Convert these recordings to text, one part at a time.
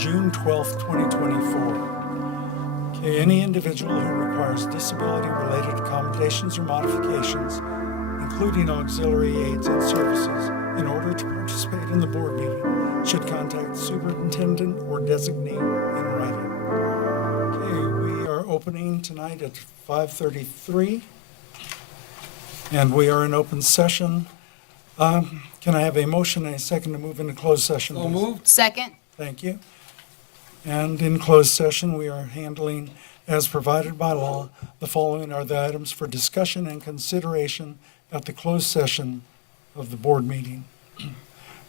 June 12th, 2024. Okay, any individual who requires disability-related accommodations or modifications, including auxiliary aids and services, in order to participate in the board meeting, should contact the superintendent or designee in writing. Okay, we are opening tonight at 5:33, and we are in open session. Can I have a motion and a second to move into closed session, So please? moved. Second. Thank you. And in closed session, we are handling, as provided by law, the following are the items for discussion and consideration at the closed session of the board meeting.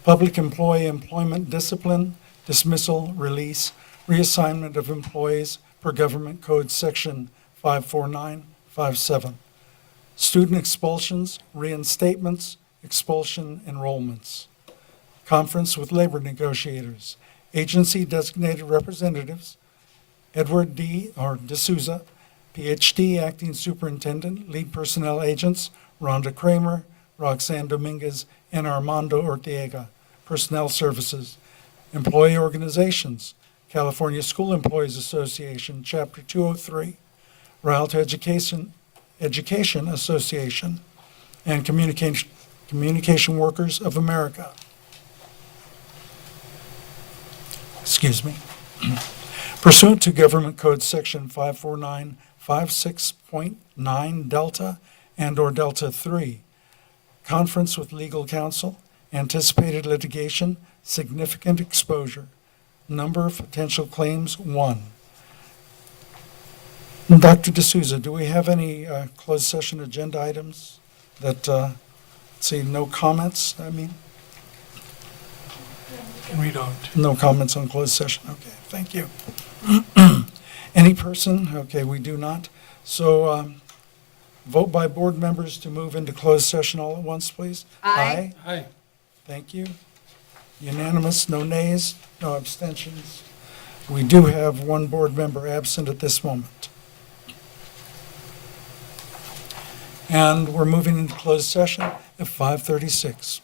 Public employee employment discipline, dismissal, release, reassignment of employees per Government Code Section 54957. Student expulsions, reinstatements, expulsion enrollments. Conference with labor negotiators, agency designated representatives, Edward D'Souza, PhD, acting superintendent, lead personnel agents, Rhonda Kramer, Roxanne Dominguez, and Armando Ortega, personnel services. Employee organizations, California School Employees Association, Chapter 203, Rialto Education Association, and Communication Workers of America. Excuse me. Pursuant to Government Code Section 54956.9 Delta and/or Delta 3, conference with legal counsel, anticipated litigation, significant exposure, number of potential claims, 1. Dr. D'Souza, do we have any closed session agenda items that, see, no comments, We don't. No comments on closed session, okay, thank you. Any person, okay, we do not. So vote by board members to move into closed session all at once, please. Aye. Aye. Thank you. Unanimous, no nays, no abstentions. We do have one board member absent at this moment. And we're moving into closed session at 5:36.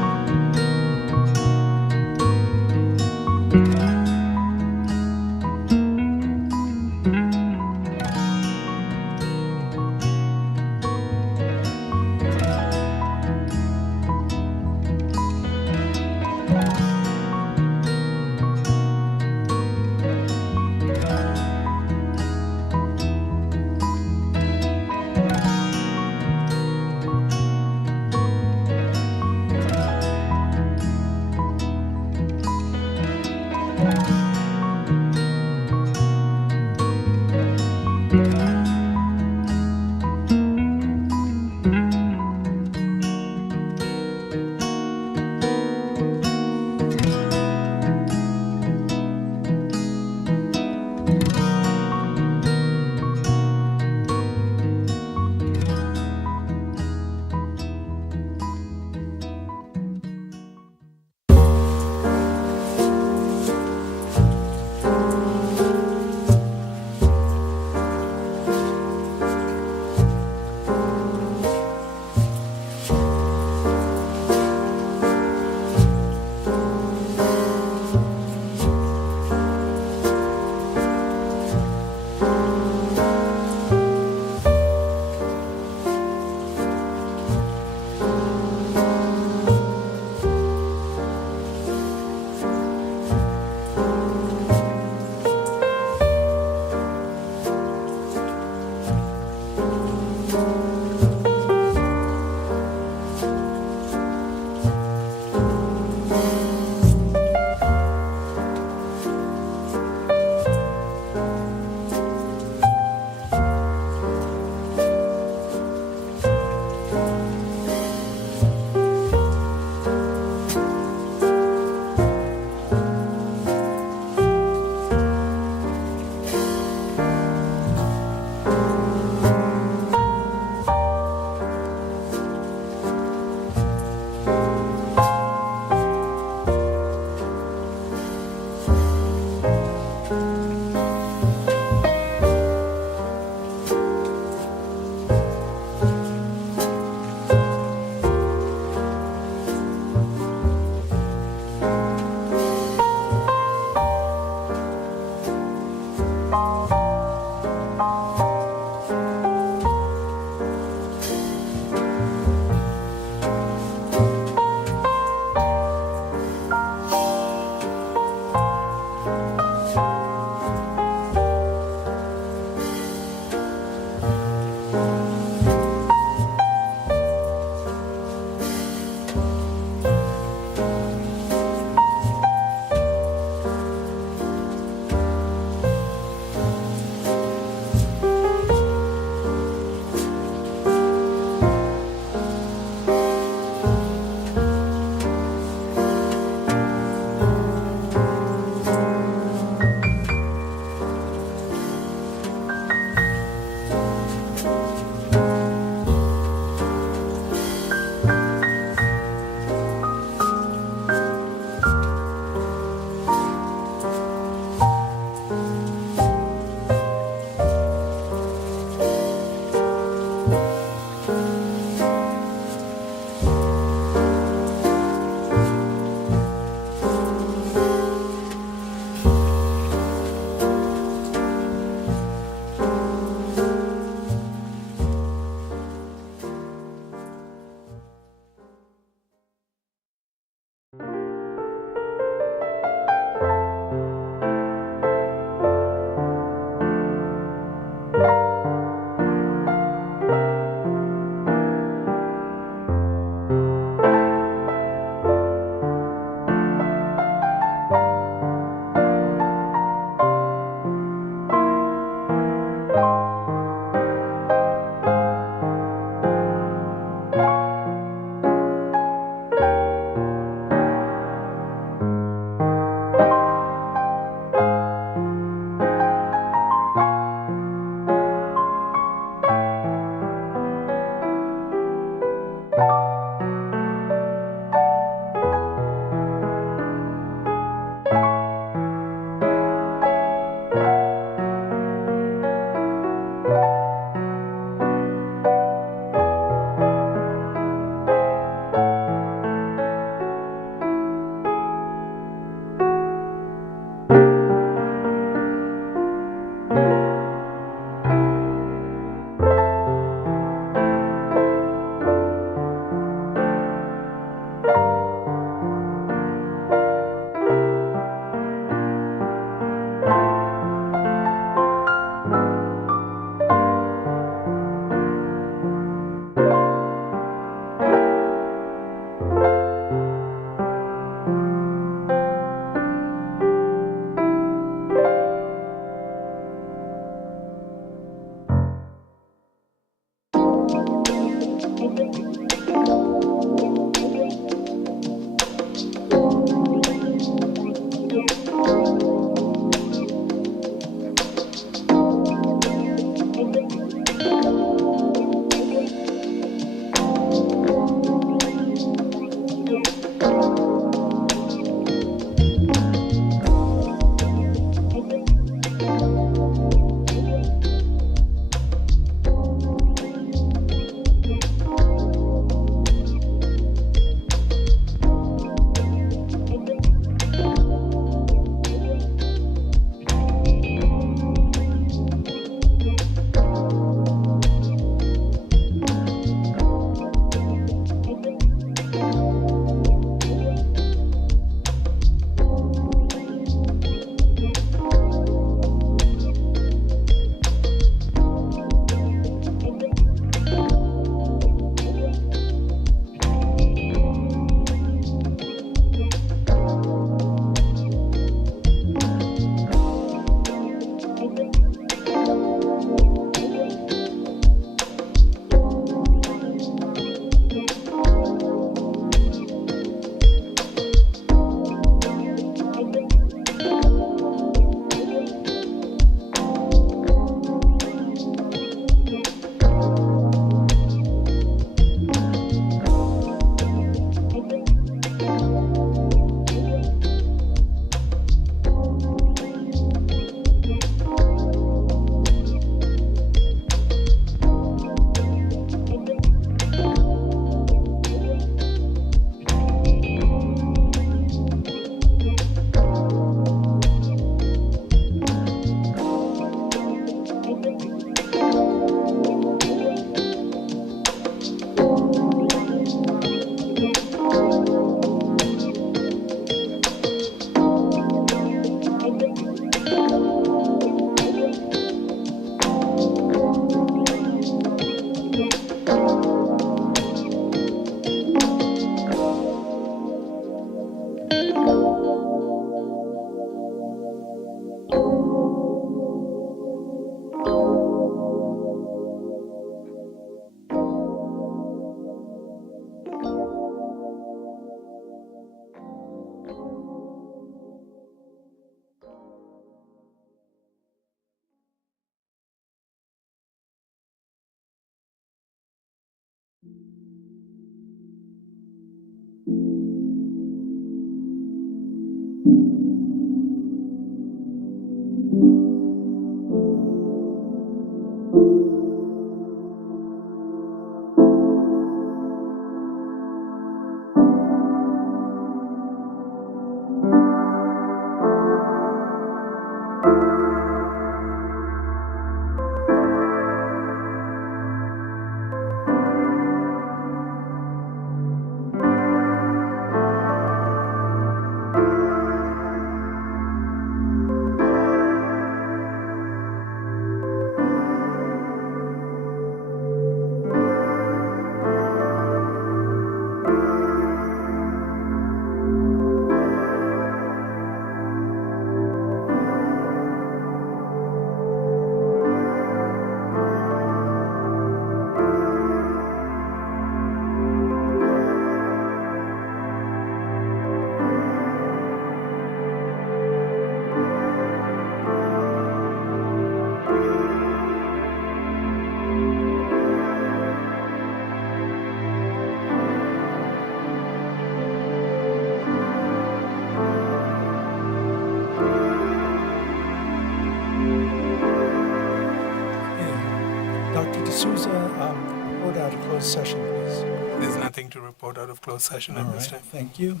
Dr. D'Souza, report out of closed session, please. There's nothing to report out of closed session All at this right, time. thank you.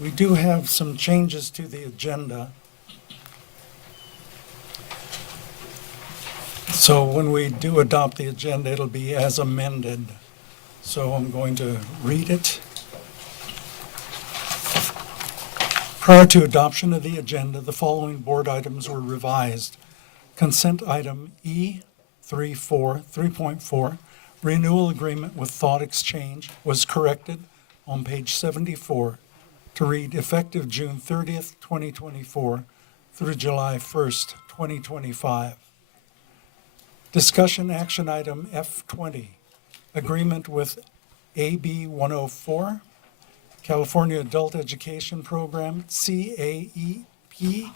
We do have some changes to the agenda. So when we do adopt the agenda, it'll be as amended. So I'm going to read it. Prior to adoption of the agenda, the following board items were revised. Consent item E3.4, renewal agreement with Thought Exchange was corrected on page 74 to read effective June 30th, 2024 through July 1st, 2025. Discussion action item F20, agreement with AB 104, California Adult Education Program, CAEP,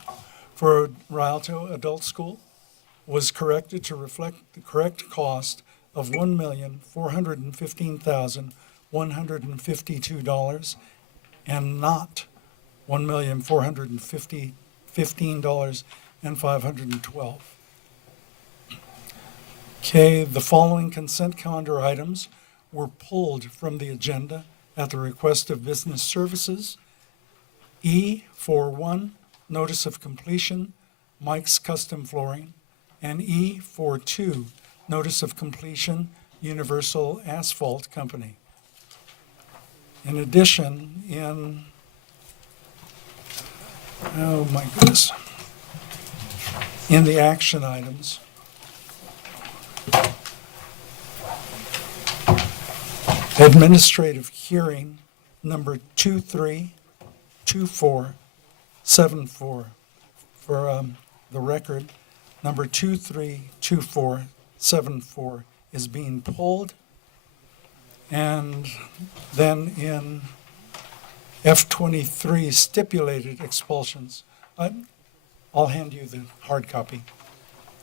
for Rialto Adult School was corrected to reflect the correct cost of $1,415,152 and not $1,415,512. Okay, the following consent calendar items were pulled from the agenda at the request of Business Services. E41, notice of completion, Mike's Custom Flooring, and E42, notice of completion, Universal Asphalt Company. In addition, in the action items, administrative hearing number 232474, for the record, number 232474 is being pulled. And then in F23, stipulated expulsions. I'll hand you the hard copy.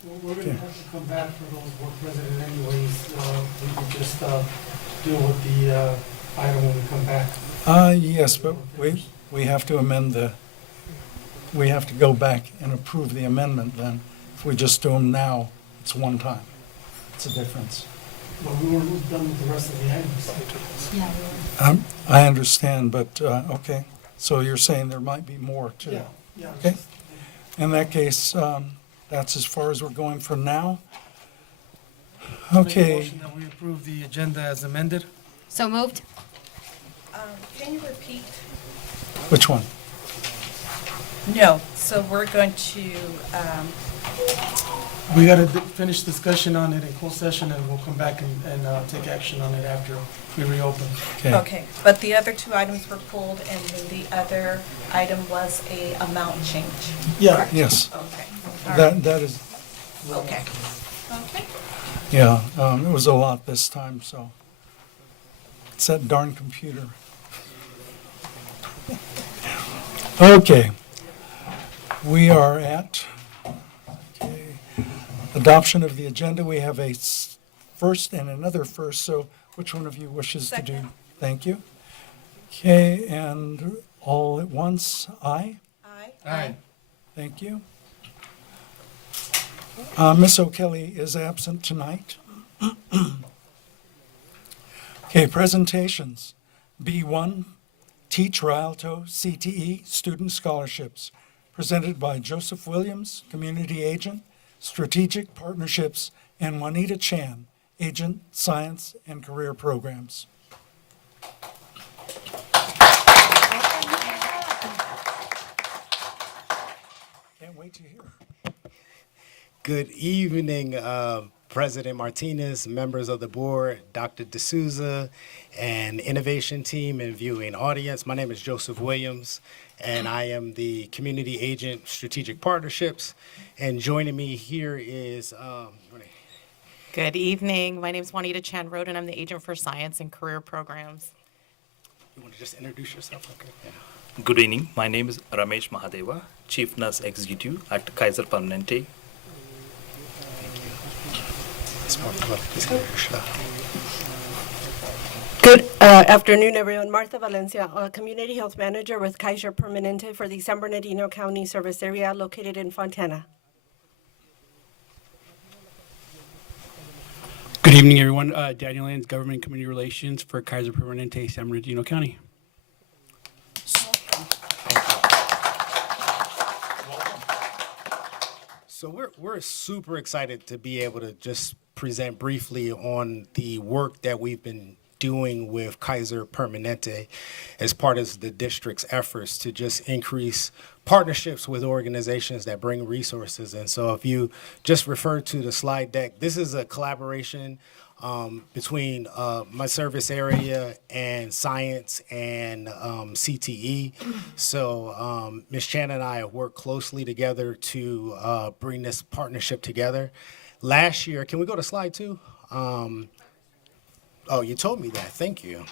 Well, we're going to have to come back for those, board president, anyways. We can just deal with the item when we come back. Yes, but we have to amend we have to go back and approve the amendment then. If we just do them now, it's one time. It's a difference. But we weren't done with the rest of the items. Yeah, I understand, but, okay. So you're saying there might be more too? Yeah. Okay. In that case, that's as far as we're going for now. Make a Okay, motion that we approve the agenda as amended. so moved? Can you repeat? which one? No, so we're going to, We got to finish discussion on it in closed session, and we'll come back and take action on it after we reopen. okay, but the other two items were pulled, and then the other item was a amount change. Yeah. Yes, Okay, all right, that is, okay. Okay, yeah, it was a lot this time, so. It's that darn computer. Okay. We are at, adoption of the agenda. We have a first and another first, so which one of you wishes to do? Second. Thank you. Okay, and all at once, aye? aye. Thank you. Ms. O'Kelly is absent tonight. Okay, presentations. B1, Teach Rialto CTE Student Scholarships, presented by Joseph Williams, Community Agent, Strategic Partnerships, and Juanita Chan, Agent, Science and Career Programs. Can't wait to hear. Good evening, President Martinez, members of the board, Dr. D'Souza, and innovation team and viewing audience. My name is Joseph Williams, and I am the Community Agent Strategic Partnerships. And joining me here is, Good evening. My name is Juanita Chan Road, and I'm the agent for science and career programs. you want to just introduce yourself? Okay. Yeah. Good evening. My name is Ramesh Mahadeva, Chief Nurse Executive at Kaiser Permanente. Good afternoon, everyone. Martha Valencia, Community Health Manager with Kaiser Permanente for the San Bernardino County Service Area located in Fontana. Good evening, everyone. Daniel Lands, Government and Community Relations for Kaiser Permanente, San Bernardino County. So we're super excited to be able to just present briefly on the work that we've been doing with Kaiser Permanente as part of the district's efforts to just increase partnerships with organizations that bring resources. And so if you just refer to the slide deck, this is a collaboration between my service area and science and CTE. So Ms. Chan and I have worked closely together to bring this partnership together. Last year, can we go to slide 2? Oh, you told me that. Thank you.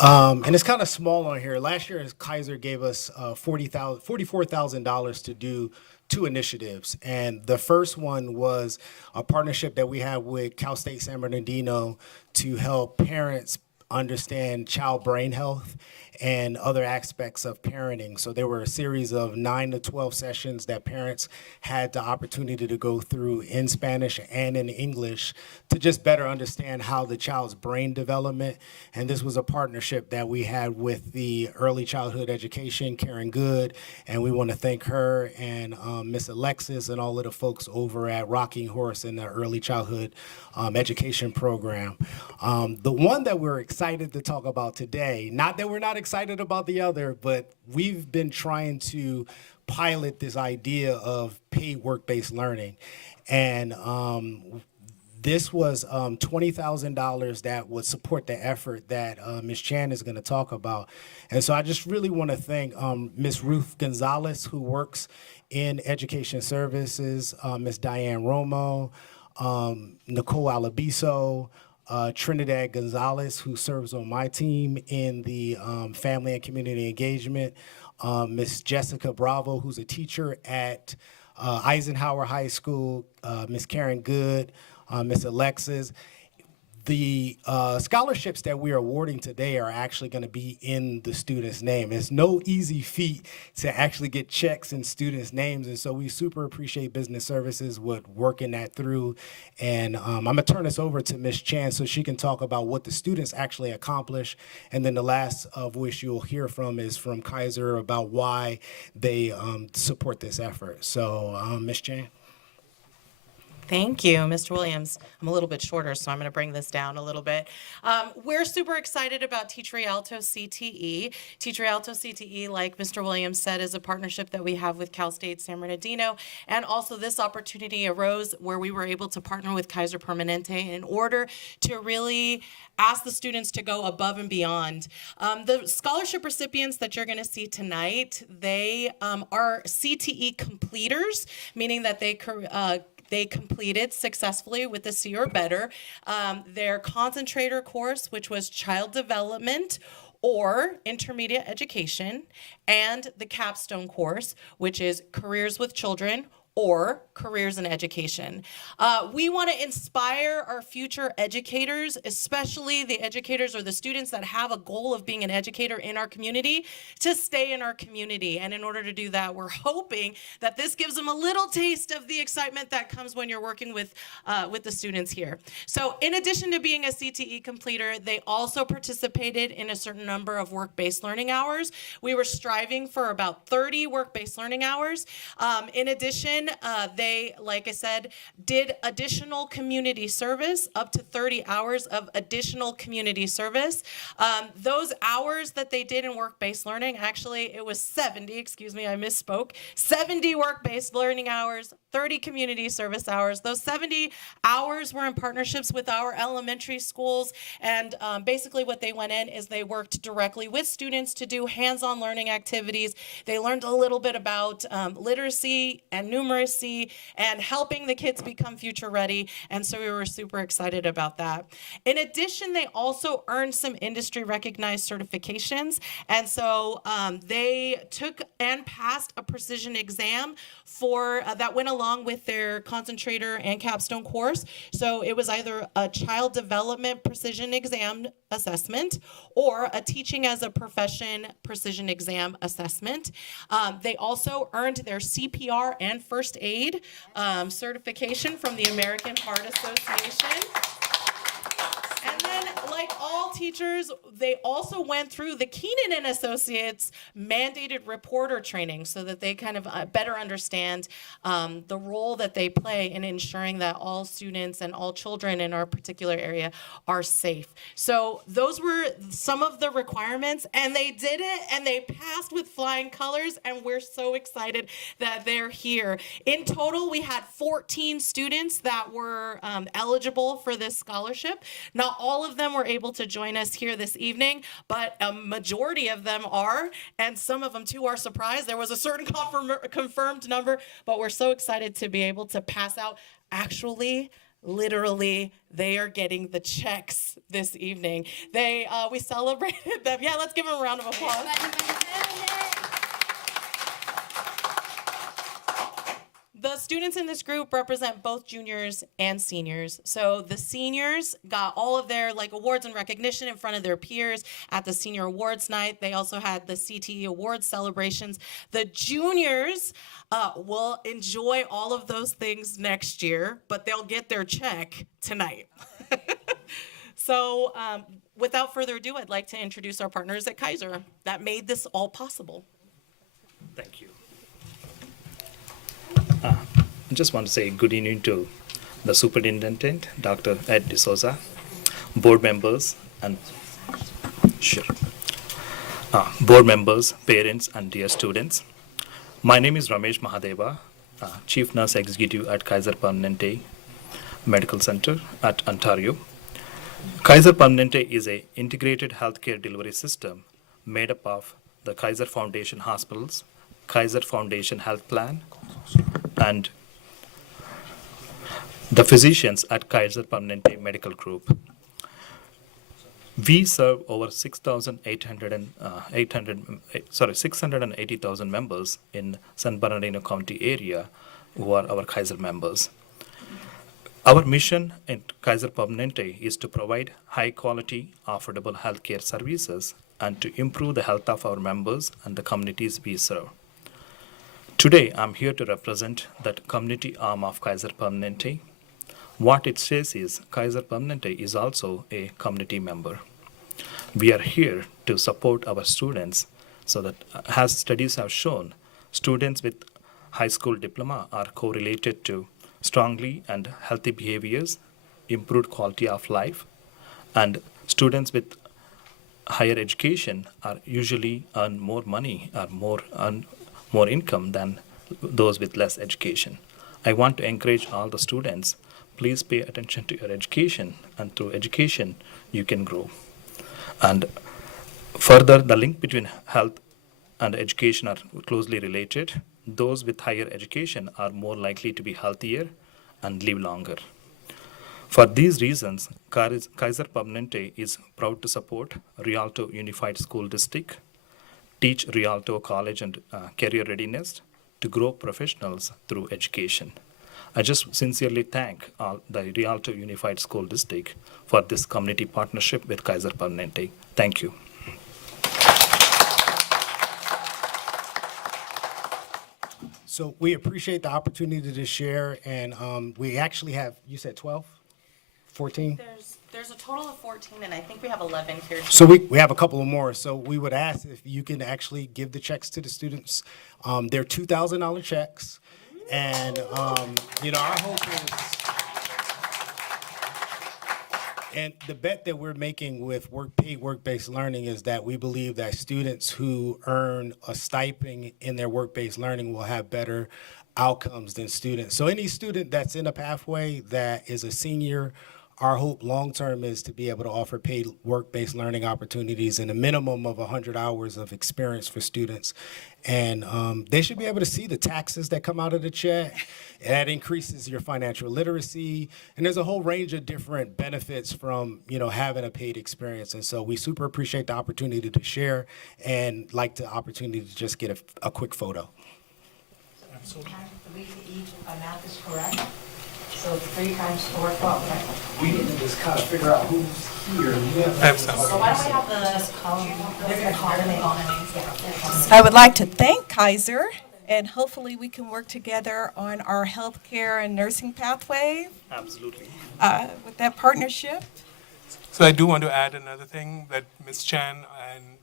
And it's kind of small on here. Last year, Kaiser gave us $44,000 to do 2 initiatives. And the first one was a partnership that we have with Cal State San Bernardino to help parents understand child brain health and other aspects of parenting. So there were a series of 9 to 12 sessions that parents had the opportunity to go through in Spanish and in English to just better understand how the child's brain development. And this was a partnership that we had with the early childhood education, Karen Good, and we want to thank her and Miss Alexis and all of the folks over at Rocking Horse in the early childhood education program. The one that we're excited to talk about today, not that we're not excited about the other, but we've been trying to pilot this idea of paid work-based learning. And this was $20,000 that would support the effort that Ms. Chan is going to talk about. And so I just really want to thank Ms. Ruth Gonzalez, who works in education services, Ms. Diane Romo, Nicole Alabiso, Trinidad Gonzalez, who serves on my team in the family and community engagement, Ms. Jessica Bravo, who's a teacher at Eisenhower High School, Ms. Karen Good, Ms. Alexis. The scholarships that we are awarding today are actually going to be in the student's name. It's no easy feat to actually get checks in students' names, and so we super appreciate business services with working that through. And I'm going to turn this over to Ms. Chan so she can talk about what the students actually accomplish. And then the last voice you'll hear from is from Kaiser about why they support this effort. So, Ms. Chan. Thank you, Mr. Williams. I'm a little bit shorter, so I'm going to bring this down a little bit. We're super excited about Teach Rialto CTE. Teach Rialto CTE, like Mr. Williams said, is a partnership that we have with Cal State San Bernardino. And also this opportunity arose where we were able to partner with Kaiser Permanente in order to really ask the students to go above and beyond. The scholarship recipients that you're going to see tonight, they are CTE completers, meaning that they completed successfully with a C or better their concentrator course, which was child development or intermediate education, and the capstone course, which is careers with children or careers in education. We want to inspire our future educators, especially the educators or the students that have a goal of being an educator in our community, to stay in our community. And in order to do that, we're hoping that this gives them a little taste of the excitement that comes when you're working with the students here. So in addition to being a CTE completer, they also participated in a certain number of work-based learning hours. We were striving for about 30 work-based learning hours. In addition, they, like I said, did additional community service, up to 30 hours of additional community service. Those hours that they did in work-based learning, actually it was 70, excuse me, I misspoke, 70 work-based learning hours, 30 community service hours. Those 70 hours were in partnerships with our elementary schools, and basically what they went in is they worked directly with students to do hands-on learning activities. They learned a little bit about literacy and numeracy and helping the kids become future ready, and so we were super excited about that. In addition, they also earned some industry recognized certifications, and so they took and passed a precision exam for that went along with their concentrator and capstone course. So it was either a child development precision exam assessment or a teaching as a profession precision exam assessment. They also earned their CPR and first first aid certification from the American Heart Association. And then, like all teachers, they also went through the Keenan and Associates mandated reporter training so that they kind of better understand the role that they play in ensuring that all students and all children in our particular area are safe. So those were some of the requirements, and they did it, and they passed with flying colors, and we're so excited that they're here. In total, we had 14 students that were eligible for this scholarship. Not all of them were able to join us here this evening, but a majority of them are, and some of them too are surprised. There was a certain confirmed number, but we're so excited to be able to pass out. Actually, literally, they are getting the checks this evening. We celebrated them. Yeah, let's give them a round of applause. The students in this group represent both juniors and seniors. So the seniors got all of their awards and recognition in front of their peers at the senior awards night. They also had the CTE awards celebrations. The juniors will enjoy all of those things next year, but they'll get their check tonight. So without further ado, I'd like to introduce our partners at Kaiser that made this all possible. Thank you. I just want to say good evening to the Superintendent, Dr. Ed D'Souza, board members, and board members, parents, and dear students. My name is Ramesh Mahadeva, Chief Nurse Executive at Kaiser Permanente Medical Center at Ontario. Kaiser Permanente is an integrated healthcare delivery system made up of the Kaiser Foundation hospitals, Kaiser Foundation Health Plan, and the physicians at Kaiser Permanente Medical Group. We serve over 680,000 members in San Bernardino County area who are our Kaiser members. Our mission at Kaiser Permanente is to provide high quality, affordable healthcare services and to improve the health of our members and the communities we serve. Today, I'm here to represent that community arm of Kaiser Permanente. What it says is Kaiser Permanente is also a community member. We are here to support our students so that, as studies have shown, students with high school diploma are correlated to strongly and healthy behaviors, improved quality of life, and students with higher education are usually earn more money or more income than those with less education. I want to encourage all the students, please pay attention to your education, and through education you can grow. And further, the link between health and education are closely related. Those with higher education are more likely to be healthier and live longer. For these reasons, Kaiser Permanente is proud to support Rialto Unified School District, teach Rialto College and Career Readiness to grow professionals through education. I just sincerely thank the Rialto Unified School District for this community partnership with Kaiser Permanente. Thank you. So we appreciate the opportunity to share, and we actually have, you said 12, 14? There's a total of 14, and I think we have 11 here. So we have a couple of more. So we would ask if you can actually give the checks to the students. They're $2,000 checks, and our hope is, and the bet that we're making with paid work-based learning is that we believe that students who earn a stipend in their work-based learning will have better outcomes than students. So any student that's in a pathway that is a senior, our hope long-term is to be able to offer paid work-based learning opportunities and a minimum of 100 hours of experience for students. And they should be able to see the taxes that come out of the check. That increases your financial literacy. And there's a whole range of different benefits from, having a paid experience. And so we super appreciate the opportunity to share and like the opportunity to just get a quick photo. Absolutely. Each, if my math is correct. So 3 times 4, 12, right? We need to just kind of figure out who's here. I have some. So why don't we have the column? They're going to call the names. I would like to thank Kaiser and hopefully we can work together on our healthcare and nursing pathway Absolutely. with that partnership. So I do want to add another thing that Ms. Chan and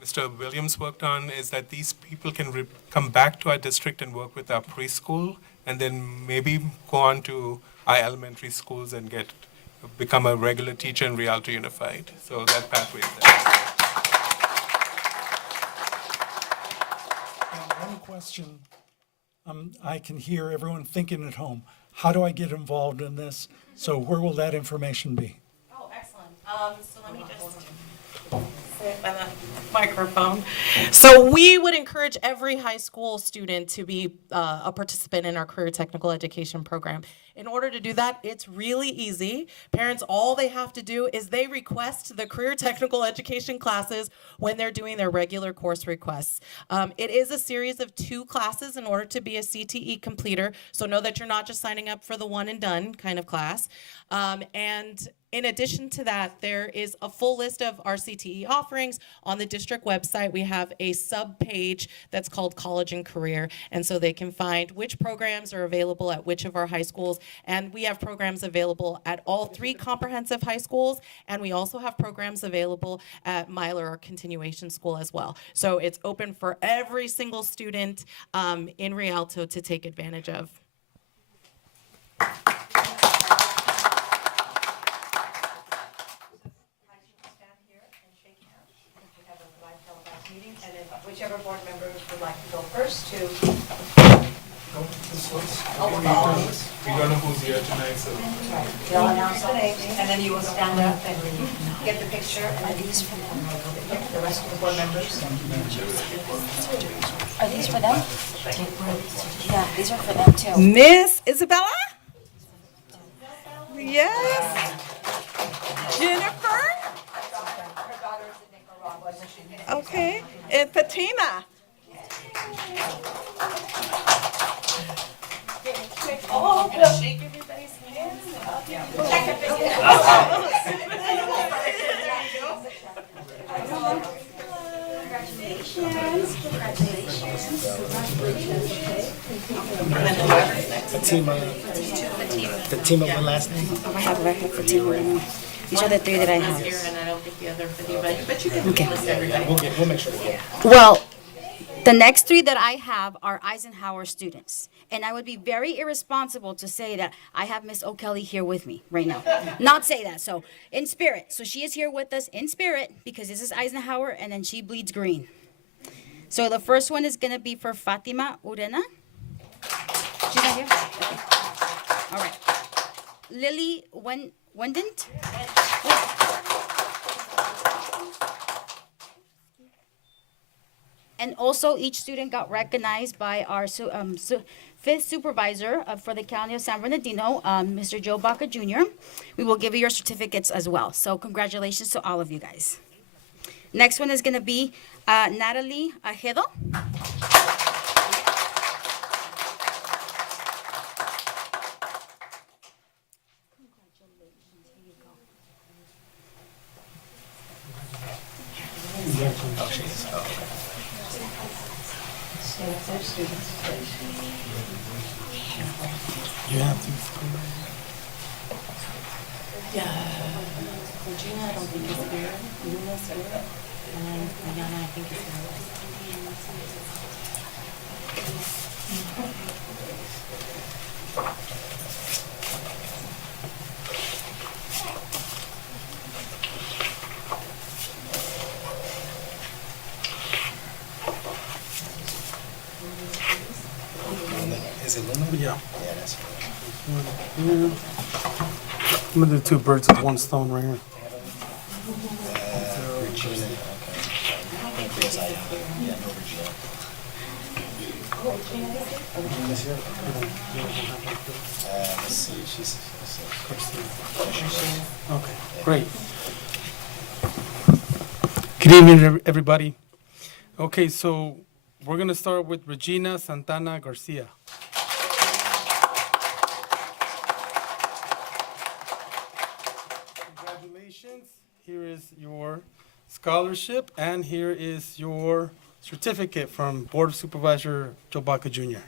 Mr. Williams worked on is that these people can come back to our district and work with our preschool and then maybe go on to our elementary schools and become a regular teacher in Rialto Unified. So that pathway is there. And one question, I can hear everyone thinking at home, how do I get involved in this? So where will that information be? Oh, excellent. So let me just say it by the microphone. So we would encourage every high school student to be a participant in our career technical education program. In order to do that, it's really easy. Parents, all they have to do is they request the career technical education classes when they're doing their regular course requests. It is a series of 2 classes in order to be a CTE completer. So know that you're not just signing up for the one and done kind of class. And in addition to that, there is a full list of our CTE offerings. On the district website, we have a sub-page that's called College and Career, and so they can find which programs are available at which of our high schools, and we have programs available at all 3 comprehensive high schools, and we also have programs available at Myler, our continuation school as well. So it's open for every single student in Rialto to take advantage of. Stand here and shake hands. We have a live televised meeting, and then whichever board members would like to go first to. We don't know who's here tonight, so. They'll announce the names, and then you will stand up and get the picture, and then these for them. The rest of the board members. Are these for them? Yeah, these are for them too. Miss Isabella? Yes. Jennifer? Okay, and Fatima? Oh, Shake everybody's hands. Fatima, what last name? Oh, I have it right here for Tim. These are the 3 that I have. Here, and I don't think the other for you, but you can Okay. list everybody. We'll make sure we get it. Well, the next 3 that I have are Eisenhower students. And I would be very irresponsible to say that I have Miss O'Kelly here with me right now. Not say that. So in spirit. So she is here with us in spirit because this is Eisenhower and then she bleeds green. So the first one is going to be for Fatima Urena. She's not here? Okay. All right. Lily Wendent. And also, each student got recognized by our 5th supervisor for the County of San Bernardino, Mr. Joe Baca Jr. We will give you your certificates as well. So congratulations to all of you guys. Next one is going to be Natalie Ajedo. Stand up there, students, please. You have to. Regina, I don't think is here. Luna's here. And then Mariana, I think is here. Is it Luna? Yeah. Yeah, that's I'm gonna do 2 birds with 1 stone right here. Regina. Okay. Yes, I have. Yeah, no Regina. Regina's here? Let's see, she's. Okay, great. Good evening, everybody. Okay, so we're gonna start with Regina Santana Garcia. Congratulations. Here is your scholarship, and here is your certificate from Board of Supervisor Joe Baca Jr.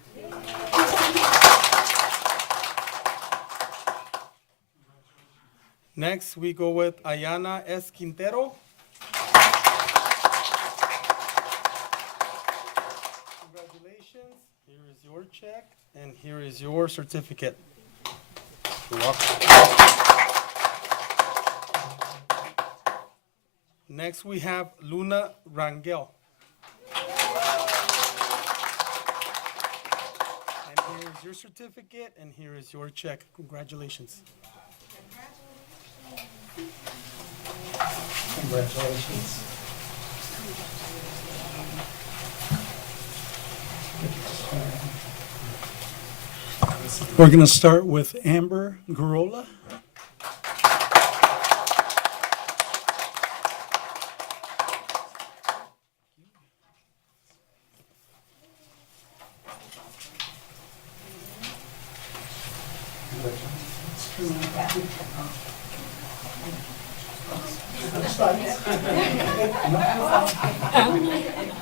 Next, we go with Ayana S. Quintero. Congratulations. Here is your check, and here is your certificate. You're welcome. Next, we have Luna Rangel. And here is your certificate, and here is your check. Congratulations. Congratulations. We're going to start with Amber Garola.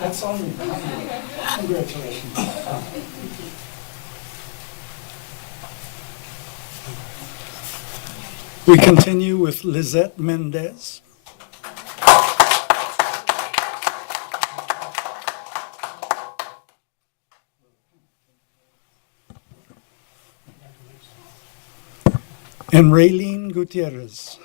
That's on you. Congratulations. We continue with Lizette Mendez. And Raylene Gutierrez.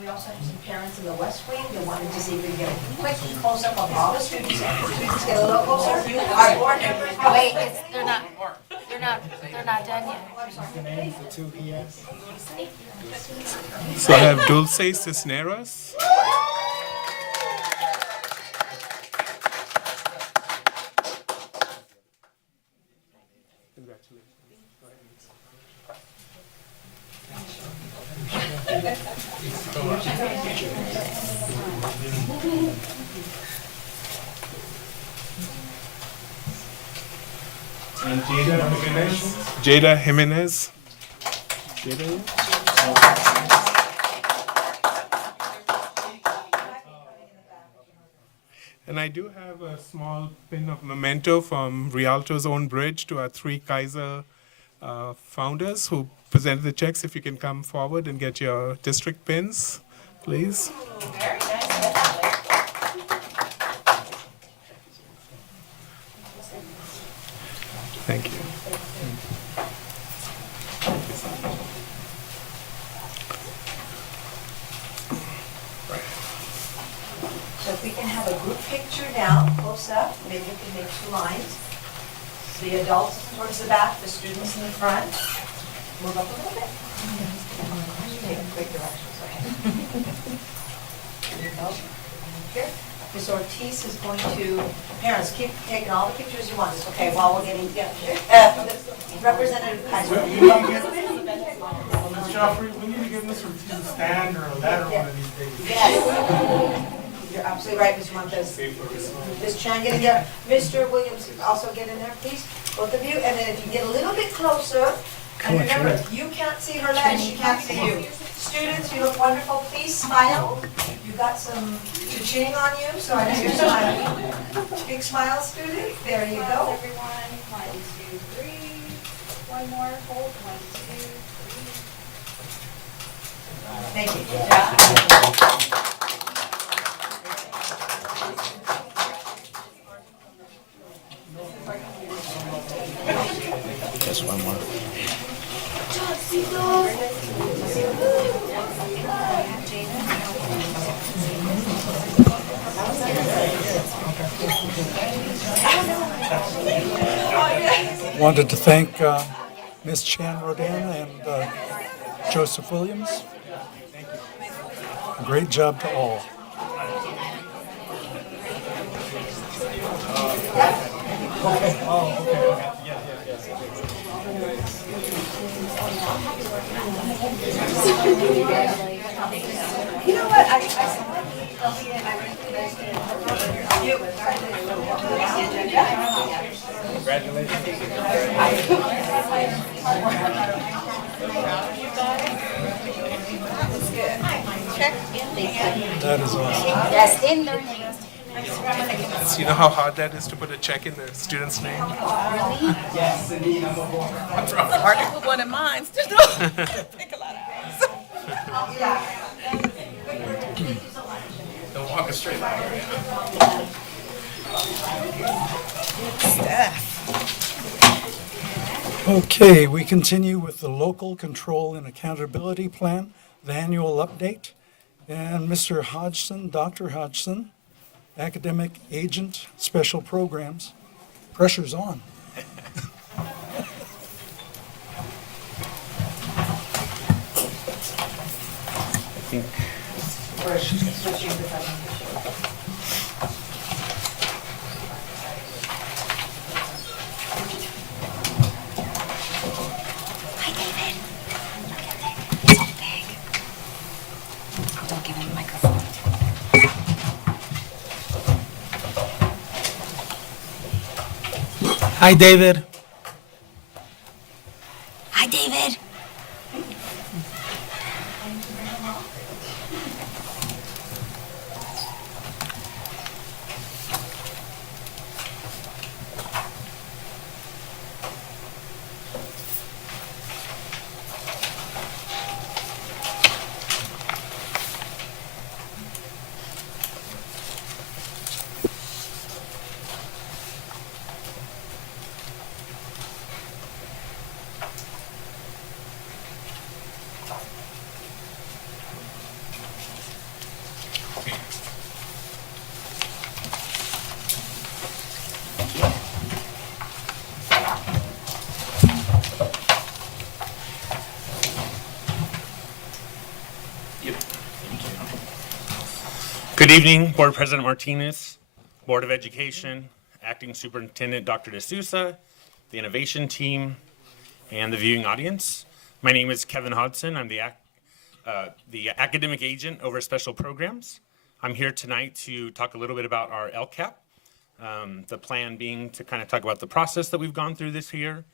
We also have some parents in the west wing that wanted to see if we could get a quick close-up of all the students. Students get a little closer. Our board members. Wait, they're not done yet. The names, the two he has. So I have Dulce Cisneros. And Jada Jimenez. Jada Jimenez. And I do have a small pin of memento from Rialto's own bridge to our three Kaiser founders who presented the checks. If you can come forward and get your district pins, please. Very nice. Thank you. So if we can have a group picture now, close up, maybe we can make two lines. The adults towards the back, the students in the front. Move up a little bit. Take a quick direction, so Here you go. Here. Ms. Ortiz is going to, parents, keep taking all the pictures you want. It's okay, while we're getting, Representative Kaiser. Ms. Joffrey, we need to give Ms. Ortiz a stand or a letter one of these days. Yes. You're absolutely right, Ms. Montes. Ms. Chan, get in there. Mr. Williams, also get in there, please. Both of you. And then if you get a little bit closer, and remember, you can't see her legs, she can't see you. Students, you look wonderful. Please smile. You got some cha-ching on you, so I know you're smiling. Big smile, students. There you go. Everyone, 1, 2, 3. One more, hold, 1, 2, 3. Thank you. Just one more. Wanted to thank Ms. Chan Rodin and Joseph Williams. Great job to all. You know what? Congratulations. That is awesome. Yes, in their name. So you know how hard that is to put a check in the student's name? Really? Hard to put one in mine. Take a lot of hours. Don't walk us straight out. Okay, we continue with the Local Control and Accountability Plan, the annual update. And Mr. Hodgson, Dr. Hodgson, Academic Agent, Special Programs, pressure's on. Hi, David. Look at that. It's so big. Oh, don't give him the microphone. Hi, David. Hi, David. Good evening, Board President Martinez, Board of Education, Acting Superintendent Dr. D'Souza, the Innovation Team, and the viewing audience. My name is Kevin Hodgson. I'm the Academic Agent over Special Programs. I'm here tonight to talk a little bit about our LCAP, the plan being to kind of talk about the process that we've gone through this year,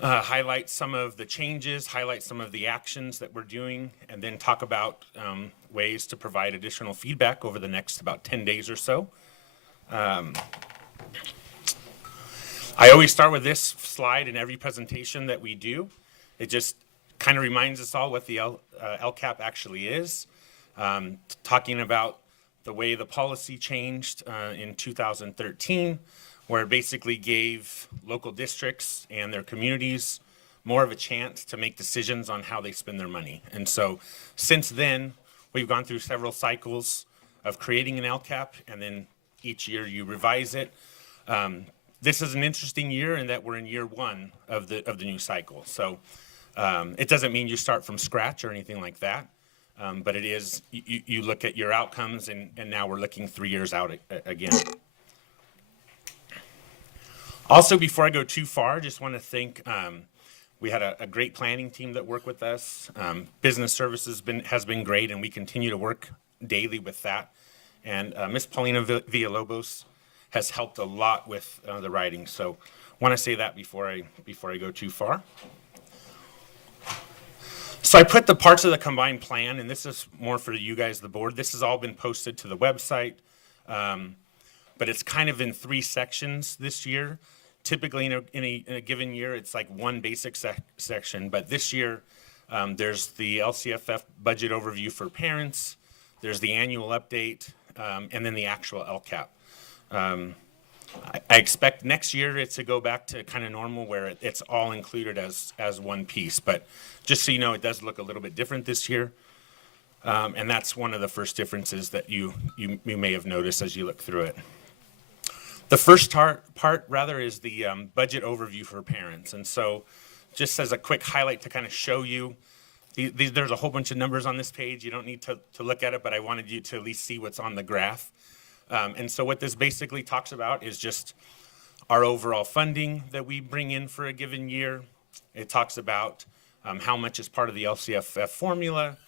highlight some of the changes, highlight some of the actions that we're doing, and then talk about ways to provide additional feedback over the next about 10 days or so. I always start with this slide in every presentation that we do. It just kind of reminds us all what the LCAP actually is. Talking about the way the policy changed in 2013, where it basically gave local districts and their communities more of a chance to make decisions on how they spend their money. And so since then, we've gone through several cycles of creating an LCAP, and then each year you revise it. This is an interesting year in that we're in year one of the new cycle. So it doesn't mean you start from scratch or anything like that, but it is, you look at your outcomes, and now we're looking 3 years out again. Also, before I go too far, just want to thank, we had a great planning team that worked with us. Business services has been great, and we continue to work daily with that. And Ms. Paulina Villalobos has helped a lot with the writing. So want to say that before I go too far. So I put the parts of the combined plan, and this is more for you guys, the board. This has all been posted to the website, but it's kind of in 3 sections this year. Typically, in a given year, it's like one basic section, but this year, there's the LCFF budget overview for parents, there's the annual update, and then the actual LCAP. I expect next year it to go back to kind of normal where it's all included as one piece, but just so you know, it does look a little bit different this year. And that's one of the first differences that you may have noticed as you look through it. The first part rather is the budget overview for parents. And so just as a quick highlight to kind of show you, there's a whole bunch of numbers on this page. You don't need to look at it, but I wanted you to at least see what's on the graph. And so what this basically talks about is just our overall funding that we bring in for a given year. It talks about how much is part of the LCFF formula.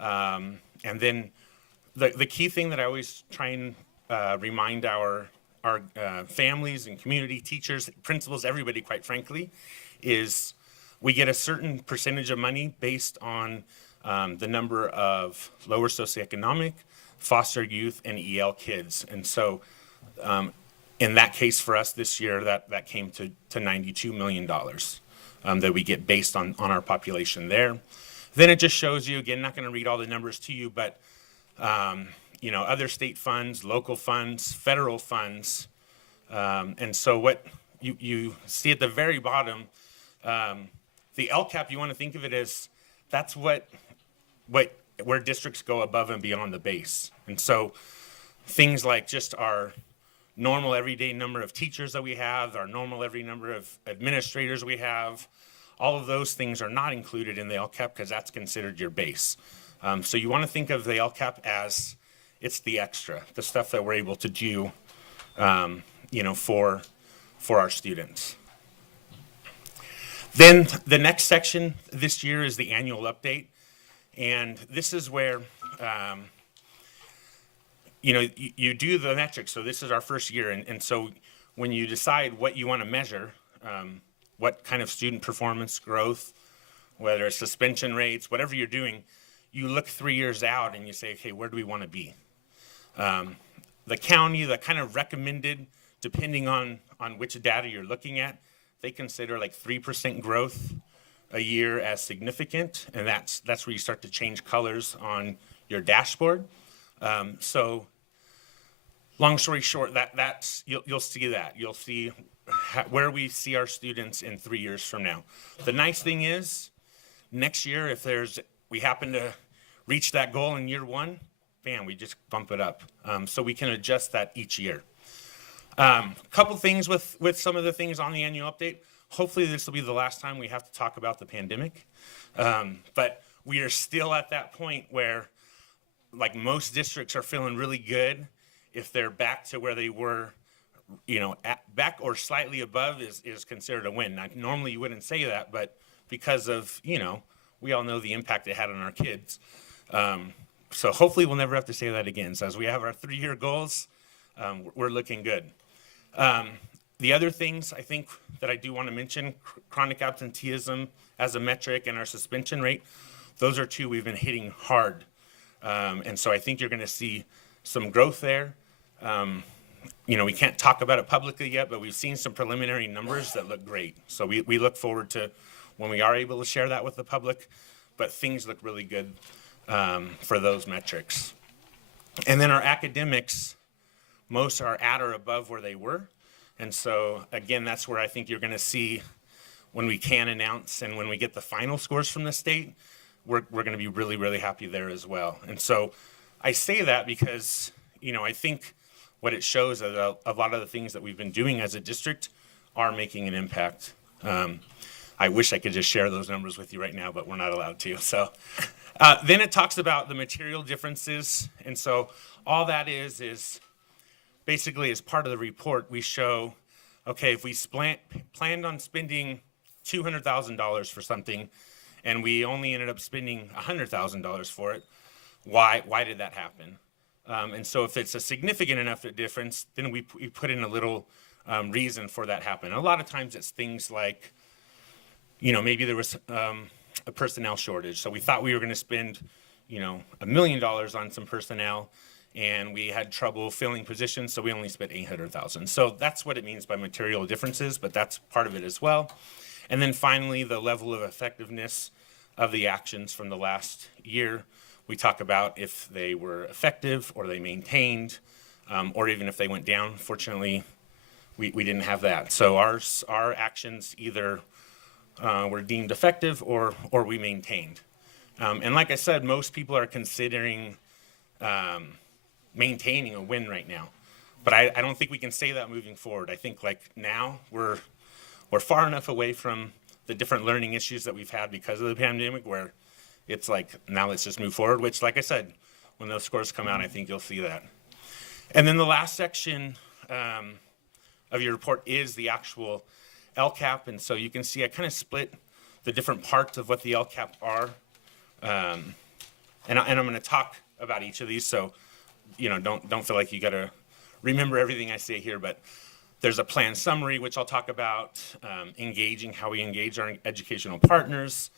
And then the key thing that I always try and remind our families and community teachers, principals, everybody, quite frankly, is We get a certain percentage of money based on the number of lower socioeconomic, foster youth, and EL kids. And so in that case for us this year, that came to $92 million that we get based on our population there. Then it just shows you, again, not going to read all the numbers to you, but you know, other state funds, local funds, federal funds. And so what you see at the very bottom, the LCAP, you want to think of it as that's where districts go above and beyond the base. And so things like just our normal everyday number of teachers that we have, our normal every number of administrators we have, all of those things are not included in the LCAP because that's considered your base. So you want to think of the LCAP as it's the extra, the stuff that we're able to do, you know, for our students. Then the next section this year is the annual update. And this is where, you know, you do the metrics. So this is our first year. And so when you decide what you want to measure, what kind of student performance growth, whether it's suspension rates, whatever you're doing, you look 3 years out and you say, okay, where do we want to be? The county, the kind of recommended, depending on which data you're looking at, they consider like 3% growth a year as significant, and that's where you start to change colors on your dashboard. So long story short, that's you'll see that. You'll see where we see our students in 3 years from now. The nice thing is, next year, if we happen to reach that goal in year one, bam, we just bump it up. So we can adjust that each year. Couple things with some of the things on the annual update. Hopefully this will be the last time we have to talk about the pandemic. But we are still at that point where, like, most districts are feeling really good if they're back to where they were, you know, back or slightly above is considered a win. Now, normally you wouldn't say that, but because of, you know, we all know the impact it had on our kids. So hopefully we'll never have to say that again. So as we have our 3-year goals, we're looking good. The other things I think that I do want to mention, chronic absenteeism as a metric and our suspension rate, those are two we've been hitting hard. And so I think you're going to see some growth there. You know, we can't talk about it publicly yet, but we've seen some preliminary numbers that look great. So we look forward to when we are able to share that with the public, but things look really good for those metrics. And then our academics, most are at or above where they were. And so, again, that's where I think you're going to see when we can announce and when we get the final scores from the state, we're going to be really, really happy there as well. And so I say that because, you know, I think what it shows is a lot of the things that we've been doing as a district are making an impact. I wish I could just share those numbers with you right now, but we're not allowed to. So then it talks about the material differences. And so all that is basically, as part of the report, we show, okay, if we planned on spending $200,000 for something and we only ended up spending $100,000 for it, why did that happen? And so if it's a significant enough difference, then we put in a little reason for that happen. A lot of times it's things like, you know, maybe there was a personnel shortage. So we thought we were going to spend, you know, $1 million on some personnel, and we had trouble filling positions, so we only spent $800,000. So that's what it means by material differences, but that's part of it as well. And then finally, the level of effectiveness of the actions from the last year. We talk about if they were effective or they maintained, or even if they went down. Fortunately, we didn't have that. So our actions either were deemed effective or we maintained. And like I said, most people are considering maintaining a win right now. But I don't think we can say that moving forward. I think like now we're far enough away from the different learning issues that we've had because of the pandemic where it's like, now let's just move forward, which like I said, when those scores come out, I think you'll see that. And then the last section of your report is the actual LCAP. And so you can see I kind of split the different parts of what the LCAP are. And I'm going to talk about each of these. So, you know, don't feel like you got to remember everything I say here, but There's a plan summary, which I'll talk about, engaging, how we engage our educational partners,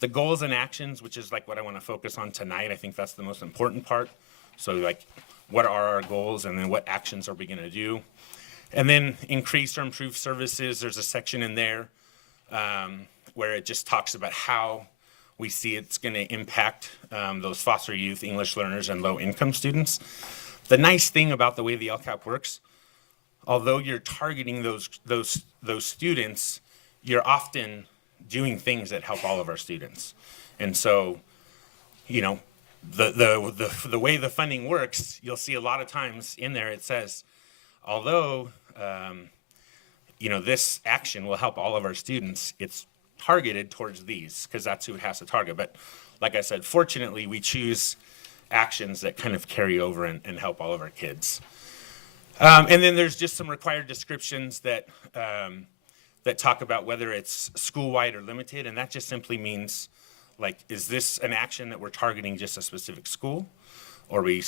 the goals and actions, which is like what I want to focus on tonight. I think that's the most important part. So like, what are our goals, and then what actions are we going to do? And then increase or improve services. There's a section in there where it just talks about how we see it's going to impact those foster youth, English learners, and low-income students. The nice thing about the way the LCAP works, although you're targeting those students, you're often doing things that help all of our students. And so, you know, the way the funding works, you'll see a lot of times in there it says, although you know, this action will help all of our students, it's targeted towards these because that's who it has to target. But like I said, fortunately, we choose actions that kind of carry over and help all of our kids. And then there's just some required descriptions that that talk about whether it's school-wide or limited, and that just simply means, like, is this an action that we're targeting just a specific school? Or are we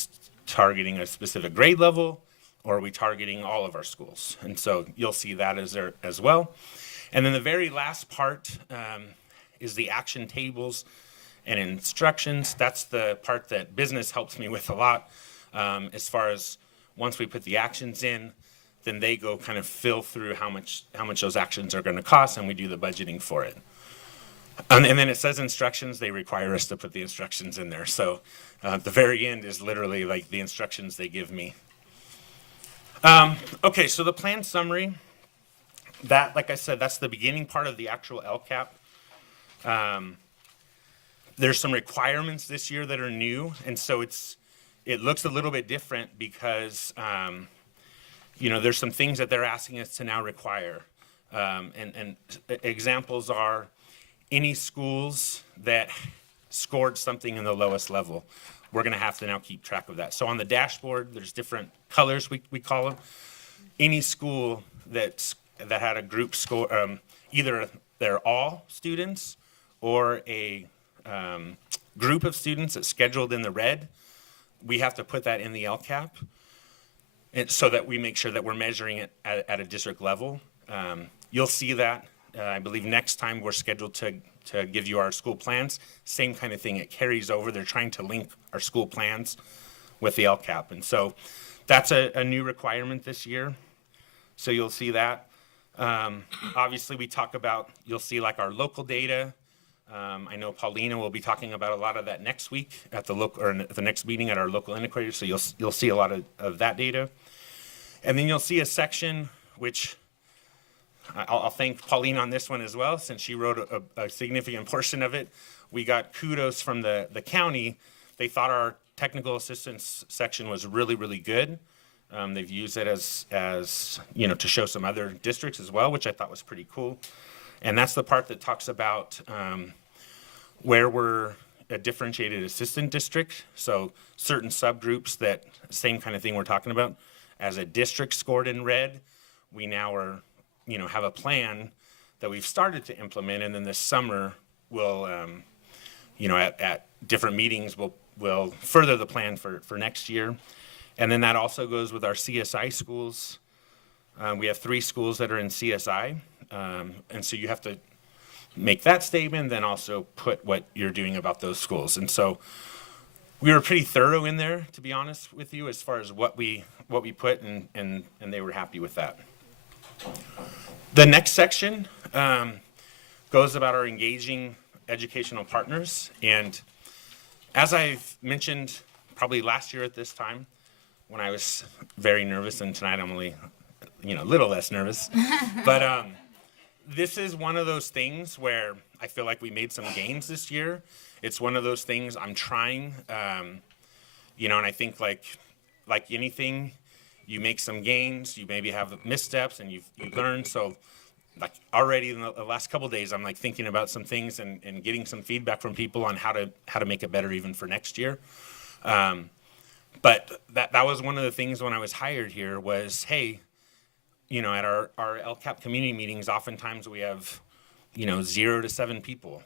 targeting a specific grade level? Or are we targeting all of our schools? And so you'll see that as well. And then the very last part is the action tables and instructions. That's the part that business helps me with a lot, as far as once we put the actions in, then they go kind of fill through how much those actions are going to cost, and we do the budgeting for it. And then it says instructions. They require us to put the instructions in there. So the very end is literally like the instructions they give me. Okay, so the plan summary, that, like I said, that's the beginning part of the actual LCAP. There's some requirements this year that are new, and so it looks a little bit different because, you know, there's some things that they're asking us to now require. And examples are any schools that scored something in the lowest level. We're going to have to now keep track of that. So on the dashboard, there's different colors, we call them. Any school that had a group score, either they're all students or a group of students that's scheduled in the red, we have to put that in the LCAP, and so that we make sure that we're measuring it at a district level. You'll see that, I believe next time we're scheduled to give you our school plans. Same kind of thing, it carries over. They're trying to link our school plans with the LCAP. And so that's a new requirement this year. So you'll see that. Obviously, we talk about, you'll see like our local data. I know Paulina will be talking about a lot of that next week at the local, or at the next meeting at our local integrator. So you'll see a lot of that data. And then you'll see a section which I'll thank Pauline on this one as well, since she wrote a significant portion of it. We got kudos from the county. They thought our technical assistance section was really, really good. They've used it as you know, to show some other districts as well, which I thought was pretty cool. And that's the part that talks about where we're a differentiated assistant district. So certain subgroups, that same kind of thing we're talking about. As a district scored in red, we now are, you know, have a plan that we've started to implement, and then this summer we'll, you know, at different meetings we'll further the plan for next year. And then that also goes with our CSI schools. We have 3 schools that are in CSI, and so you have to make that statement, then also put what you're doing about those schools. And so we were pretty thorough in there, to be honest with you, as far as what we put, and they were happy with that. The next section goes about our engaging educational partners. And as I've mentioned probably last year at this time, when I was very nervous, and tonight I'm only, you know, a little less nervous. But this is one of those things where I feel like we made some gains this year. It's one of those things I'm trying, you know, and I think like anything, you make some gains, you maybe have missteps, and you learn. So like already in the last couple of days, I'm like thinking about some things and getting some feedback from people on how to make it better even for next year. But that was one of the things when I was hired here was, hey, you know, at our LCAP community meetings, oftentimes we have, you know, 0 to 7 people.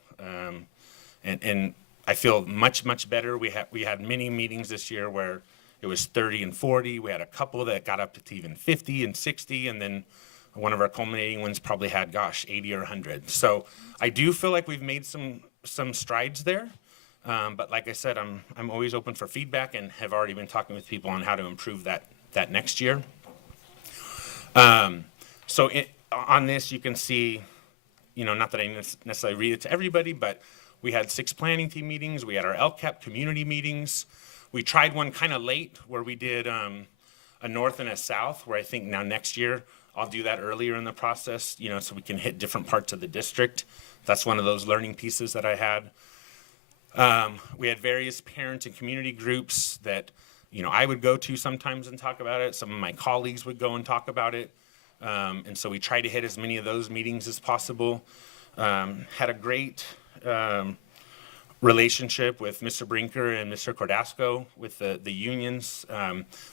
And I feel much better. We had many meetings this year where it was 30 and 40. We had a couple that got up to even 50 and 60, and then one of our culminating ones probably had, gosh, 80 or 100. So I do feel like we've made some strides there. But like I said, I'm always open for feedback and have already been talking with people on how to improve that next year. So on this, you can see, not that I necessarily read it to everybody, but we had 6 planning team meetings. We had our LCAP community meetings. We tried one kind of late where we did a north and a south, where I think now next year I'll do that earlier in the process, so we can hit different parts of the district. That's one of those learning pieces that I had. We had various parent and community groups that, I would go to sometimes and talk about it. Some of my colleagues would go and talk about it. And so we tried to hit as many of those meetings as possible. Had a great relationship with Mr. Brinker and Mr. Cordasco with the unions.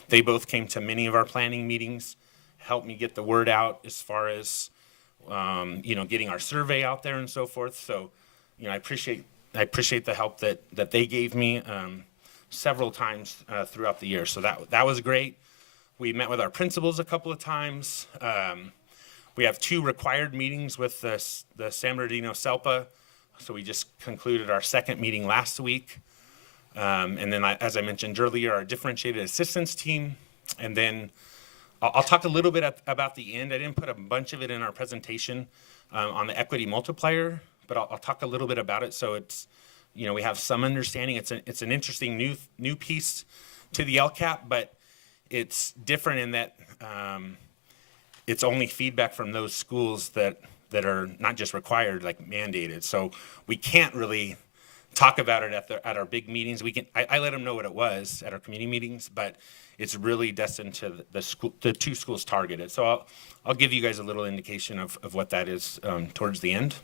They both came to many of our planning meetings, helped me get the word out as far as, getting our survey out there and so forth. So, I appreciate the help that they gave me several times throughout the year. So that was great. We met with our principals a couple of times. We have 2 required meetings with the San Bernardino SELPA. So we just concluded our 2nd meeting last week. And then, as I mentioned earlier, our differentiated assistance team. And then I'll talk a little bit about the end. I didn't put a bunch of it in our presentation on the equity multiplier, but I'll talk a little bit about it. So it's, we have some understanding. It's an interesting new piece to the LCAP, but it's different in that it's only feedback from those schools that are not just required, like mandated. So we can't really talk about it at our big meetings. I let them know what it was at our community meetings, but it's really destined to the 2 schools targeted. So I'll give you guys a little indication of what that is towards the end.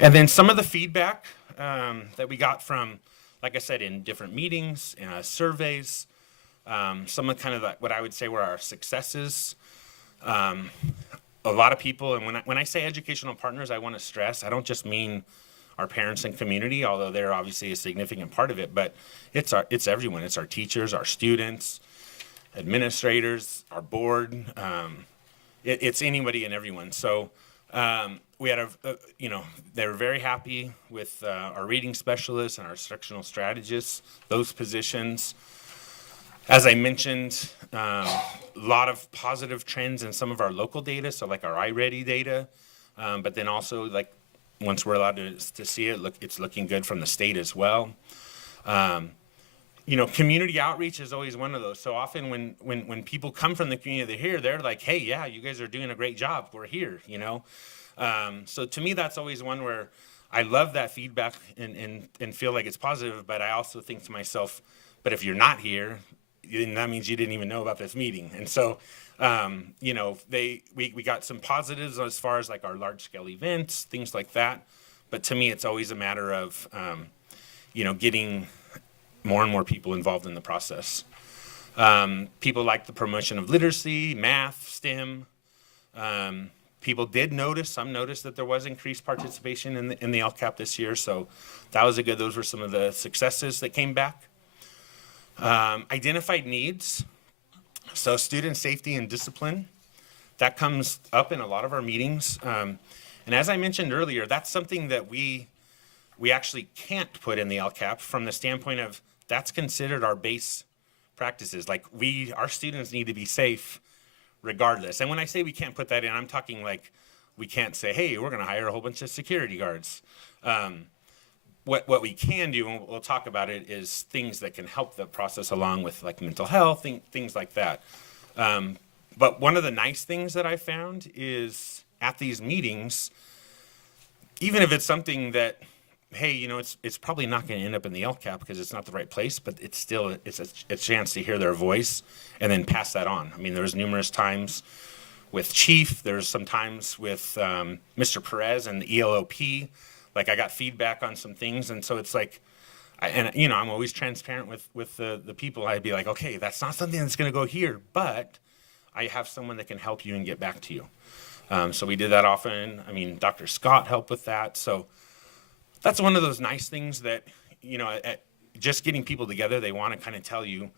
And then some of the feedback that we got from, like I said, in different meetings, surveys, some of kind of what I would say were our successes. A lot of people, and when I say educational partners, I want to stress, I don't just mean our parents and community, although they're obviously a significant part of it, but it's everyone. It's our teachers, our students, administrators, our board. It's anybody and everyone. So we had they were very happy with our reading specialists and our instructional strategists, those positions. As I mentioned, a lot of positive trends in some of our local data, so like our iReady data, but then also like once we're allowed to see it, it's looking good from the state as well. Community outreach is always one of those. So often when people come from the community, they're here, they're like, hey, yeah, you guys are doing a great job. We're here, So to me, that's always one where I love that feedback and feel like it's positive, but I also think to myself, but if you're not here, then that means you didn't even know about this meeting. And so, we got some positives as far as like our large scale events, things like that. But to me, it's always a matter of, getting more and more people involved in the process. People like the promotion of literacy, math, STEM. People did notice that there was increased participation in the LCAP this year. So that was those were some of the successes that came back. Identified needs, so student safety and discipline, that comes up in a lot of our meetings. And as I mentioned earlier, that's something that we actually can't put in the LCAP from the standpoint of that's considered our base practices. Like our students need to be safe regardless. And when I say we can't put that in, I'm talking like we can't say, hey, we're going to hire a whole bunch of security guards. What we can do, and we'll talk about it, is things that can help the process along with like mental health, things like that. But one of the nice things that I found is at these meetings, even if it's something that, hey, it's probably not going to end up in the LCAP because it's not the right place, but it's a chance to hear their voice and then pass that on. I mean, there was numerous times with Chief, there's some times with Mr. Perez and the ELOP. Like I got feedback on some things, and so it's like, I'm always transparent with the people. I'd be like, okay, that's not something that's going to go here, but I have someone that can help you and get back to you. So we did that often. I mean, Dr. Scott helped with that. So that's one of those nice things that, just getting people together, they want to kind of tell you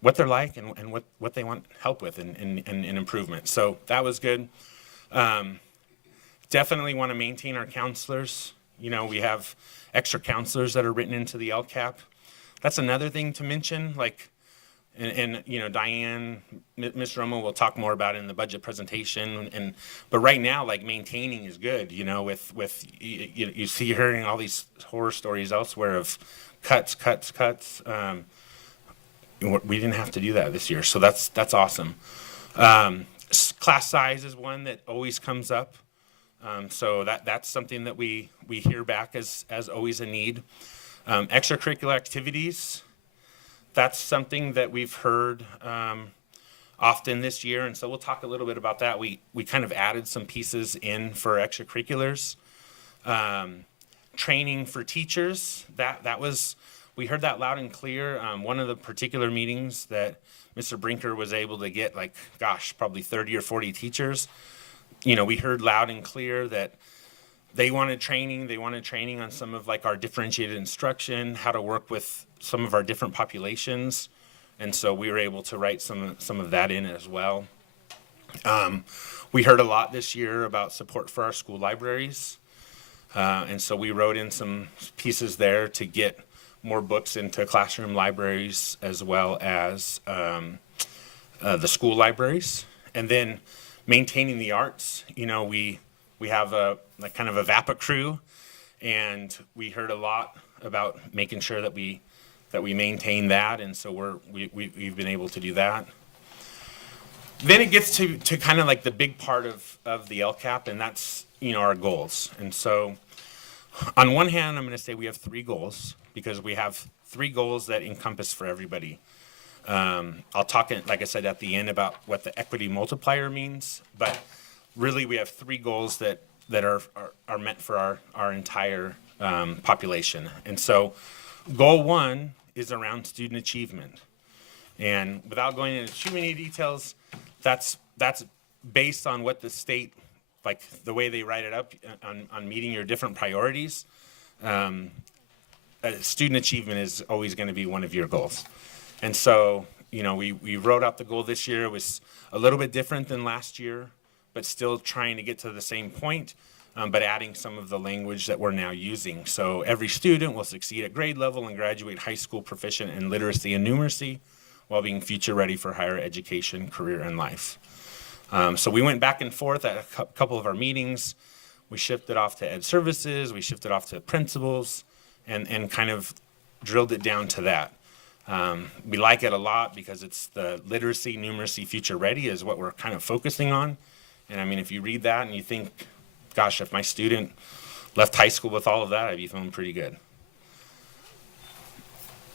what they're like and what they want help with and improvement. So that was good. Definitely want to maintain our counselors. You know, we have extra counselors that are written into the LCAP. That's another thing to mention, like, and you know, Diane, Ms. Romo will talk more about it in the budget presentation. But right now, like, maintaining is good. You know, with you see hearing all these horror stories elsewhere of cuts. We didn't have to do that this year, so that's awesome. Class size is one that always comes up. So that's something that we hear back as always a need. Extracurricular activities, that's something that we've heard often this year, and so we'll talk a little bit about that. We kind of added some pieces in for extracurriculars. Training for teachers, that was, we heard that loud and clear. One of the particular meetings that Mr. Brinker was able to get, like, gosh, probably 30 or 40 teachers. You know, we heard loud and clear that they wanted training. They wanted training on some of, like, our differentiated instruction, how to work with some of our different populations. And so we were able to write some of that in as well. We heard a lot this year about support for our school libraries. And so we wrote in some pieces there to get more books into classroom libraries as well as the school libraries. And then maintaining the arts. You know, we have a kind of a VAPA crew, and we heard a lot about making sure that we maintain that, and so we've been able to do that. Then it gets to kind of like the big part of the LCAP, and that's, you know, our goals. And so on one hand, I'm going to say we have 3 goals, because we have 3 goals that encompass for everybody. I'll talk, like I said, at the end about what the equity multiplier means, but really we have 3 goals that are meant for our entire population. And so goal 1 is around student achievement. And without going into too many details, that's based on what the state, like the way they write it up on meeting your different priorities. Student achievement is always going to be one of your goals. And so, you know, we wrote out the goal this year. It was a little bit different than last year, but still trying to get to the same point, but adding some of the language that we're now using. So every student will succeed at grade level and graduate high school proficient in literacy and numeracy while being future ready for higher education, career, and life. So we went back and forth at a couple of our meetings. We shifted off to ed services, we shifted off to principals, and kind of drilled it down to that. We like it a lot because it's the literacy, numeracy, future ready is what we're kind of focusing on. And I mean, if you read that and you think, gosh, if my student left high school with all of that, I'd be feeling pretty good.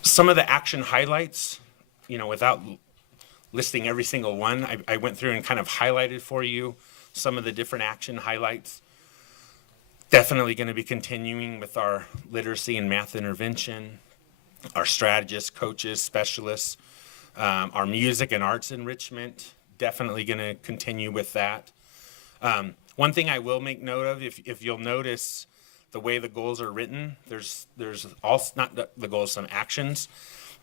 Some of the action highlights, you know, without listing every single one, I went through and kind of highlighted for you some of the different action highlights. Definitely going to be continuing with our literacy and math intervention, our strategists, coaches, specialists, our music and arts enrichment, definitely going to continue with that. One thing I will make note of, if you'll notice the way the goals are written, there's also, not the goals, some actions.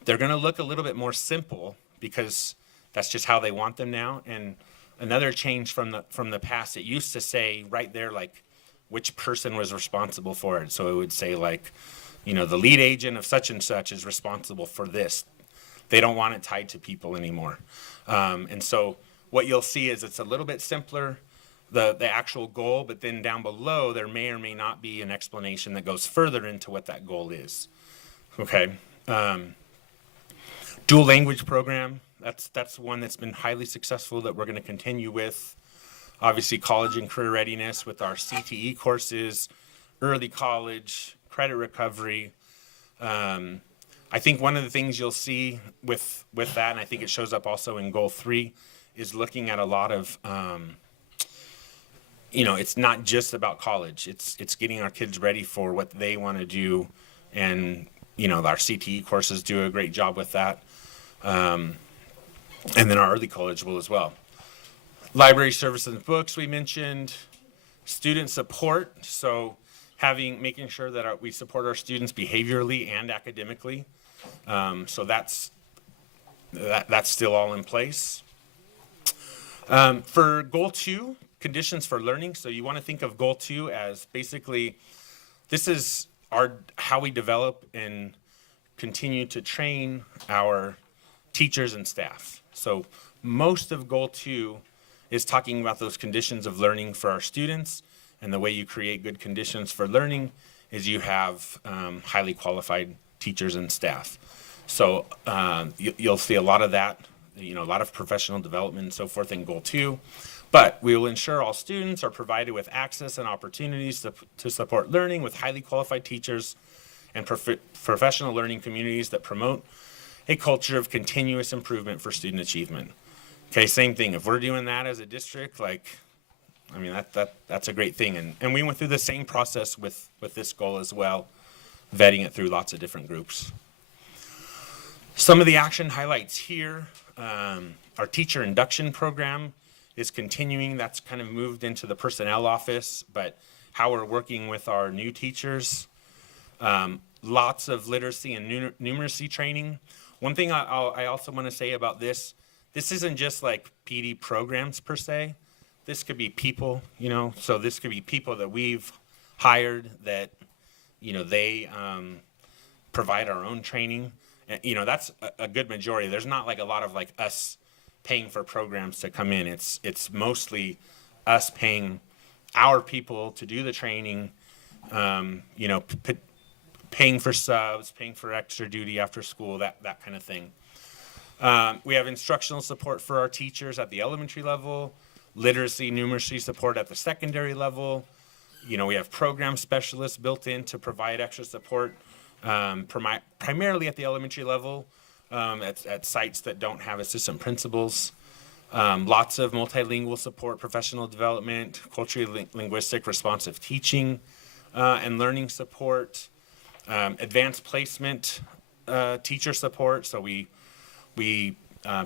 They're going to look a little bit more simple because that's just how they want them now. And another change from the past, it used to say right there, like, which person was responsible for it. So it would say, like, you know, the lead agent of such and such is responsible for this. They don't want it tied to people anymore. And so what you'll see is it's a little bit simpler, the actual goal, but then down below there may or may not be an explanation that goes further into what that goal is. Okay. Dual language program, that's one that's been highly successful that we're going to continue with. Obviously, college and career readiness with our CTE courses, early college, credit recovery. I think one of the things you'll see with that, and I think it shows up also in goal 3, is looking at a lot of, you know, it's not just about college. It's getting our kids ready for what they want to do, and, you know, our CTE courses do a great job with that. And then our early college will as well. Library services and books we mentioned. Student support, so making sure that we support our students behaviorally and academically. So that's still all in place. For goal 2, conditions for learning. So you want to think of goal 2 as basically, this is how we develop and continue to train our teachers and staff. So most of goal 2 is talking about those conditions of learning for our students, and the way you create good conditions for learning is you have highly qualified teachers and staff. So you'll see a lot of that, a lot of professional development and so forth in goal 2. But we will ensure all students are provided with access and opportunities to support learning with highly qualified teachers and professional learning communities that promote a culture of continuous improvement for student achievement. Okay, same thing. If we're doing that as a district, that's a great thing. And we went through the same process with this goal as well, vetting it through lots of different groups. Some of the action highlights here, our teacher induction program is continuing. That's kind of moved into the personnel office, but how we're working with our new teachers. Lots of literacy and numeracy training. One thing I also want to say about this isn't just like PD programs per se. This could be people, so this could be people that we've hired that, they provide our own training. And, that's a good majority. There's not like a lot of like us paying for programs to come in. It's mostly us paying our people to do the training, paying for subs, paying for extra duty after school, that kind of thing. We have instructional support for our teachers at the elementary level, literacy, numeracy support at the secondary level. We have program specialists built in to provide extra support, primarily at the elementary level, at sites that don't have assistant principals. Lots of multilingual support, professional development, culturally linguistic responsive teaching, and learning support. Advanced placement teacher support. So we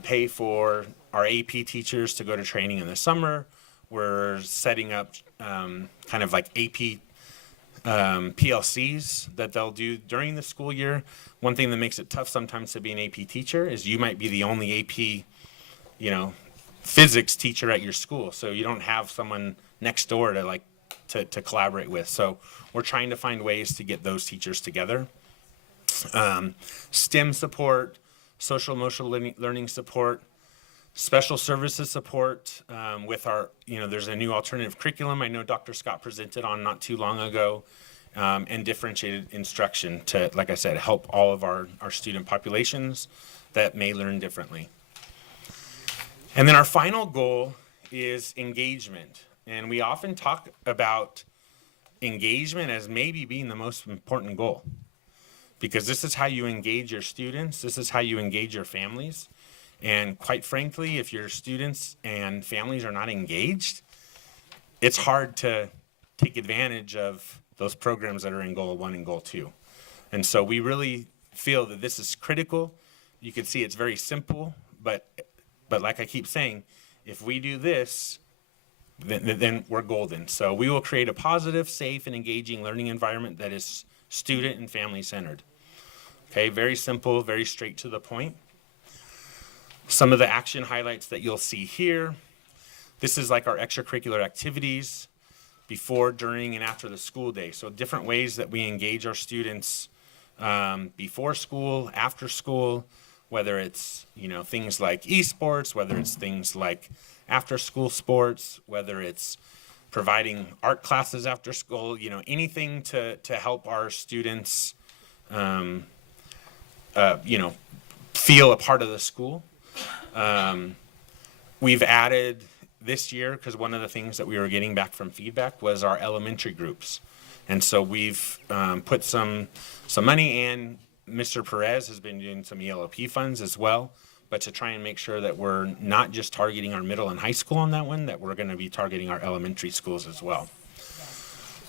pay for our AP teachers to go to training in the summer. We're setting up kind of like AP PLCs that they'll do during the school year. One thing that makes it tough sometimes to be an AP teacher is you might be the only AP, physics teacher at your school. So you don't have someone next door to collaborate with. So we're trying to find ways to get those teachers together. STEM support, social emotional learning support, special services support with our, there's a new alternative curriculum I know Dr. Scott presented on not too long ago, and differentiated instruction to, like I said, help all of our student populations that may learn differently. And then our final goal is engagement. And we often talk about engagement as maybe being the most important goal, because this is how you engage your students. This is how you engage your families. And quite frankly, if your students and families are not engaged, it's hard to take advantage of those programs that are in goal 1 and goal 2. And so we really feel that this is critical. You can see it's very simple, but like I keep saying, if we do this, then we're golden. So we will create a positive, safe, and engaging learning environment that is student and family centered. Okay, very simple, very straight to the point. Some of the action highlights that you'll see here. This is like our extracurricular activities before, during, and after the school day. So different ways that we engage our students before school, after school, whether it's, things like esports, whether it's things like after school sports, whether it's providing art classes after school, anything to help our students, feel a part of the school. We've added this year, because one of the things that we were getting back from feedback was our elementary groups. And so we've put some money, and Mr. Perez has been doing some ELOP funds as well, but to try and make sure that we're not just targeting our middle and high school on that one, that we're going to be targeting our elementary schools as well.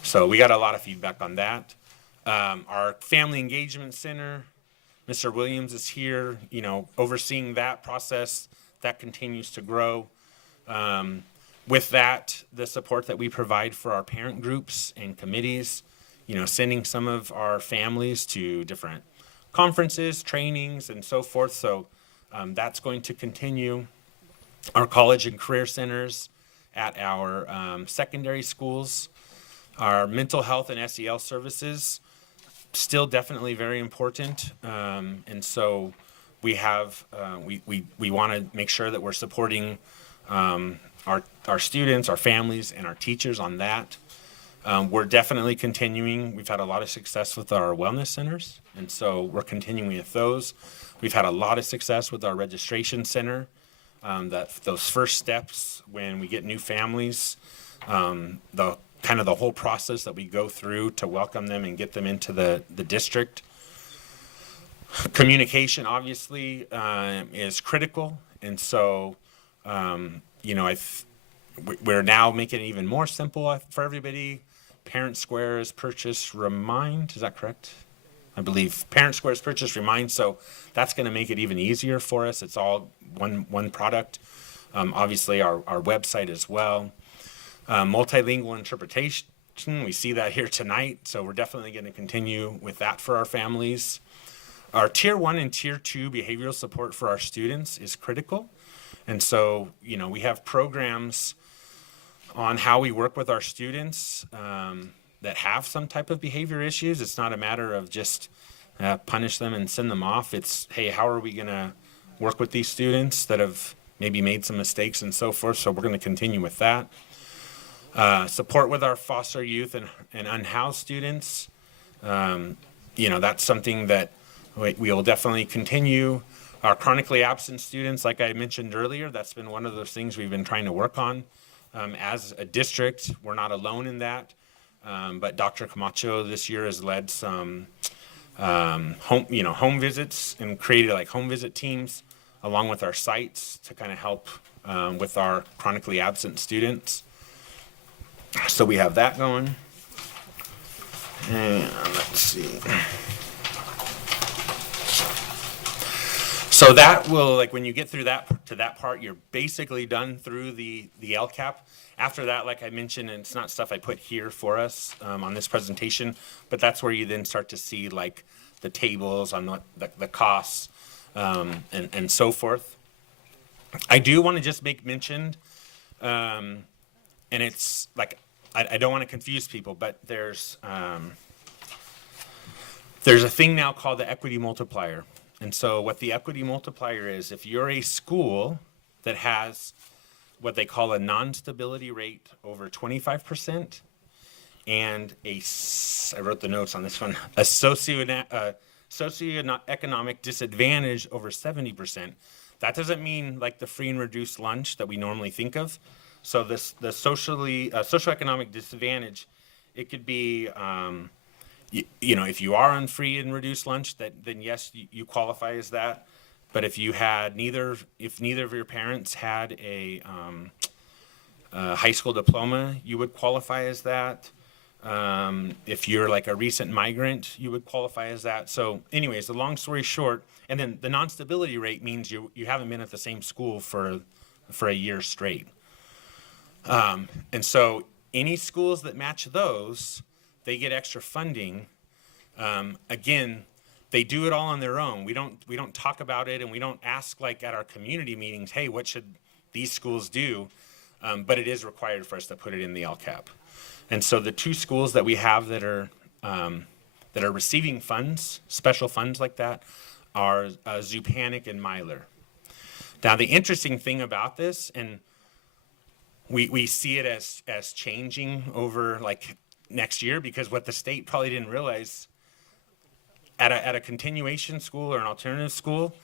So we got a lot of feedback on that. Our Family Engagement Center, Mr. Williams is here, overseeing that process. That continues to grow. With that, the support that we provide for our parent groups and committees, sending some of our families to different conferences, trainings, and so forth. So that's going to continue. Our college and career centers at our secondary schools, our mental health and SEL services, still definitely very important. And so we have, we want to make sure that we're supporting our students, our families, and our teachers on that. We're definitely continuing. We've had a lot of success with our wellness centers, and so we're continuing with those. We've had a lot of success with our registration center. Those first steps when we get new families, the whole process that we go through to welcome them and get them into the district. Communication obviously is critical, and so we're now making it even more simple for everybody. Parent Squares Purchase Remind, is that correct? I believe Parent Squares Purchase Remind, so that's going to make it even easier for us. It's all one product. Obviously our website as well. Multilingual interpretation, we see that here tonight, so we're definitely going to continue with that for our families. Our Tier 1 and Tier 2 behavioral support for our students is critical. And so, we have programs on how we work with our students that have some type of behavior issues. It's not a matter of just punish them and send them off. It's, hey, how are we going to work with these students that have maybe made some mistakes and so forth? So we're going to continue with that. Support with our foster youth and unhoused students. That's something that we will definitely continue. Our chronically absent students, like I mentioned earlier, that's been one of those things we've been trying to work on. As a district, we're not alone in that, but Dr. Camacho this year has led some home visits and created like home visit teams along with our sites to kind of help with our chronically absent students. So we have that going. And let's see. So that will, when you get through that part, you're basically done through the LCAP. After that, like I mentioned, and it's not stuff I put here for us on this presentation, but that's where you then start to see the tables on the costs and so forth. I do want to just make mention, and it's I don't want to confuse people, but there's a thing now called the equity multiplier. And so what the equity multiplier is, if you're a school that has what they call a non-stability rate over 25% and I wrote the notes on this one, a socioeconomic disadvantage over 70%, that doesn't mean the free and reduced lunch that we normally think of. So the socioeconomic disadvantage, it could be if you are on free and reduced lunch, then yes, you qualify as that. But if neither of your parents had a high school diploma, you would qualify as that. If you're a recent migrant, you would qualify as that. So anyways, the long story short, and then the non-stability rate means you haven't been at the same school for a year straight. And so any schools that match those, they get extra funding. Again, they do it all on their own. We don't talk about it, and we don't ask at our community meetings, hey, what should these schools do? But it is required for us to put it in the LCAP. And so the two schools that we have that are receiving funds, special funds like that, are Zupanik and Myler. Now the interesting thing about this, and we see it as changing over next year, because what the state probably didn't realize, at a continuation school or an alternative school,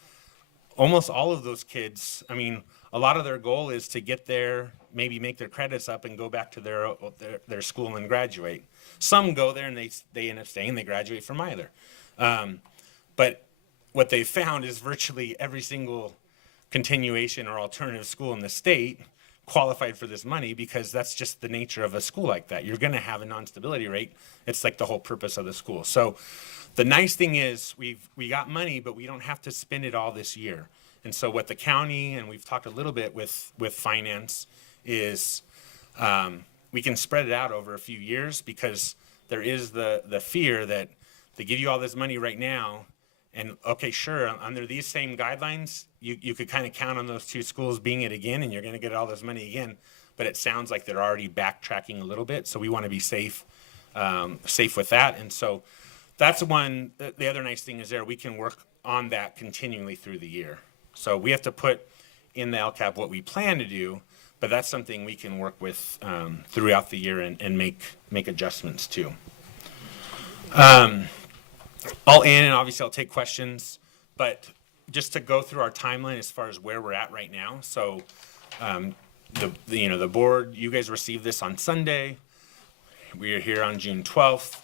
almost all of those kids, a lot of their goal is to get there, maybe make their credits up and go back to their school and graduate. Some go there and they end up staying, they graduate from either. But what they found is virtually every single continuation or alternative school in the state qualified for this money, because that's just the nature of a school like that. You're going to have a non-stability rate. It's the whole purpose of the school. So the nice thing is we got money, but we don't have to spend it all this year. And so what the county, and we've talked a little bit with finance, is we can spread it out over a few years, because there is the fear that they give you all this money right now, And okay, sure, under these same guidelines, you could kind of count on those two schools being it again, and you're going to get all this money again. But it sounds like they're already backtracking a little bit, so we want to be safe with that. And so that's one. The other nice thing is we can work on that continually through the year. So we have to put in the LCAP what we plan to do, but that's something we can work with throughout the year and make adjustments to. I'll end, and obviously I'll take questions, but just to go through our timeline as far as where we're at right now. So the board, you guys received this on Sunday. We are here on June 12th.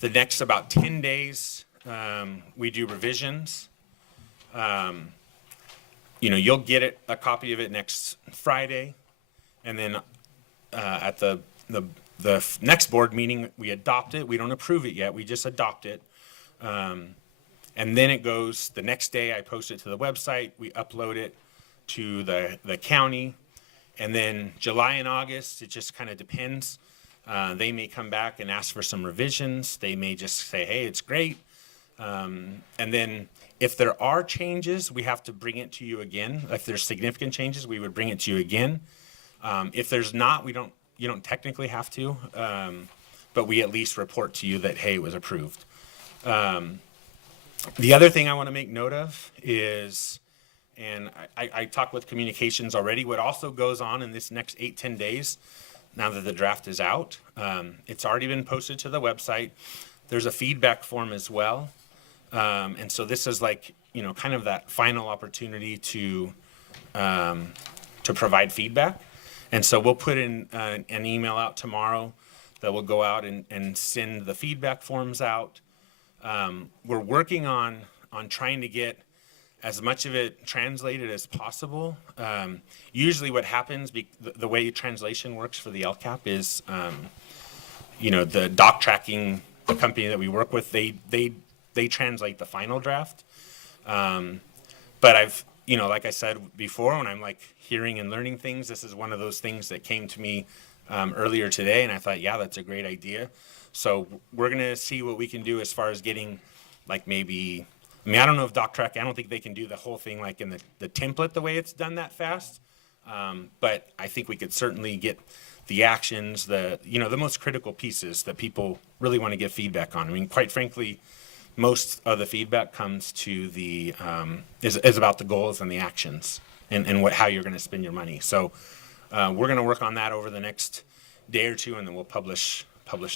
The next about 10 days, we do revisions. You'll get a copy of it next Friday, and then at the next board meeting, we adopt it. We don't approve it yet. We just adopt it. And then it goes, the next day I post it to the website. We upload it to the county. And then July and August, it just kind of depends. They may come back and ask for some revisions. They may just say, hey, it's great. And then if there are changes, we have to bring it to you again. If there's significant changes, we would bring it to you again. If there's not, you don't technically have to, but we at least report to you that, hey, it was approved. The other thing I want to make note of is, and I talked with communications already, what also goes on in this next 8-10 days, now that the draft is out, it's already been posted to the website. There's a feedback form as well. And so this is like, kind of that final opportunity to provide feedback. And so we'll put in an email out tomorrow that will go out and send the feedback forms out. We're working on trying to get as much of it translated as possible. Usually what happens, the way translation works for the LCAP is, the doc tracking, the company that we work with, they translate the final draft. But I've, like I said before, when I'm like hearing and learning things, this is one of those things that came to me earlier today, and I thought, yeah, that's a great idea. So we're going to see what we can do as far as getting like maybe, I don't know if DocTrack, I don't think they can do the whole thing like in the template the way it's done that fast. But I think we could certainly get the actions, the most critical pieces that people really want to give feedback on. Quite frankly, most of the feedback comes to is about the goals and the actions and how you're going to spend your money. So we're going to work on that over the next day or two, and then we'll publish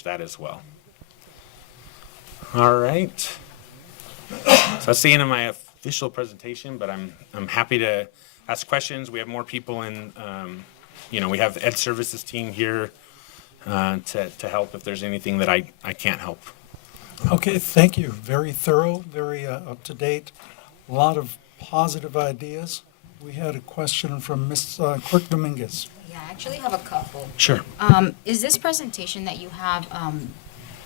that as well. All right. So that's the end of my official presentation, but I'm happy to ask questions. We have more people in, we have Ed Services team here to help if there's anything that I can't help. Okay, thank you. Very thorough, very up to date. A lot of positive ideas. We had a question from Ms. Clerk Dominguez. Yeah, I actually have a couple. Sure. Is this presentation that you have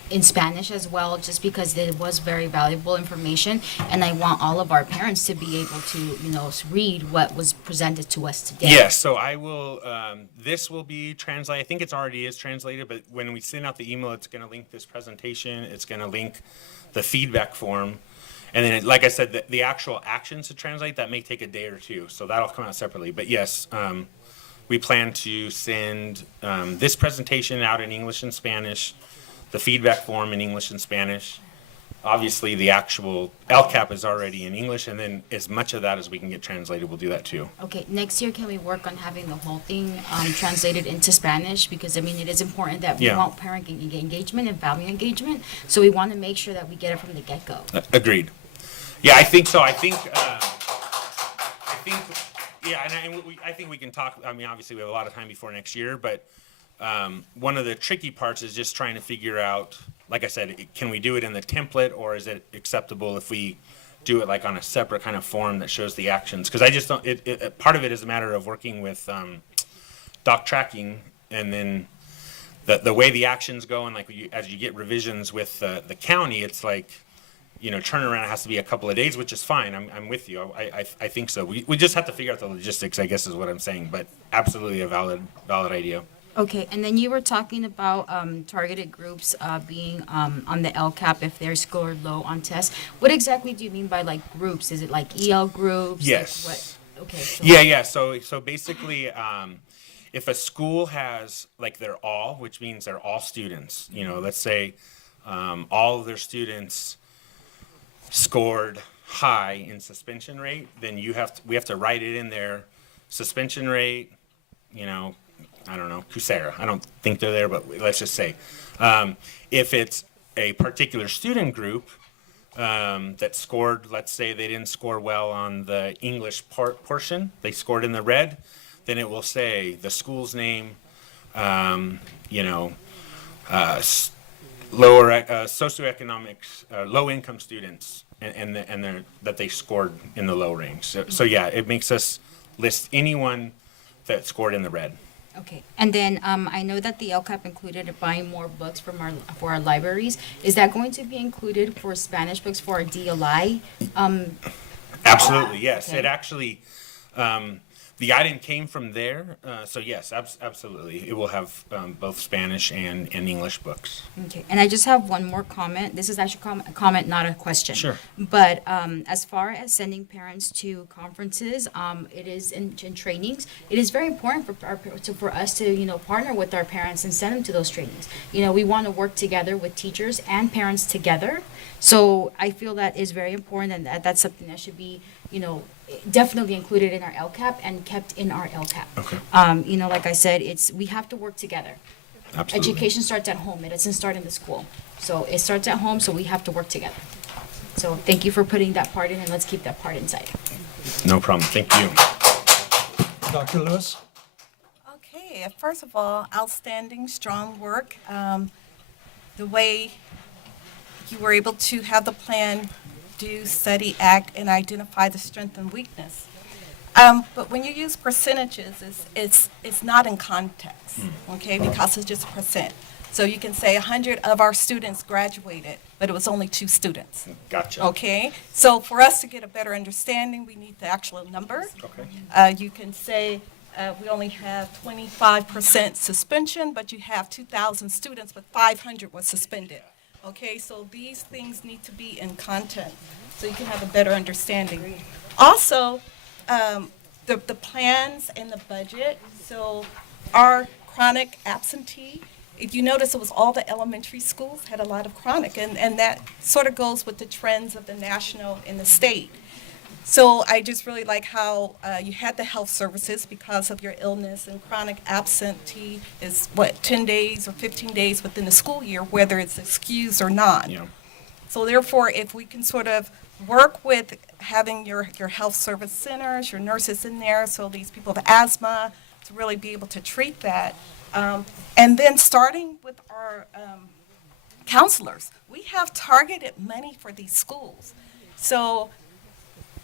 in Spanish as well, just because it was very valuable information, and I want all of our parents to be able to, read what was presented to us today? Yes, so I will, this will be translated. I think it's already is translated, but when we send out the email, it's going to link this presentation. It's going to link the feedback form. And then, like I said, the actual actions to translate, that may take a day or two. So that'll come out separately. But yes, we plan to send this presentation out in English and Spanish, the feedback form in English and Spanish. Obviously, the actual LCAP is already in English, and then as much of that as we can get translated, we'll do that too. Okay, next year, can we work on having the whole thing translated into Spanish? Because, it is important that we want parent engagement and family engagement, so we want to make sure that we get it from the get-go. Agreed. Yeah, I think so. I think we can talk. Obviously, we have a lot of time before next year, but one of the tricky parts is just trying to figure out, like I said, can we do it in the template, or is it acceptable if we do it like on a separate kind of form that shows the actions? Because I just don't, part of it is a matter of working with doc tracking, and then the way the actions go, and like as you get revisions with the county, it's like, turnaround has to be a couple of days, which is fine. I'm with you. I think so. We just have to figure out the logistics, I guess is what I'm saying, but absolutely a valid idea. Okay, and then you were talking about targeted groups being on the LCAP if they're scored low on tests. What exactly do you mean by like groups? Is it like EL groups? Like Yes. what? Okay. So Yeah. So basically, if a school has like they're all, which means they're all students. Let's say all of their students scored high in suspension rate, then we have to write it in there. Suspension rate. I don't know, Coursera. I don't think they're there, but let's just say. If it's a particular student group that scored, let's say they didn't score well on the English portion, they scored in the red, then it will say the school's name, lower socioeconomics, low-income students, and that they scored in the low range. So yeah, it makes us list anyone that scored in the red. okay, and then I know that the LCAP included buying more books for our libraries. Is that going to be included for Spanish books for our DLI? Absolutely, yes. Okay. It actually, the item came from there, so yes, absolutely. It will have both Spanish and English books. Okay, and I just have one more comment. This is actually a comment, not a question. Sure. But as far as sending parents to conferences, it is in trainings. It is very important for us to partner with our parents and send them to those trainings. We want to work together with teachers and parents together. So I feel that is very important, and that's something that should be definitely included in our LCAP and kept in our LCAP. Okay. Like I said, we have to work together. Absolutely. Education starts at home. It doesn't start in the school. So it starts at home, so we have to work together. So thank you for putting that part in, and let's keep that part inside. No problem. Thank you. Dr. Lewis? Okay, first of all, outstanding, strong work. The way you were able to have the plan, do, study, act, and identify the strength and weakness. But when you use percentages, it's not in context, okay, because it's just a percent. So you can say 100 of our students graduated, but it was only 2 students. Gotcha. Okay, so for us to get a better understanding, we need the actual number. Okay. You can say we only have 25% suspension, but you have 2,000 students, but 500 was suspended. Okay, so these things need to be in content so you can have a better understanding. Also, the plans and the budget. So our chronic absentee, if you notice, it was all the elementary schools had a lot of chronic, and that sort of goes with the trends of the national and the state. So I just really like how you had the health services because of your illness, and chronic absentee is 10 days or 15 days within the school year, whether it's excused or not. Yeah. So therefore, if we can sort of work with having your health service centers, your nurses in there, so these people with asthma, to really be able to treat that. And then starting with our counselors, we have targeted money for these schools. So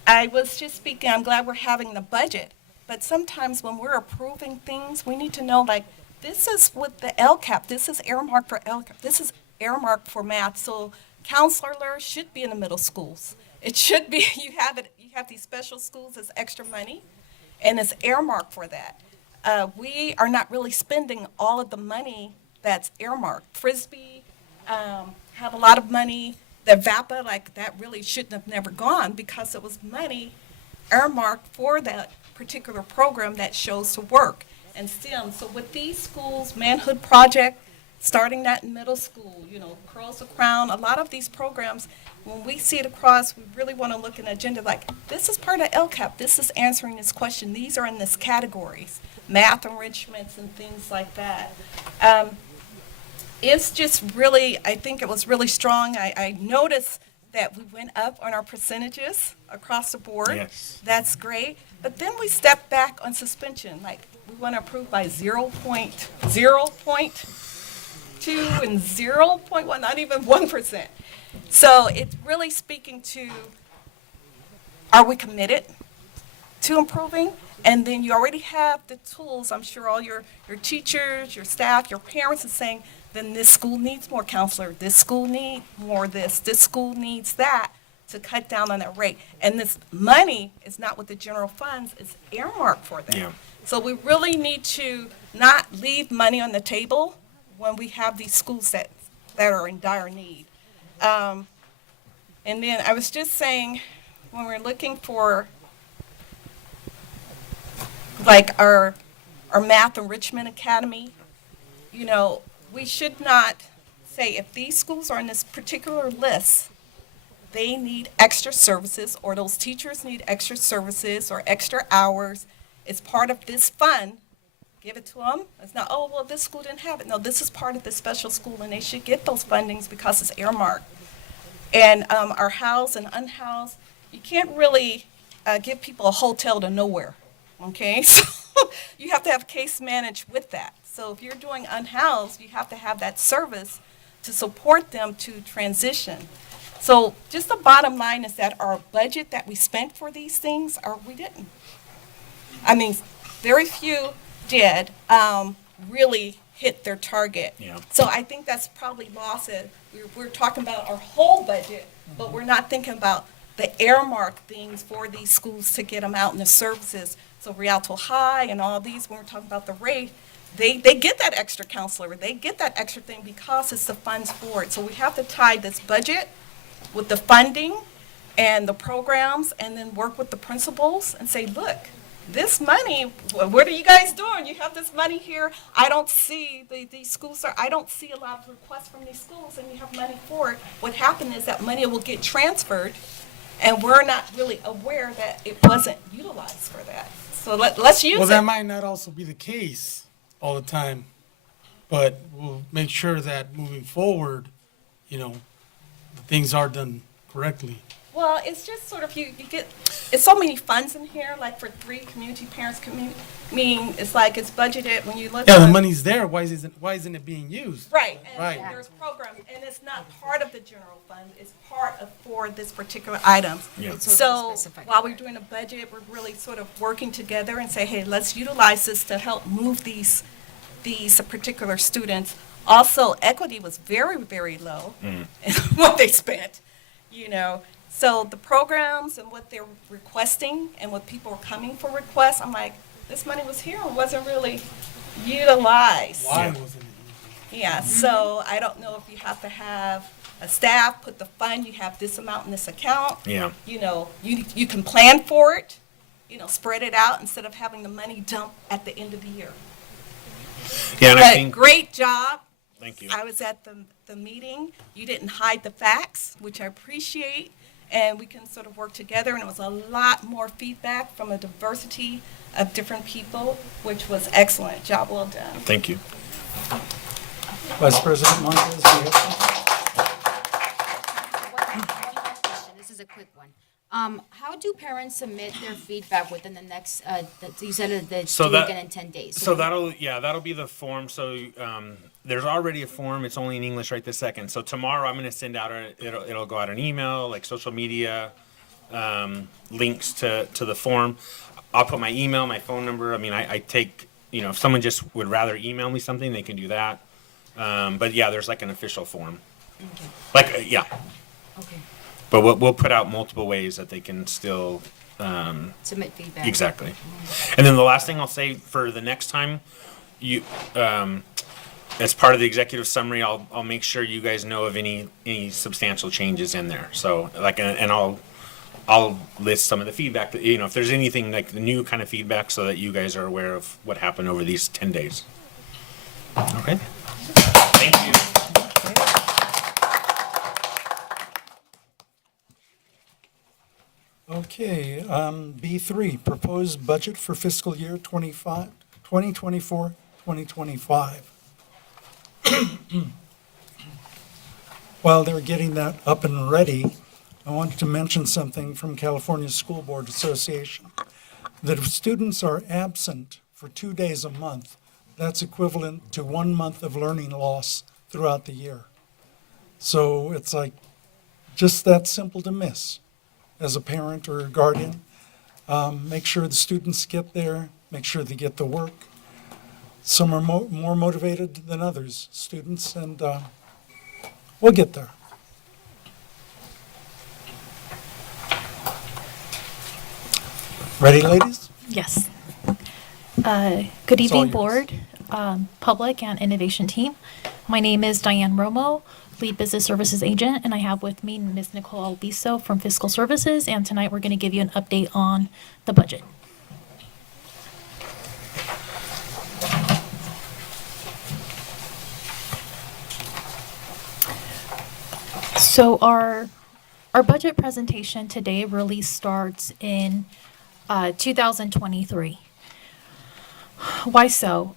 I was just speaking, I'm glad we're having the budget, but sometimes when we're approving things, we need to know, like, this is with the LCAP, this is earmarked for LCAP, this is earmarked for math, so counselors should be in the middle schools. It should be, you have these special schools as extra money, and it's earmarked for that. We are not really spending all of the money that's earmarked. Frisbee have a lot of money. The VAPA, like, that really shouldn't have never gone because it was money earmarked for that particular program that shows to work and STEM. So with these schools, Manhood Project, starting that in middle school, Curls the Crown, a lot of these programs, when we see it across, we really want to look at an agenda like, this is part of LCAP, this is answering this question, these are in this categories, math enrichments and things like that. It's just really, I think it was really strong. I noticed that we went up on our percentages across the board. Yes. That's great. But then we stepped back on suspension. Like, we want to approve by 0.2 and 0.1, not even 1%. So it's really speaking to, are we committed to improving? And then you already have the tools. I'm sure all your teachers, your staff, your parents are saying, then this school needs more counselor, this school needs more this school needs that, to cut down on that rate. And this money is not with the general funds, it's earmarked for that. Yeah. So we really need to not leave money on the table when we have these schools that are in dire need. And then I was just saying, when we're looking for like our math enrichment academy, you know, we should not say if these schools are on this particular list, they need extra services, or those teachers need extra services or extra hours. It's part of this fund. Give it to them. It's not, oh, well, this school didn't have it. No, this is part of the special school, and they should get those fundings because it's earmarked. And our housed and unhoused, you can't really give people a hotel to nowhere, okay? So you have to have case managed with that. So if you're doing unhoused, you have to have that service to support them to transition. So just the bottom line is that our budget that we spent for these things, or we didn't. I mean, very few did really hit their target. Yeah. So I think that's probably lost it. We're talking about our whole budget, but we're not thinking about the earmark things for these schools to get them out in the services. So Rialto High and all these, when we're talking about the rate, they get that extra counselor, they get that extra thing because it's the funds for it. So we have to tie this budget with the funding and the programs, and then work with the principals and say, look, this money, what are you guys doing? You have this money here. I don't see these schools I don't see a lot of requests from these schools, and you have money for it. What happened is that money will get transferred, and we're not really aware that it wasn't utilized for that. So let's use Well, it. that might not also be the case all the time, but we'll make sure that moving forward, you know, things are done correctly. Well, it's just sort of, you get, it's so many funds in here, like for 3 community parents, meaning it's like it's budgeted when you look Yeah, the at- money's there, why isn't it being used? Right, and Right. there's programs, and it's not part of the general fund, it's part of, for this particular item. Yeah. So while we're doing a budget, we're really sort of working together and say, hey, let's utilize this to help move these particular students. Also, equity was very, very low in what they spent, you know. So the programs and what they're requesting and what people are coming for requests, I'm like, this money was here and wasn't really utilized. Why wasn't it? Yeah, so I don't know if you have to have a staff, put the fund, you have this amount in this account. Yeah. You know, you can plan for it, you know, spread it out instead of having the money dump at the end of the year. Yeah, and I But think, great job. thank you. I was at the meeting. You didn't hide the facts, which I appreciate. And we can sort of work together, and it was a lot more feedback from a diversity of different people, which was excellent. Job well done. Thank you. Vice President Montes, do you have something? One last question. This is a quick one. How do parents submit their feedback within the next, you said that So due that- again in 10 days? So that'll be the form. So there's already a form. It's only in English right this second. So tomorrow I'm going to send out it'll go out an email, like social media links to the form. I'll put my email, my phone number. I mean, I take, you know, if someone just would rather email me something, they can do that. But yeah, there's like an official form. Okay. Like yeah. Okay. But we'll put out multiple ways that they can still Submit feedback. exactly. And then the last thing I'll say for the next time, you as part of the executive summary, I'll make sure you guys know of any substantial changes in there. So like, and I'll list some of the feedback that, you know, if there's anything like the new kind of feedback, so that you guys are aware of what happened over these 10 days. Okay. Thank you. Okay, B3, proposed budget for fiscal year 2024, 2025. While they're getting that up and ready, I wanted to mention something from California School Board Association. That if students are absent for 2 days a month, that's equivalent to 1 month of learning loss throughout the year. So it's like, just that simple to miss. As a parent or a guardian, make sure the students get there, make sure they get the work. Some are more motivated than others, students, and we'll get there. Ready, ladies? Yes. Good It's all evening, yours. Board, Public, and Innovation Team. My name is Diane Romo, Lead Business Services Agent, and I have with me Ms. Nicole Albiso from Fiscal Services, and tonight we're going to give you an update on the budget. So our budget presentation today really starts in 2023. Why so?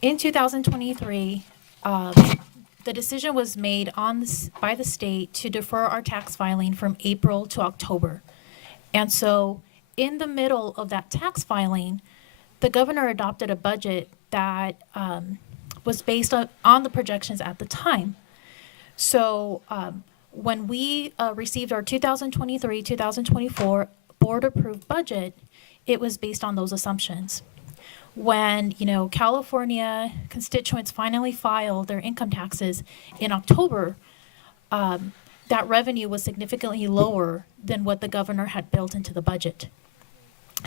In 2023, the decision was made by the state to defer our tax filing from April to October. And so in the middle of that tax filing, the governor adopted a budget that was based on the projections at the time. So when we received our 2023-2024 board-approved budget, it was based on those assumptions. When, California constituents finally filed their income taxes in October, that revenue was significantly lower than what the governor had built into the budget.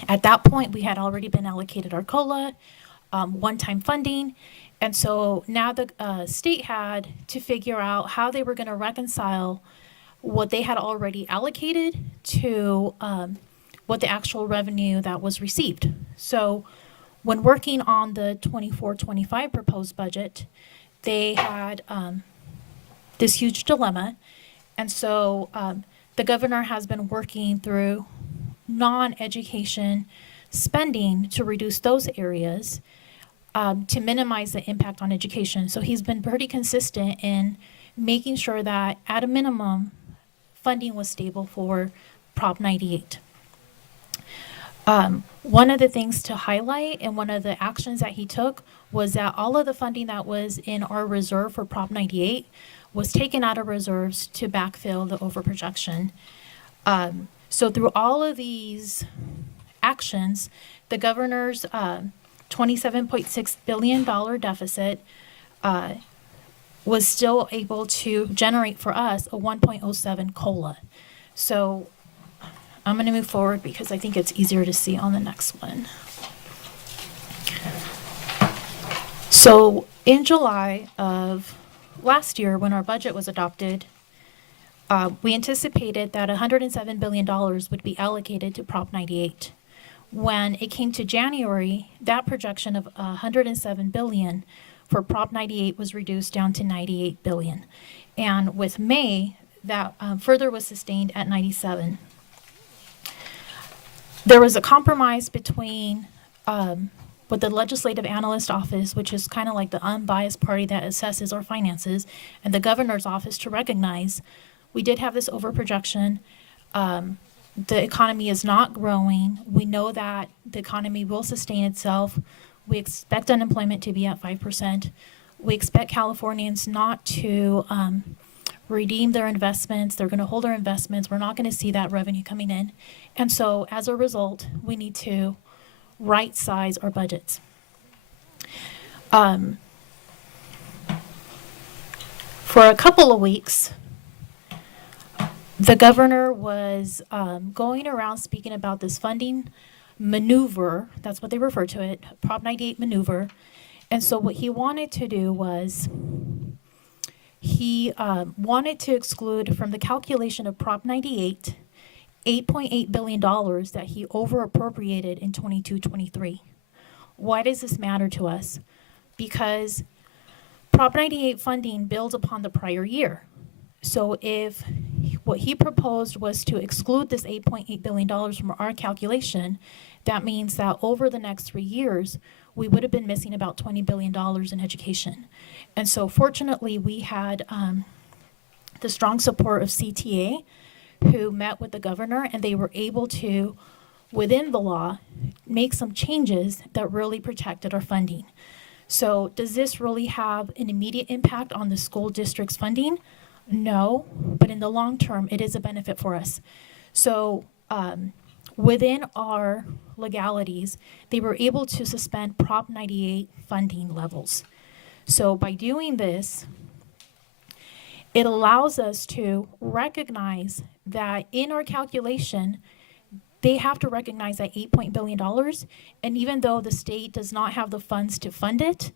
At that point, we had already been allocated our COLA, one-time funding, and so now the state had to figure out how they were going to reconcile what they had already allocated to what the actual revenue that was received. So when working on the 24-25 proposed budget, they had this huge dilemma. And so the governor has been working through non-education spending to reduce those areas to minimize the impact on education. So he's been pretty consistent in making sure that at a minimum, funding was stable for Prop 98. One of the things to highlight and one of the actions that he took was that all of the funding that was in our reserve for Prop 98 was taken out of reserves to backfill the overprojection. So through all of these actions, the governor's $27.6 billion deficit was still able to generate for us a 1.07 COLA. So I'm going to move forward because I think it's easier to see on the next one. So in July of last year, when our budget was adopted, we anticipated that $107 billion would be allocated to Prop 98. When it came to January, that projection of $107 billion for Prop 98 was reduced down to $98 billion. And with May, that further was sustained at 97. There was a compromise between what the Legislative Analyst Office, which is kind of like the unbiased party that assesses our finances, and the Governor's Office to recognize we did have this overprojection. The economy is not growing. We know that the economy will sustain itself. We expect unemployment to be at 5%. We expect Californians not to redeem their investments. They're going to hold their investments. We're not going to see that revenue coming in. And so as a result, we need to right size our budgets. For a couple of weeks, the governor was going around speaking about this funding maneuver. That's what they refer to it, Prop 98 maneuver. And so what he wanted to do was he wanted to exclude from the calculation of Prop 98 $8.8 billion that he over appropriated in 22-23. Why does this matter to us? Because Prop 98 funding builds upon the prior year. So if what he proposed was to exclude this $8.8 billion from our calculation, that means that over the next 3 years, we would have been missing about $20 billion in education. And so fortunately, we had the strong support of CTA, who met with the governor, and they were able to, within the law, make some changes that really protected our funding. So does this really have an immediate impact on the school district's funding? No, but in the long term, it is a benefit for us. So within our legalities, they were able to suspend Prop 98 funding levels. So by doing this, it allows us to recognize that in our calculation, they have to recognize that $8 billion, and even though the state does not have the funds to fund it,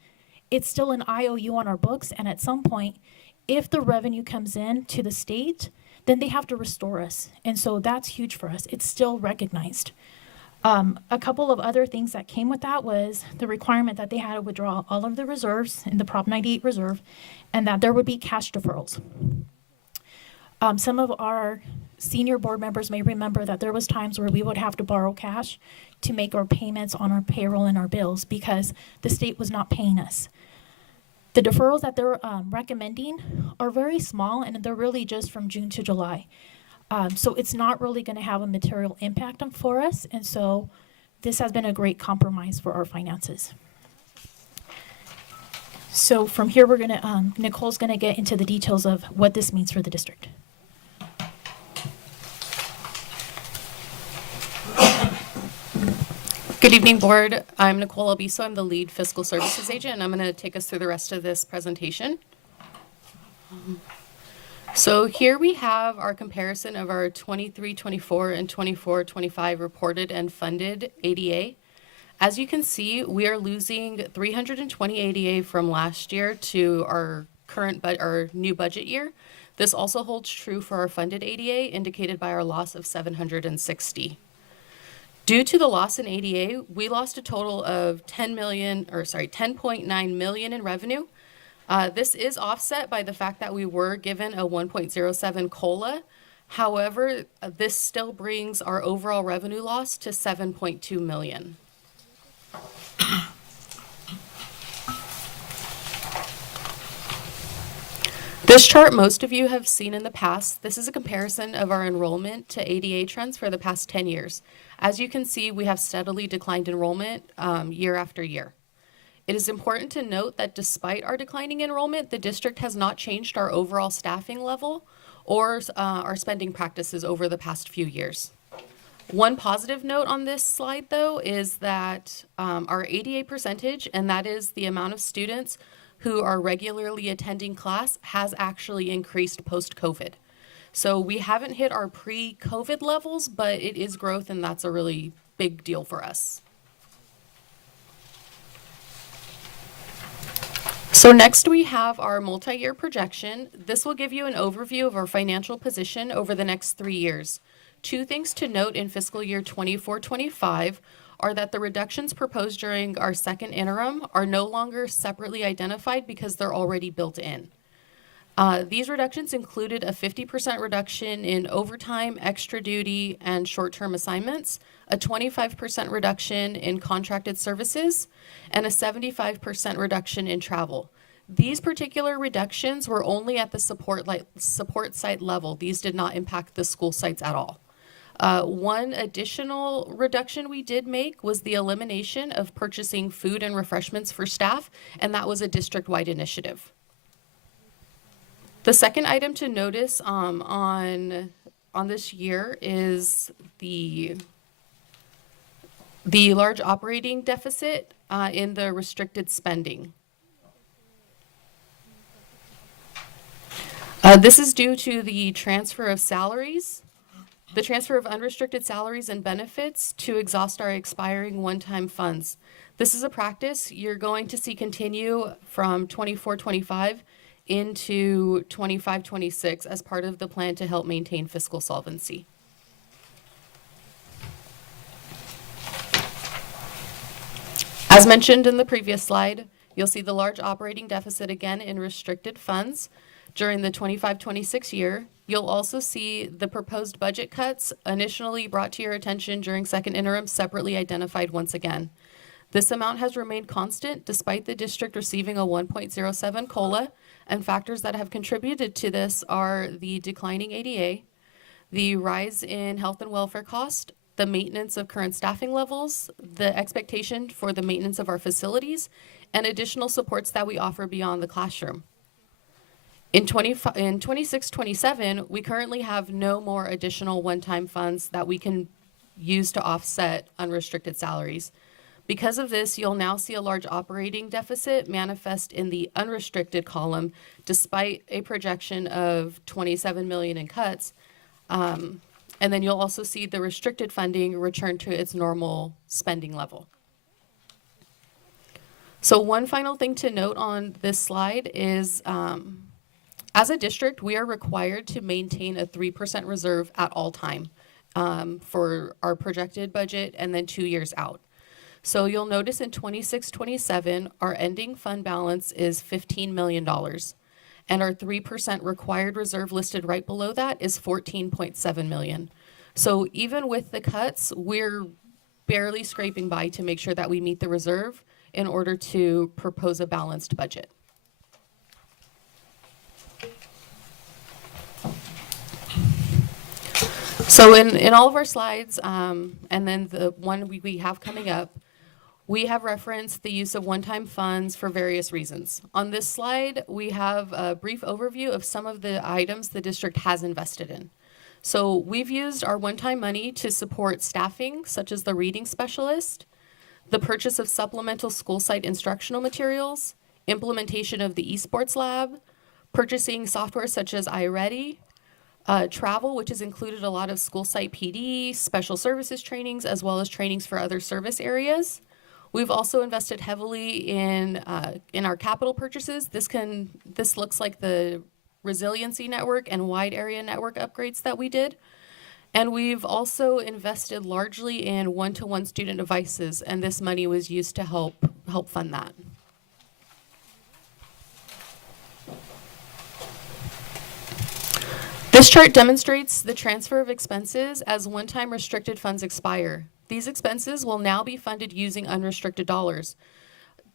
it's still an IOU on our books, and at some point, if the revenue comes in to the state, then they have to restore us. And so that's huge for us. It's still recognized. A couple of other things that came with that was the requirement that they had to withdraw all of the reserves in the Prop 98 reserve, and that there would be cash deferrals. Some of our senior board members may remember that there was times where we would have to borrow cash to make our payments on our payroll and our bills because the state was not paying us. The deferrals that they're recommending are very small, and they're really just from June to July. So it's not really going to have a material impact for us, and so this has been a great compromise for our finances. So from here, we're going to, Nicole's going to get into the details of what this means for the district. Good evening, Board. I'm Nicole Albiso. I'm the lead fiscal services agent, and I'm going to take us through the rest of this presentation. So here we have our comparison of our 23-24 and 24-25 reported and funded ADA. As you can see, we are losing 320 ADA from last year to our our new budget year. This also holds true for our funded ADA, indicated by our loss of 760. Due to the loss in ADA, we lost a total of 10.9 million in revenue. This is offset by the fact that we were given a 1.07 COLA. However, this still brings our overall revenue loss to 7.2 million. This chart most of you have seen in the past. This is a comparison of our enrollment to ADA trends for the past 10 years. As you can see, we have steadily declined enrollment year after year. It is important to note that despite our declining enrollment, the district has not changed our overall staffing level or our spending practices over the past few years. One positive note on this slide, though, is that our ADA percentage, and that is the amount of students who are regularly attending class, has actually increased post-COVID. So we haven't hit our pre-COVID levels, but it is growth, and that's a really big deal for us. So next we have our multi-year projection. This will give you an overview of our financial position over the next 3 years. Two things to note in fiscal year 24-25 are that the reductions proposed during our second interim are no longer separately identified because they're already built in. These reductions included a 50% reduction in overtime, extra duty, and short-term assignments, a 25% reduction in contracted services, and a 75% reduction in travel. These particular reductions were only at the support site level. These did not impact the school sites at all. One additional reduction we did make was the elimination of purchasing food and refreshments for staff, and that was a district-wide initiative. The second item to notice on this year is the large operating deficit in the restricted spending. This is due to the transfer of salaries, the transfer of unrestricted salaries and benefits to exhaust our expiring one-time funds. This is a practice you're going to see continue from 24-25 into 25-26 as part of the plan to help maintain fiscal solvency. As mentioned in the previous slide, you'll see the large operating deficit again in restricted funds during the 25-26 year. You'll also see the proposed budget cuts initially brought to your attention during second interim separately identified once again. This amount has remained constant despite the district receiving a 1.07 COLA, and factors that have contributed to this are the declining ADA, the rise in health and welfare cost, the maintenance of current staffing levels, the expectation for the maintenance of our facilities, and additional supports that we offer beyond the classroom. In 26-27, we currently have no more additional one-time funds that we can use to offset unrestricted salaries. Because of this, you'll now see a large operating deficit manifest in the unrestricted column, despite a projection of 27 million in cuts. And then you'll also see the restricted funding return to its normal spending level. So one final thing to note on this slide is, as a district, we are required to maintain a 3% reserve at all time for our projected budget and then 2 years out. So you'll notice in 26-27, our ending fund balance is $15 million. And our 3% required reserve listed right below that is $14.7 million. So even with the cuts, we're barely scraping by to make sure that we meet the reserve in order to propose a balanced budget. So in all of our slides, and then the one we have coming up, we have referenced the use of one-time funds for various reasons. On this slide, we have a brief overview of some of the items the district has invested in. So we've used our one-time money to support staffing, such as the reading specialist, the purchase of supplemental school site instructional materials, implementation of the esports lab, purchasing software such as iReady, travel, which has included a lot of school site PD, special services trainings, as well as trainings for other service areas. We've also invested heavily in our capital purchases. This looks like the resiliency network and wide area network upgrades that we did. And we've also invested largely in one-to-one student devices, and this money was used to help fund that. This chart demonstrates the transfer of expenses as one-time restricted funds expire. These expenses will now be funded using unrestricted dollars.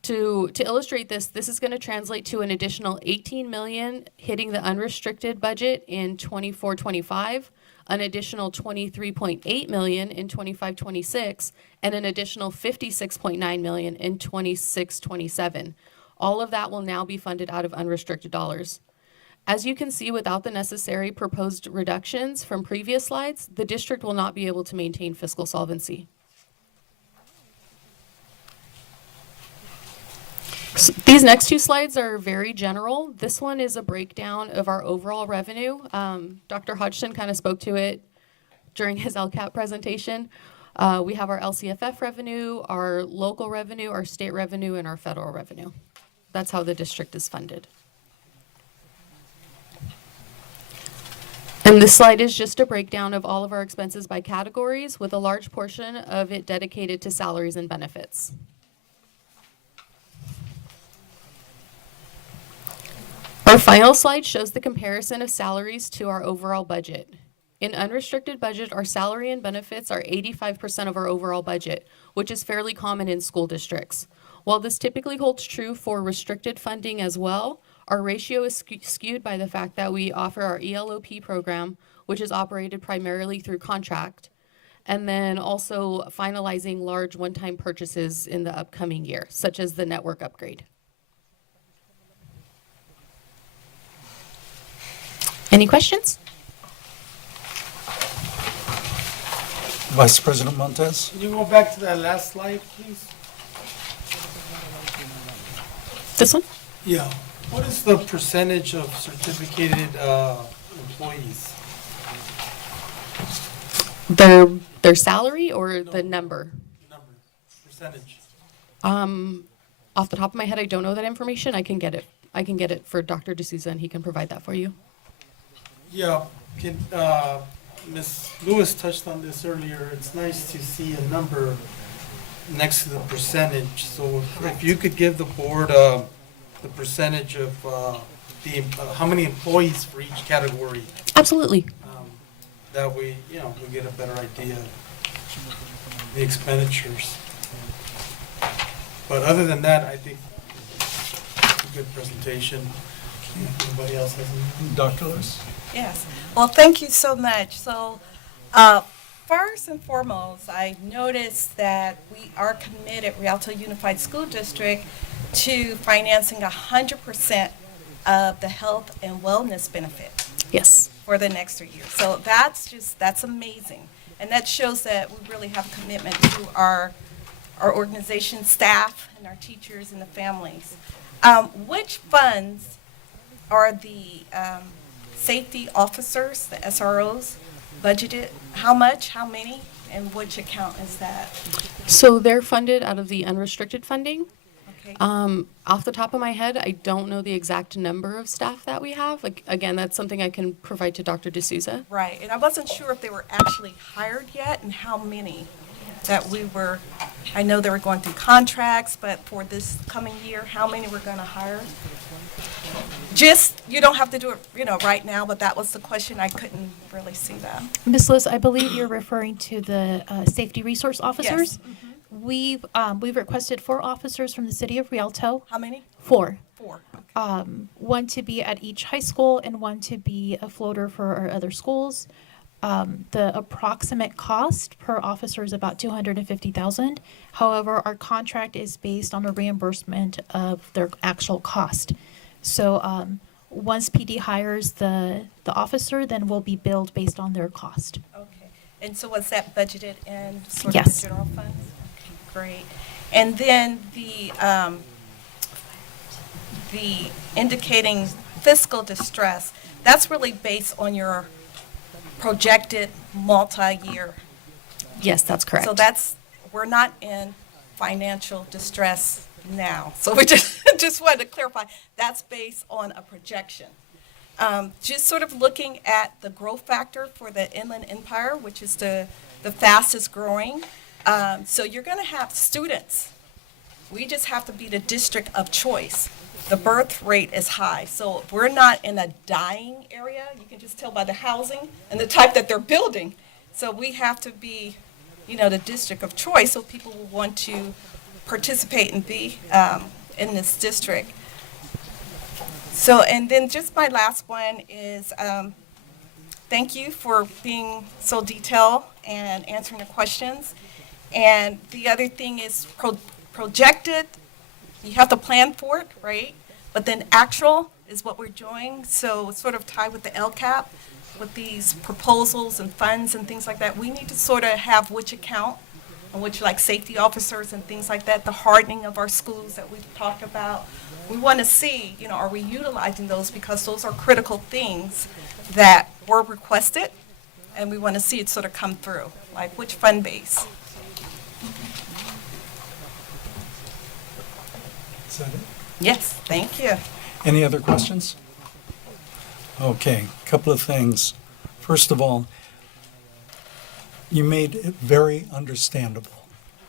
To illustrate this, this is going to translate to an additional $18 million hitting the unrestricted budget in 24-25, an additional $23.8 million in 25-26, and an additional $56.9 million in 26-27. All of that will now be funded out of unrestricted dollars. As you can see, without the necessary proposed reductions from previous slides, the district will not be able to maintain fiscal solvency. So these next two slides are very general. This one is a breakdown of our overall revenue. Dr. Hodgson kind of spoke to it during his LCAP presentation. We have our LCFF revenue, our local revenue, our state revenue, and our federal revenue. That's how the district is funded. And this slide is just a breakdown of all of our expenses by categories, with a large portion of it dedicated to salaries and benefits. Our final slide shows the comparison of salaries to our overall budget. In unrestricted budget, our salary and benefits are 85% of our overall budget, which is fairly common in school districts. While this typically holds true for restricted funding as well, our ratio is skewed by the fact that we offer our ELOP program, which is operated primarily through contract, and then also finalizing large one-time purchases in the upcoming year, such as the network upgrade. Any questions? Vice President Montez? Can you go back to that last slide, please? This one? Yeah. What is the percentage of certificated employees? Their salary or the number? Number, percentage. Off the top of my head, I don't know that information. I can get it for Dr. D'Souza, and he can provide that for you. Yeah, Ms. Lewis touched on this earlier. It's nice to see a number next to the percentage. So if you could give the board the percentage of how many employees for each category. Absolutely. That way, we get a better idea of the expenditures. But other than that, I think it's a good presentation. Anybody else has anything? Dr. Lewis? Yes. Well, thank you so much. So, first and foremost, I noticed that we are committed, Rialto Unified School District, to financing 100% of the health and wellness benefit. Yes. For the next 3 years. So that's amazing. And that shows that we really have a commitment to our organization staff and our teachers and the families. Which funds are the safety officers, the SROs, budgeted? How much, how many, and which account is that? So they're funded out of the unrestricted funding. Okay. Off the top of my head, I don't know the exact number of staff that we have. Like, again, that's something I can provide to Dr. D'Souza. Right, and I wasn't sure if they were actually hired yet and how many that we were, I know they were going through contracts, but for this coming year, how many we're going to hire? Just, you don't have to do it, right now, but that was the question. I couldn't really see that. Ms. Liz, I believe you're referring to the safety resource officers. We've requested 4 officers from the city of Rialto. How many? 4. 4. One to be at each high school and one to be a floater for our other schools. The approximate cost per officer is about $250,000. However, our contract is based on a reimbursement of their actual cost. So once PD hires the officer, then we'll be billed based on their cost. Okay, and so was that budgeted in sort of Yes. the general funds? Okay, great. And then the indicating fiscal distress, that's really based on your projected multi-year. Yes, that's correct. So we're not in financial distress now. So we just wanted to clarify, that's based on a projection. Just sort of looking at the growth factor for the Inland Empire, which is the fastest growing. So you're going to have students. We just have to be the district of choice. The birth rate is high, so we're not in a dying area. You can just tell by the housing and the type that they're building. So we have to be, the district of choice, so people will want to participate and be in this district. So, and then just my last one is, thank you for being so detailed and answering the questions. And the other thing is projected, you have to plan for it, right? But then actual is what we're doing. So it's sort of tied with the LCAP, with these proposals and funds and things like that. We need to sort of have which account, and which like safety officers and things like that, the hardening of our schools that we've talked about. We want to see, are we utilizing those, because those are critical things that were requested, and we want to see it sort of come through, like which fund base. Is that it? Yes, thank you. Any other questions? Okay, couple of things. First of all, you made it very understandable,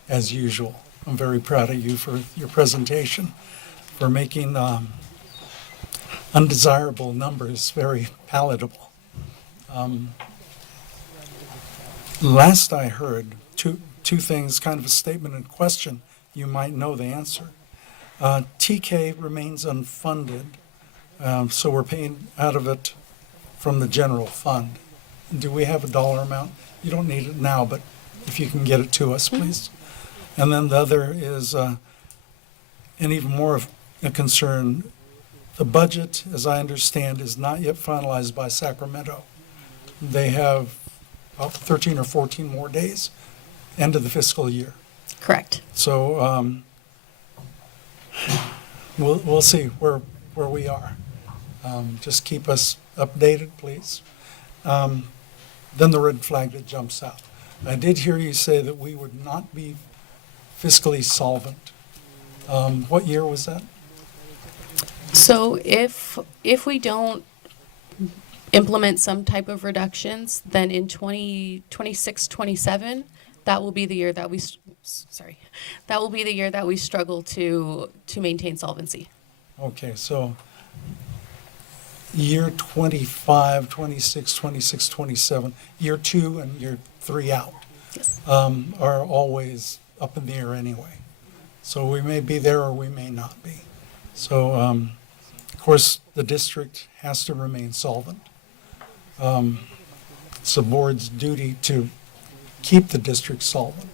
as usual. I'm very proud of you for your presentation, for making undesirable numbers very palatable. Last I heard, two things, kind of a statement and question. You might know the answer. TK remains unfunded, so we're paying out of it from the general fund. Do we have a dollar amount? You don't need it now, but if you can get it to us, please. And then the other is, and even more of a concern, the budget, as I understand, is not yet finalized by Sacramento. They have about 13 or 14 more days, end of the fiscal year. Correct. So we'll see where we are. Just keep us updated, please. Then the red flag that jumps out. I did hear you say that we would not be fiscally solvent. What year was that? So if we don't implement some type of reductions, then in 2026, 27, that will be the year that we struggle to maintain solvency. Okay, so year 25, 26, 26, 27, year 2 and year 3 out Yes. Are always up in the air anyway. So we may be there or we may not be. So, of course, the district has to remain solvent. It's the board's duty to keep the district solvent.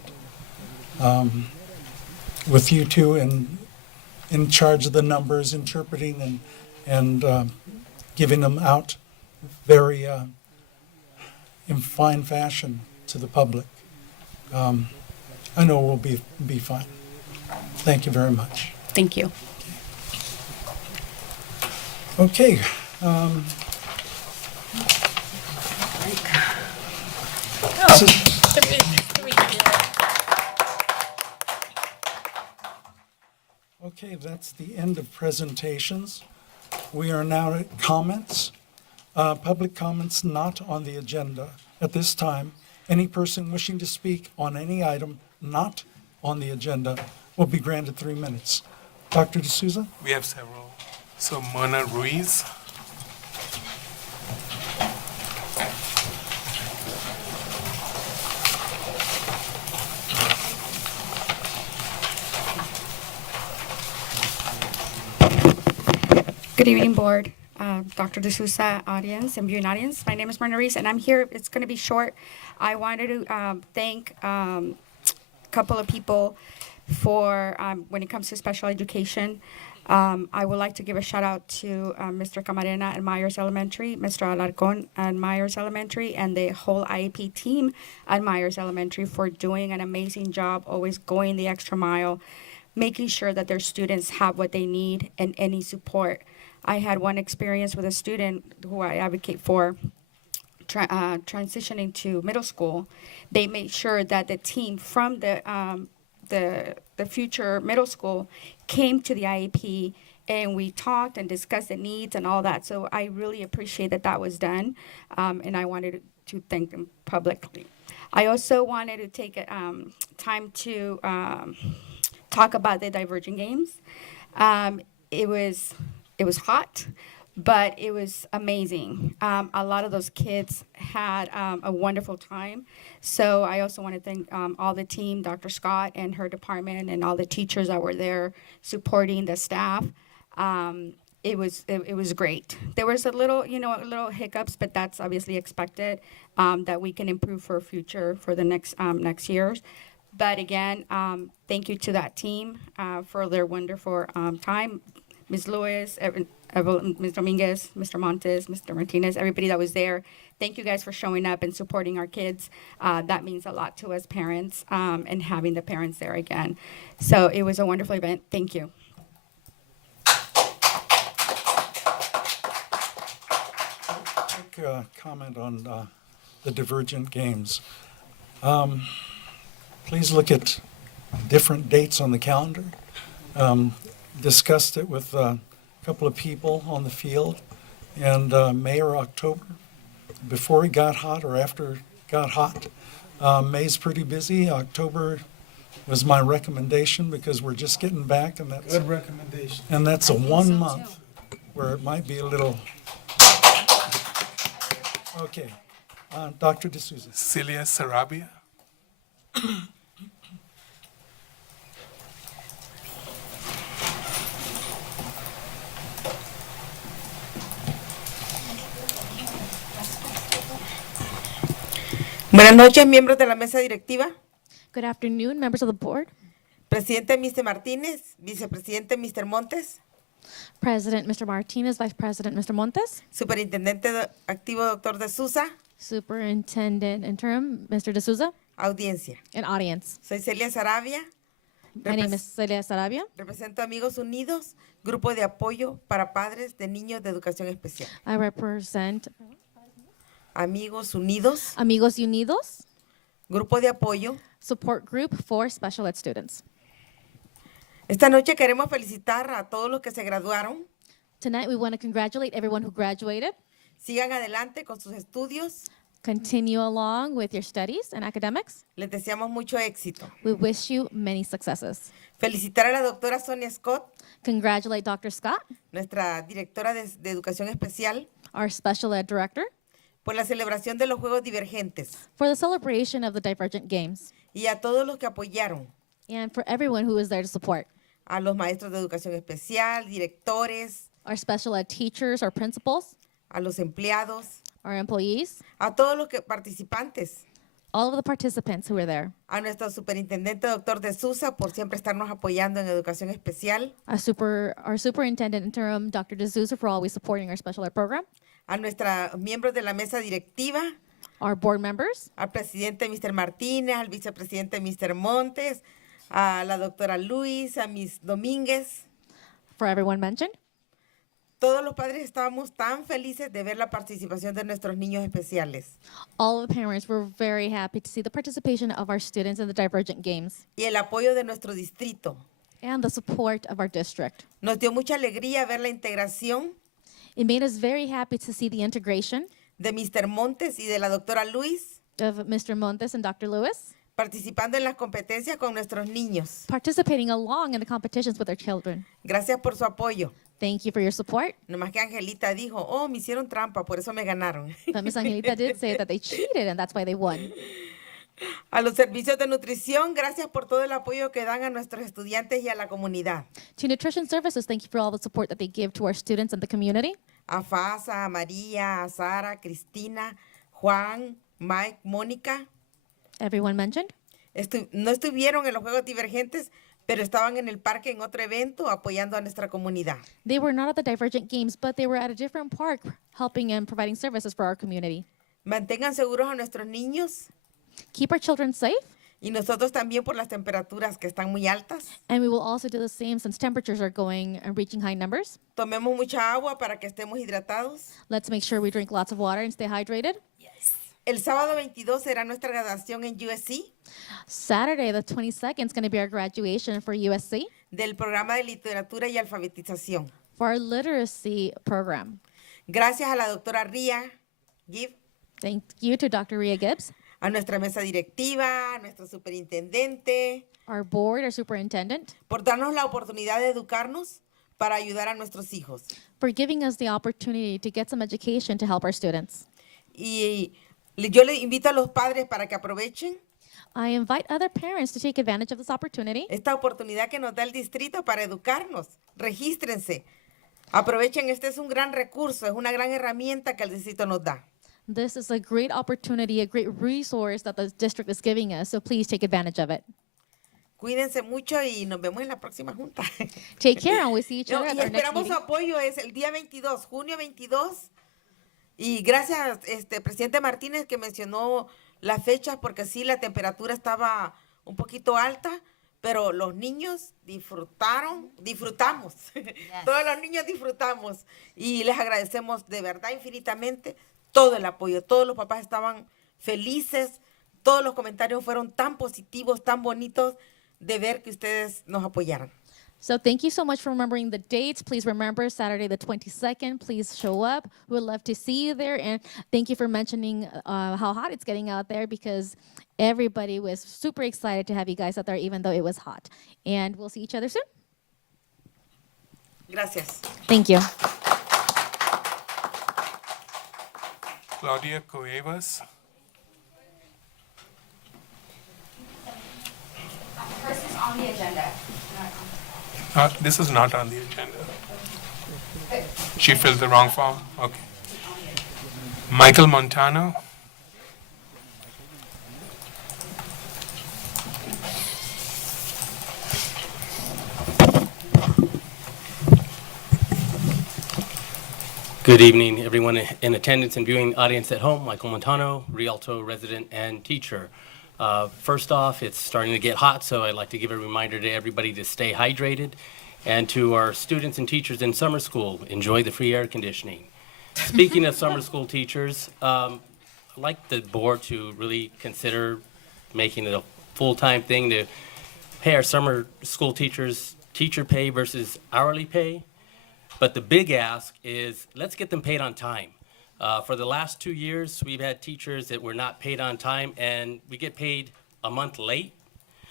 With you two in charge of the numbers, interpreting and giving them out very in fine fashion to the public. I know we'll be fine. Thank you very much. Thank you. Okay. This is, okay, that's the end of presentations. We are now at comments. Public comments not on the agenda at this time. Any person wishing to speak on any item not on the agenda will be granted 3 minutes. Dr. D'Souza? We have several. So Mona Ruiz. Good evening, board, Dr. D'Souza, audience, and viewing audience. My name is Myrna Reese, and I'm here. It's going to be short. I wanted to thank a couple of people for when it comes to special education. I would like to give a shout out to Mr. Camarena at Myers Elementary, Mr. Alarcon at Myers Elementary, and the whole IEP team at Myers Elementary for doing an amazing job, always going the extra mile, making sure that their students have what they need and any support. I had one experience with a student who I advocate for transitioning to middle school. They made sure that the team from the future middle school came to the IEP, and we talked and discussed the needs and all that. So I really appreciate that that was done, and I wanted to thank them publicly. I also wanted to take time to talk about the Divergent Games. It was hot, but it was amazing. A lot of those kids had a wonderful time. So I also want to thank all the team, Dr. Scott and her department, and all the teachers that were there supporting the staff. It was great. There was a little hiccups, but that's obviously expected, that we can improve for the next years. But again, thank you to that team for their wonderful time. Ms. Lewis, Ms. Dominguez, Mr. Montes, Mr. Martinez, everybody that was there. Thank you guys for showing up and supporting our kids. That means a lot to us parents, and having the parents there again. So it was a wonderful event. Thank you. Quick comment on the Divergent Games. Please look at different dates on the calendar. Discussed it with a couple of people on the field, and May or October, before it got hot or after it got hot. May's pretty busy. October was my recommendation because we're just getting back, and that's Good recommendation. and that's a 1 month where it might be a little. Okay, Dr. D'Souza. Celia Sarabia. Buenas noches, miembros de la mesa directiva. Good afternoon, members of the board. Presidente Mr. Martínez, vicepresidente Mr. Montes, President Mr. Martinez, Vice President Mr. Montes, superintendente activo Dr. D'Souza, Superintendent Interim Mr. D'Souza, audiencia. and audience. Soy Celia Sarabia. My name is Celia Sarabia. Represento Amigos Unidos, grupo de apoyo para padres de niños de educación especial. I represent Amigos Unidos, Amigos Unidos, grupo de apoyo. support group for special ed students. Esta noche queremos felicitar a todos los que se graduaron. Tonight, we want to congratulate everyone who graduated. Sigan adelante con sus estudios. Continue along with your studies and academics. Les deseamos mucho éxito. We wish you many successes. Felicitar a la doctora Sonia Scott, Congratulate Dr. Scott, nuestra directora de educación especial, our special ed director, por la celebración de los Juegos Divergentes for the celebration of the Divergent Games, y a todos los que apoyaron, and for everyone who was there to support. a los maestros de educación especial, directores, Our special ed teachers, our principals, a los empleados, our employees, a todos los participantes, all of the participants who were there. a nuestro superintendente Dr. D'Souza por siempre estarnos apoyando en educación especial, Our superintendent interim, Dr. D'Souza, for always supporting our special ed program. a nuestros miembros de la mesa directiva, Our board members, al presidente Mr. Martínez, al vicepresidente Mr. Montes, a la doctora Luis, a Miss Domínguez, for everyone mentioned. Todos los padres estábamos tan felices de ver la participación de nuestros niños especiales All of the parents were very happy to see the participation of our students in the Divergent Games y el apoyo de nuestro distrito. and the support of our district. Nos dio mucha alegría ver la integración It made us very happy to see the integration de Mr. Montes y de la doctora Luis of Mr. Montes and Dr. Lewis participando en las competencias con nuestros niños. participating along in the competitions with our children. Gracias por su apoyo. Thank you for your support. Nomás que Angelita dijo, oh, me hicieron trampa, por eso me ganaron. But Ms. Angelita did say that they cheated and that's why they won. A los servicios de nutrición, gracias por todo el apoyo que dan a nuestros estudiantes y a la comunidad. To nutrition services, thank you for all the support that they give to our students and the community. A Fasa, a María, a Sara, Cristina, Juan, Mike, Mónica. Everyone mentioned. No estuvieron en los Juegos Divergentes, pero estaban en el parque en otro evento apoyando a nuestra comunidad. They were not at the Divergent Games, but they were at a different park helping and providing services for our community. Mantengan seguros a nuestros niños. Keep our children safe. Y nosotros también por las temperaturas que están muy altas. And we will also do the same since temperatures are going and reaching high numbers. Tomemos mucha agua para que estemos hidratados. Let's make sure we drink lots of water and stay hydrated. El sábado 22 será nuestra graduación en USC Saturday, the 22nd, is going to be our graduation for USC del programa de literatura y alfabetización. for our literacy program. Gracias a la doctora Ria Gibb, Thank you to Dr. Rhea Gibbs, a nuestra mesa directiva, a nuestro superintendente, our board, our superintendent, por darnos la oportunidad de educarnos para ayudar a nuestros hijos. for giving us the opportunity to get some education to help our students. Y yo le invito a los padres para que aprovechen I invite other parents to take advantage of this opportunity. esta oportunidad que nos da el distrito para educarnos. Regístrense. Aprovechen, este es un gran recurso, es una gran herramienta que el distrito nos da. This is a great opportunity, a great resource that the district is giving us, so please take advantage of it. Cuídense mucho y nos vemos en la próxima junta. Take care and we'll see each No, other at y our next esperamos meeting. su apoyo, es el día 22, junio 22. Y gracias, presidente Martínez, que mencionó las fechas, porque sí, la temperatura estaba un poquito alta, pero los niños disfrutamos. Todos los niños disfrutamos. Y les agradecemos de verdad infinitamente todo el apoyo. Todos los papás estaban felices. Todos los comentarios fueron tan positivos, tan bonitos de ver que ustedes nos apoyaran. So thank you so much for remembering the dates. Please remember Saturday the 22nd. Please show up. We would love to see you there. And thank you for mentioning how hot it's getting out there, because everybody was super excited to have you guys out there, even though it was hot. And we'll see each other soon. Gracias. Thank you. Claudia Cuevas. First is on the agenda. This is not on the agenda. She filled the wrong form? Okay. Michael Montano. Good evening, everyone in attendance and viewing audience at home. Michael Montano, Rialto resident and teacher. First off, it's starting to get hot, so I'd like to give a reminder to everybody to stay hydrated. And to our students and teachers in summer school, enjoy the free air conditioning. Speaking of summer school teachers, I'd like the board to really consider making it a full-time thing to pay our summer school teachers teacher pay versus hourly pay. But the big ask is, let's get them paid on time. For the last 2 years, we've had teachers that were not paid on time, and we get paid a month late.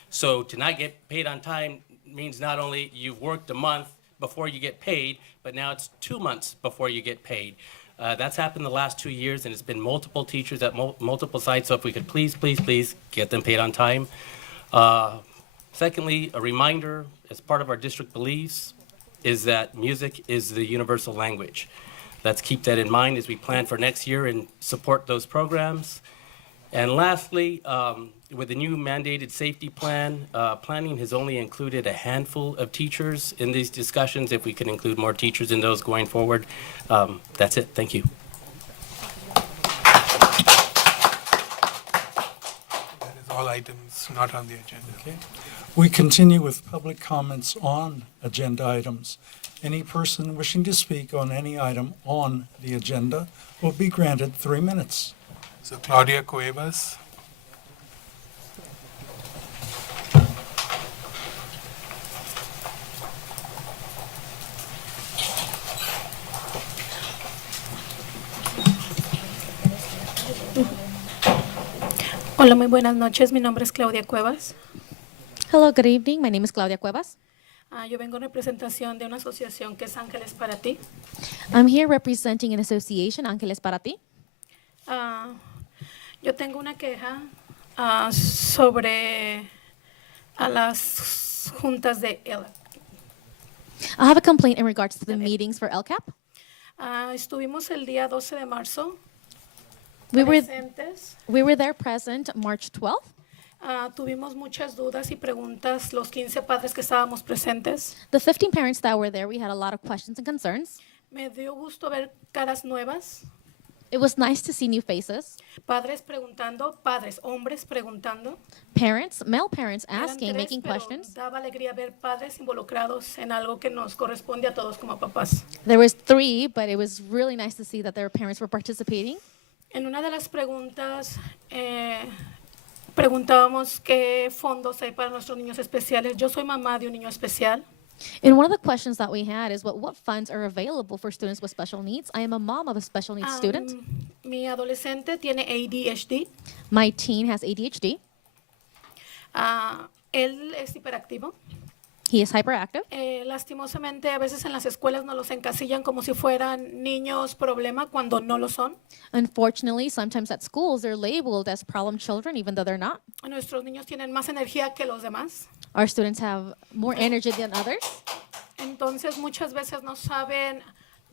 So to not get paid on time means not only you've worked a month before you get paid, but now it's 2 months before you get paid. That's happened the last 2 years, and it's been multiple teachers at multiple sites. So if we could please get them paid on time. Secondly, a reminder, as part of our district beliefs, is that music is the universal language. Let's keep that in mind as we plan for next year and support those programs. And lastly, with the new mandated safety plan, planning has only included a handful of teachers in these discussions. If we can include more teachers in those going forward, that's it. Thank you. That is all I items not on the agenda. Okay. We continue with public comments on agenda items. Any person wishing to speak on any item on the agenda will be granted 3 minutes. So Claudia Cuevas. Hola, muy buenas noches. Mi nombre es Claudia Cuevas. Hello, good evening. My name is Claudia Cuevas. Yo vengo en representación de una asociación que es Ángeles para ti. I'm here representing an association, Ángeles para ti. Yo tengo una queja sobre a las juntas de LCAP. I have a complaint in regards to the meetings for LCAP. Estuvimos el día 12 de marzo We presentes. were there present March 12th. Tuvimos muchas dudas y preguntas los 15 padres que estábamos presentes. The 15 parents that were there, we had a lot of questions and concerns. Me dio gusto ver caras nuevas. It was nice to see new faces. Padres preguntando, padres, hombres preguntando. Parents, male parents Eran asking, tres, making pero questions. daba alegría ver padres involucrados en algo que nos corresponde a todos como papás. There was 3, but it was really nice to see that their parents were participating. En una de las preguntas preguntábamos qué fondos hay para nuestros niños especiales. Yo soy mamá de un niño especial. And one of the questions that we had is what funds are available for students with special needs. I am a mom of a special needs student. Mi adolescente tiene ADHD. My teen has ADHD. Él es hiperactivo. He is hyperactive. Lastimosamente, a veces en las escuelas nos los encasillan como si fueran niños problema cuando no lo son. Unfortunately, sometimes at schools they're labeled as problem children even though they're not. Nuestros niños tienen más energía que los demás. Our students have more energy than others. Entonces, muchas veces no saben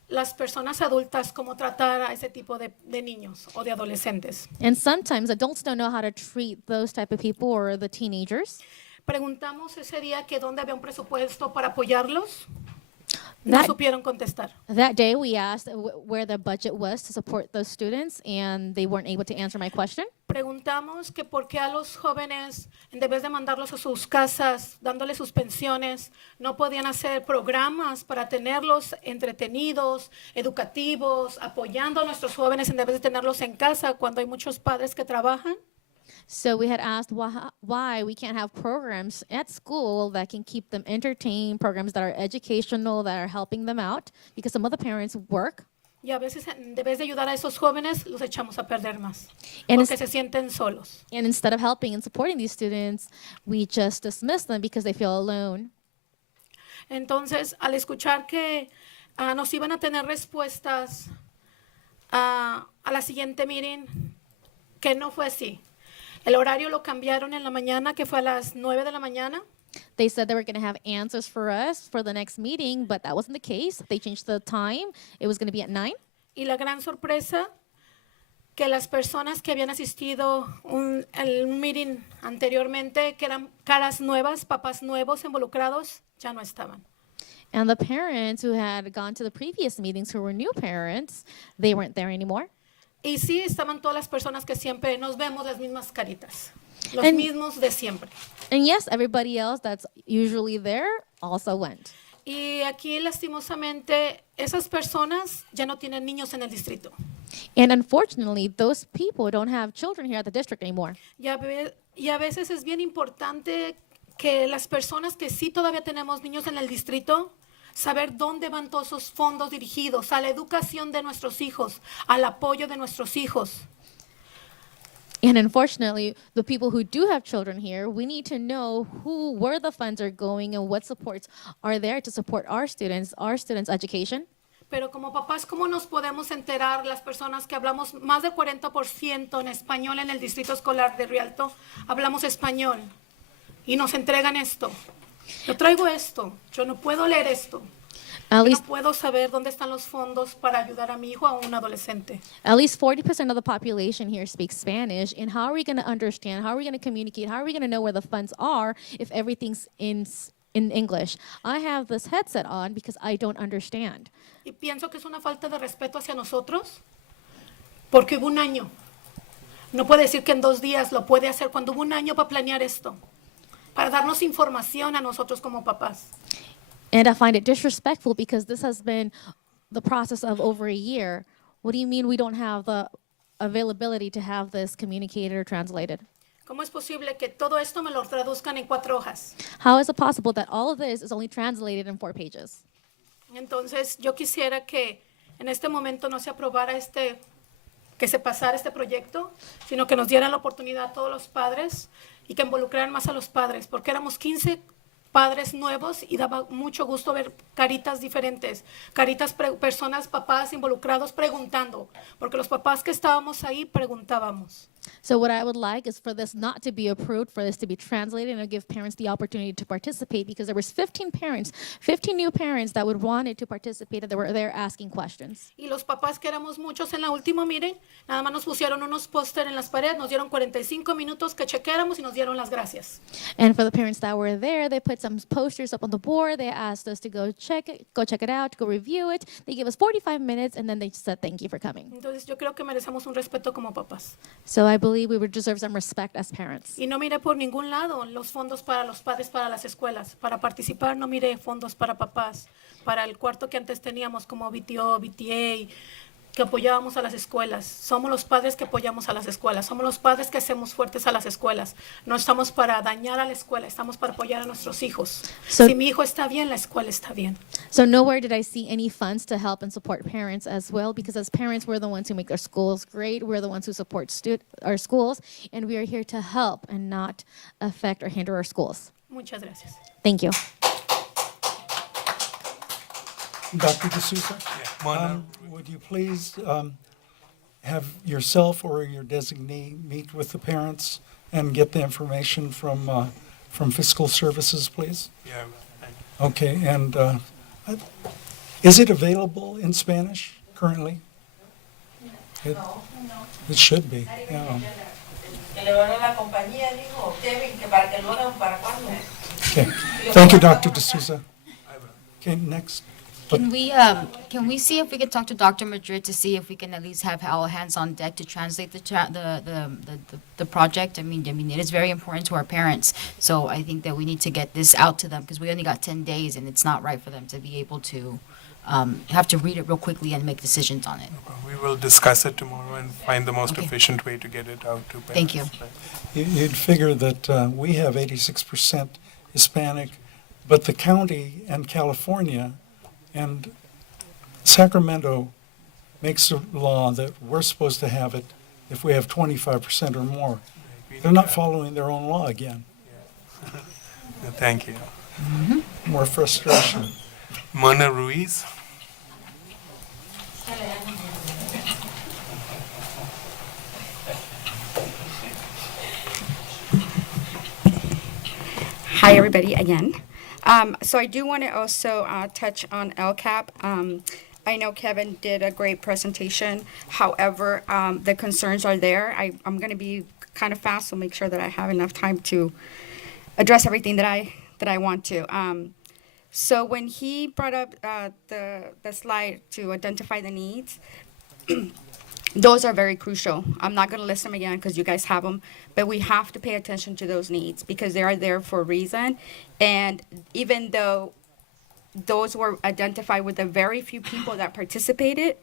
las personas adultas cómo tratar a ese tipo de niños o de adolescentes. And sometimes adults don't know how to treat those type of people or the teenagers. Preguntamos ese día que dónde había un presupuesto para apoyarlos. No supieron contestar. That day we asked where the budget was to support those students and they weren't able to answer my question. Preguntamos que por qué a los jóvenes, en vez de mandarlos a sus casas, dándoles sus pensiones, no podían hacer programas para tenerlos entretenidos, educativos, apoyando a nuestros jóvenes en vez de tenerlos en casa cuando hay muchos padres que trabajan. So we had asked why we can't have programs at school that can keep them entertained, programs that are educational, that are helping them out, because some of the parents work. Y a veces, en vez de ayudar a esos jóvenes, los echamos a perder más, And porque se sienten solos. And instead of helping and supporting these students, we just dismiss them because they feel alone. Entonces, al escuchar que nos iban a tener respuestas a la siguiente meeting, que no fue así. El horario lo cambiaron en la mañana, que fue a las 9 de la mañana. They said they were going to have answers for us for the next meeting, but that wasn't the case. They changed the time. It was going to be at 9. Y la gran sorpresa, que las personas que habían asistido al meeting anteriormente, que eran caras nuevas, papás nuevos involucrados, ya no estaban. And the parents who had gone to the previous meetings, who were new parents, they weren't there anymore. Y sí, estaban todas las personas que siempre nos vemos las mismas caritas, los And- mismos de siempre. And yes, everybody else that's usually there also went. Y aquí, lastimosamente, esas personas ya no tienen niños en el distrito. And unfortunately, those people don't have children here at the district anymore. Y a veces es bien importante que las personas que sí todavía tenemos niños en el distrito, saber dónde van todos esos fondos dirigidos a la educación de nuestros hijos, al apoyo de nuestros hijos. And unfortunately, the people who do have children here, we need to know where the funds are going and what supports are there to support our students' education. Pero como papás, ¿cómo nos podemos enterar las personas que hablamos más del 40% en español en el distrito escolar de Rialto? Hablamos español y nos entregan esto. Yo traigo esto, yo no puedo leer esto. At Yo least, no puedo saber dónde están los fondos para ayudar a mi hijo, a un adolescente. at least 40% of the population here speaks Spanish. And how are we going to understand? How are we going to communicate? How are we going to know where the funds are if everything's in English? I have this headset on because I don't understand. Y pienso que es una falta de respeto hacia nosotros, porque hubo un año No puede decir que en 2 días lo puede hacer cuando hubo un año para planear esto, para darnos información a nosotros como papás. And I find it disrespectful because this has been the process of over a year. What do you mean we don't have the availability to have this communicated or translated? ¿Cómo es posible que todo esto me lo traduzcan en 4 hojas? How is it possible that all of this is only translated in 4 pages? Entonces, yo quisiera que en este momento no se aprobara que se pasara este proyecto, sino que nos dieran la oportunidad a todos los padres y que involucraran más a los padres, porque éramos 15 padres nuevos y daba mucho gusto ver caritas diferentes, personas, papás involucrados preguntando, porque los papás que estábamos ahí preguntábamos. So what I would like is for this not to be approved, for this to be translated and give parents the opportunity to participate, because there was 15 parents, 15 new parents that would wanted to participate and they were there asking questions. Y los papás que éramos muchos en la última meeting, nada más nos pusieron unos póster en las paredes, nos dieron 45 minutos que chequeáramos y nos dieron las gracias. And for the parents that were there, they put some posters up on the board. They asked us to go check it out, go review it. They gave us 45 minutes and then they said thank you for coming. Entonces yo creo que merecemos un respeto como papás. So I believe we would deserve some respect as parents. Y no miré por ningún lado los fondos para los padres para las escuelas. Para participar no miré fondos para papás, para el cuarto que antes teníamos como BTO, BTA, que apoyábamos a las escuelas. Somos los padres que apoyamos a las escuelas. Somos los padres que hacemos fuertes a las escuelas. No estamos para dañar a la escuela, estamos para apoyar a nuestros hijos. So- Si mi hijo está bien, la escuela está bien. So nowhere did I see any funds to help and support parents as well, because as parents, we're the ones who make our schools great. We're the ones who support our schools, and we are here to help and not affect or hinder our schools. Muchas gracias. Thank you. Dr. D'Souza? Mona. Would you please have yourself or your designee meet with the parents and get the information from fiscal services, please? Yeah. Okay, and is it available in Spanish currently? It should be, yeah. Que le van a la compañía, dijo Kevin, que para que lo hagan para cuándo. Okay, thank you, Dr. D'Souza. Okay, next. Can we see if we could talk to Dr. Madrid to see if we can at least have all hands on deck to translate the project? I mean, it is very important to our parents. So I think that we need to get this out to them because we only got 10 days and it's not right for them to be able to have to read it real quickly and make decisions on it. We will discuss it tomorrow and find the most Okay. efficient way to get it out to parents. Thank you. You'd figure that we have 86% Hispanic, but the county and California and Sacramento makes a law that we're supposed to have it if we have 25% or more. They're not following their own law again. Thank you. More frustration. Mona Ruiz. Hi, everybody, again. So I do want to also touch on LCAP. I know Kevin did a great presentation. However, the concerns are there. I'm going to be kind of fast, so make sure that I have enough time to address everything that I want to. So when he brought up the slide to identify the needs, those are very crucial. I'm not going to list them again because you guys have them, but we have to pay attention to those needs because they are there for a reason. And even though those were identified with the very few people that participated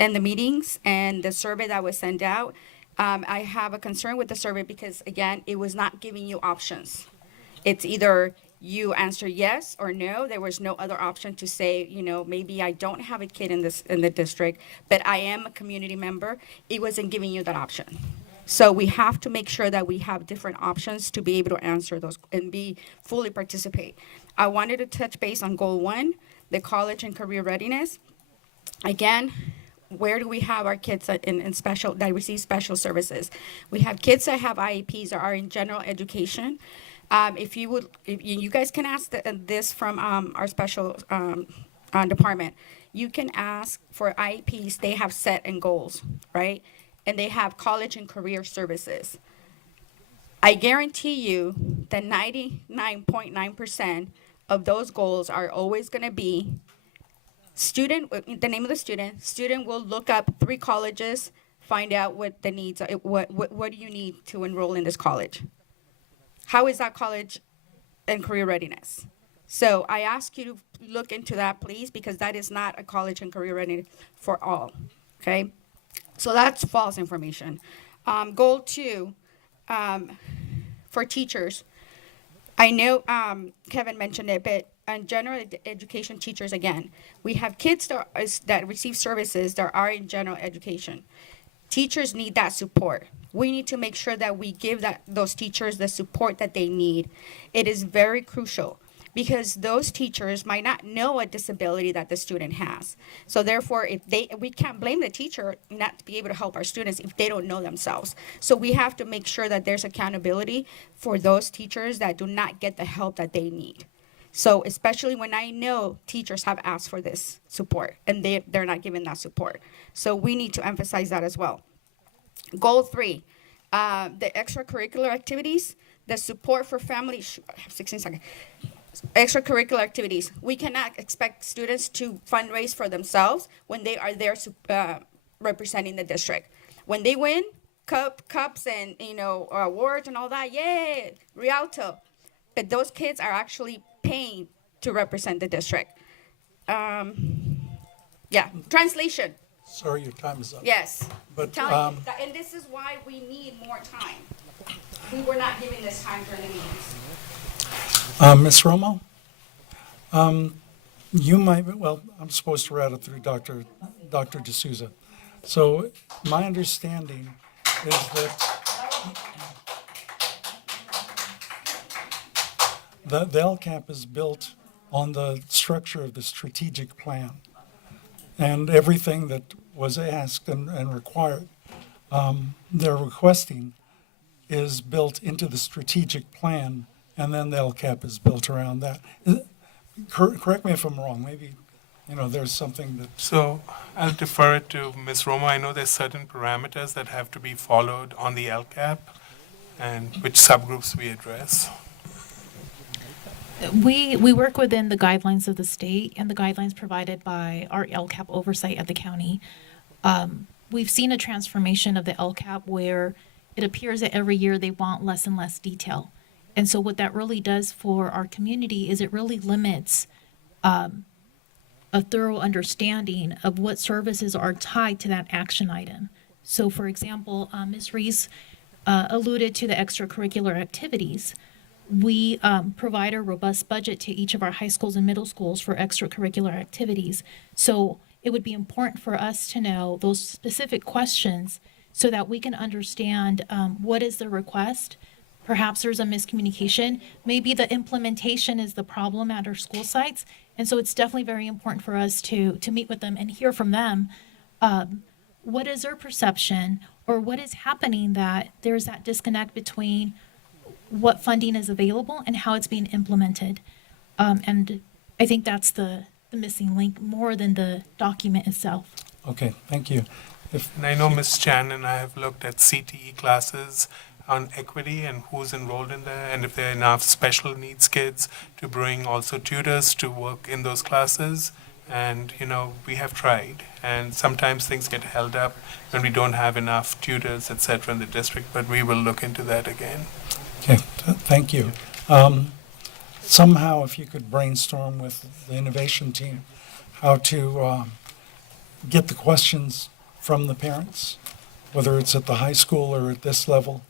in the meetings and the survey that was sent out, I have a concern with the survey because, again, it was not giving you options. It's either you answer yes or no. There was no other option to say, maybe I don't have a kid in the district, but I am a community member. It wasn't giving you that option. So we have to make sure that we have different options to be able to answer those and fully participate. I wanted to touch base on goal 1, the college and career readiness. Again, where do we have our kids that receive special services? We have kids that have IEPs or are in general education. If you guys can ask this from our special department. You can ask for IEPs. They have set and goals, right? And they have college and career services. I guarantee you that 99.9% of those goals are always going to be the name of the student. Student will look up 3 colleges find out what the needs are. What do you need to enroll in this college? How is that college and career readiness? So I ask you to look into that, please, because that is not a college and career readiness for all, okay? So that's false information. Goal 2, for teachers. I know Kevin mentioned it, but on general education teachers, again, we have kids that receive services that are in general education. Teachers need that support. We need to make sure that we give those teachers the support that they need. It is very crucial because those teachers might not know a disability that the student has. So therefore, we can't blame the teacher not to be able to help our students if they don't know themselves. So we have to make sure that there's accountability for those teachers that do not get the help that they need. So especially when I know teachers have asked for this support and they're not given that support. So we need to emphasize that as well. Goal 3, the extracurricular activities, the support for family, I have 16 seconds. Extracurricular activities. We cannot expect students to fundraise for themselves when they are there representing the district. When they win cups and awards and all that, yay, Rialto. But those kids are actually paying to represent the district. Translation. Sorry, your time is up. Yes. But, and this is why we need more time. We were not given this time during the meetings. Ms. Romo, you might, I'm supposed to route it through Dr. D'Souza. So my understanding is that the LCAP is built on the structure of the strategic plan. And everything that was asked and required, they're requesting is built into the strategic plan, and then the LCAP is built around that. Correct me if I'm wrong, maybe, there's something that... So I'll defer it to Ms. Roma. I know there's certain parameters that have to be followed on the LCAP and which subgroups we address. We work within the guidelines of the state and the guidelines provided by our LCAP oversight at the county. We've seen a transformation of the LCAP where it appears that every year they want less and less detail. And so what that really does for our community is it really limits a thorough understanding of what services are tied to that action item. So for example, Ms. Reese alluded to the extracurricular activities. We provide a robust budget to each of our high schools and middle schools for extracurricular activities. So it would be important for us to know those specific questions so that we can understand what is the request. Perhaps there's a miscommunication. Maybe the implementation is the problem at our school sites. And so it's definitely very important for us to meet with them and hear from them. What is their perception or what is happening that there's that disconnect between what funding is available and how it's being implemented. And I think that's the missing link more than the document itself. Okay, thank you. And I know Ms. Chan and I have looked at CTE classes on equity and who's enrolled in there, and if there are enough special needs kids to bring also tutors to work in those classes. And, we have tried. And sometimes things get held up when we don't have enough tutors, et cetera, in the district, but we will look into that again. Okay, thank you. Somehow, if you could brainstorm with the innovation team how to get the questions from the parents, whether it's at the high school or at this level,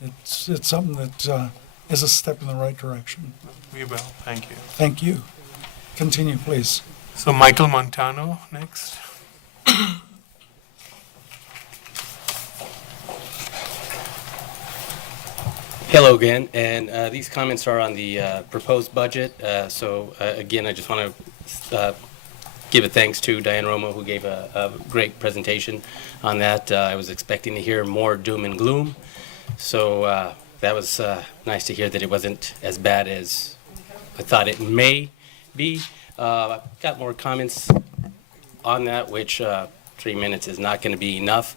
it's something that is a step in the right direction. We will. Thank you. Thank you. Continue, please. So Michael Montano next. Hello again, and these comments are on the proposed budget. Again, I just want to give a thanks to Diane Romo, who gave a great presentation on that. I was expecting to hear more doom and gloom, so that was nice to hear that it wasn't as bad as I thought it may be. I've got more comments on that, which 3 minutes is not going to be enough.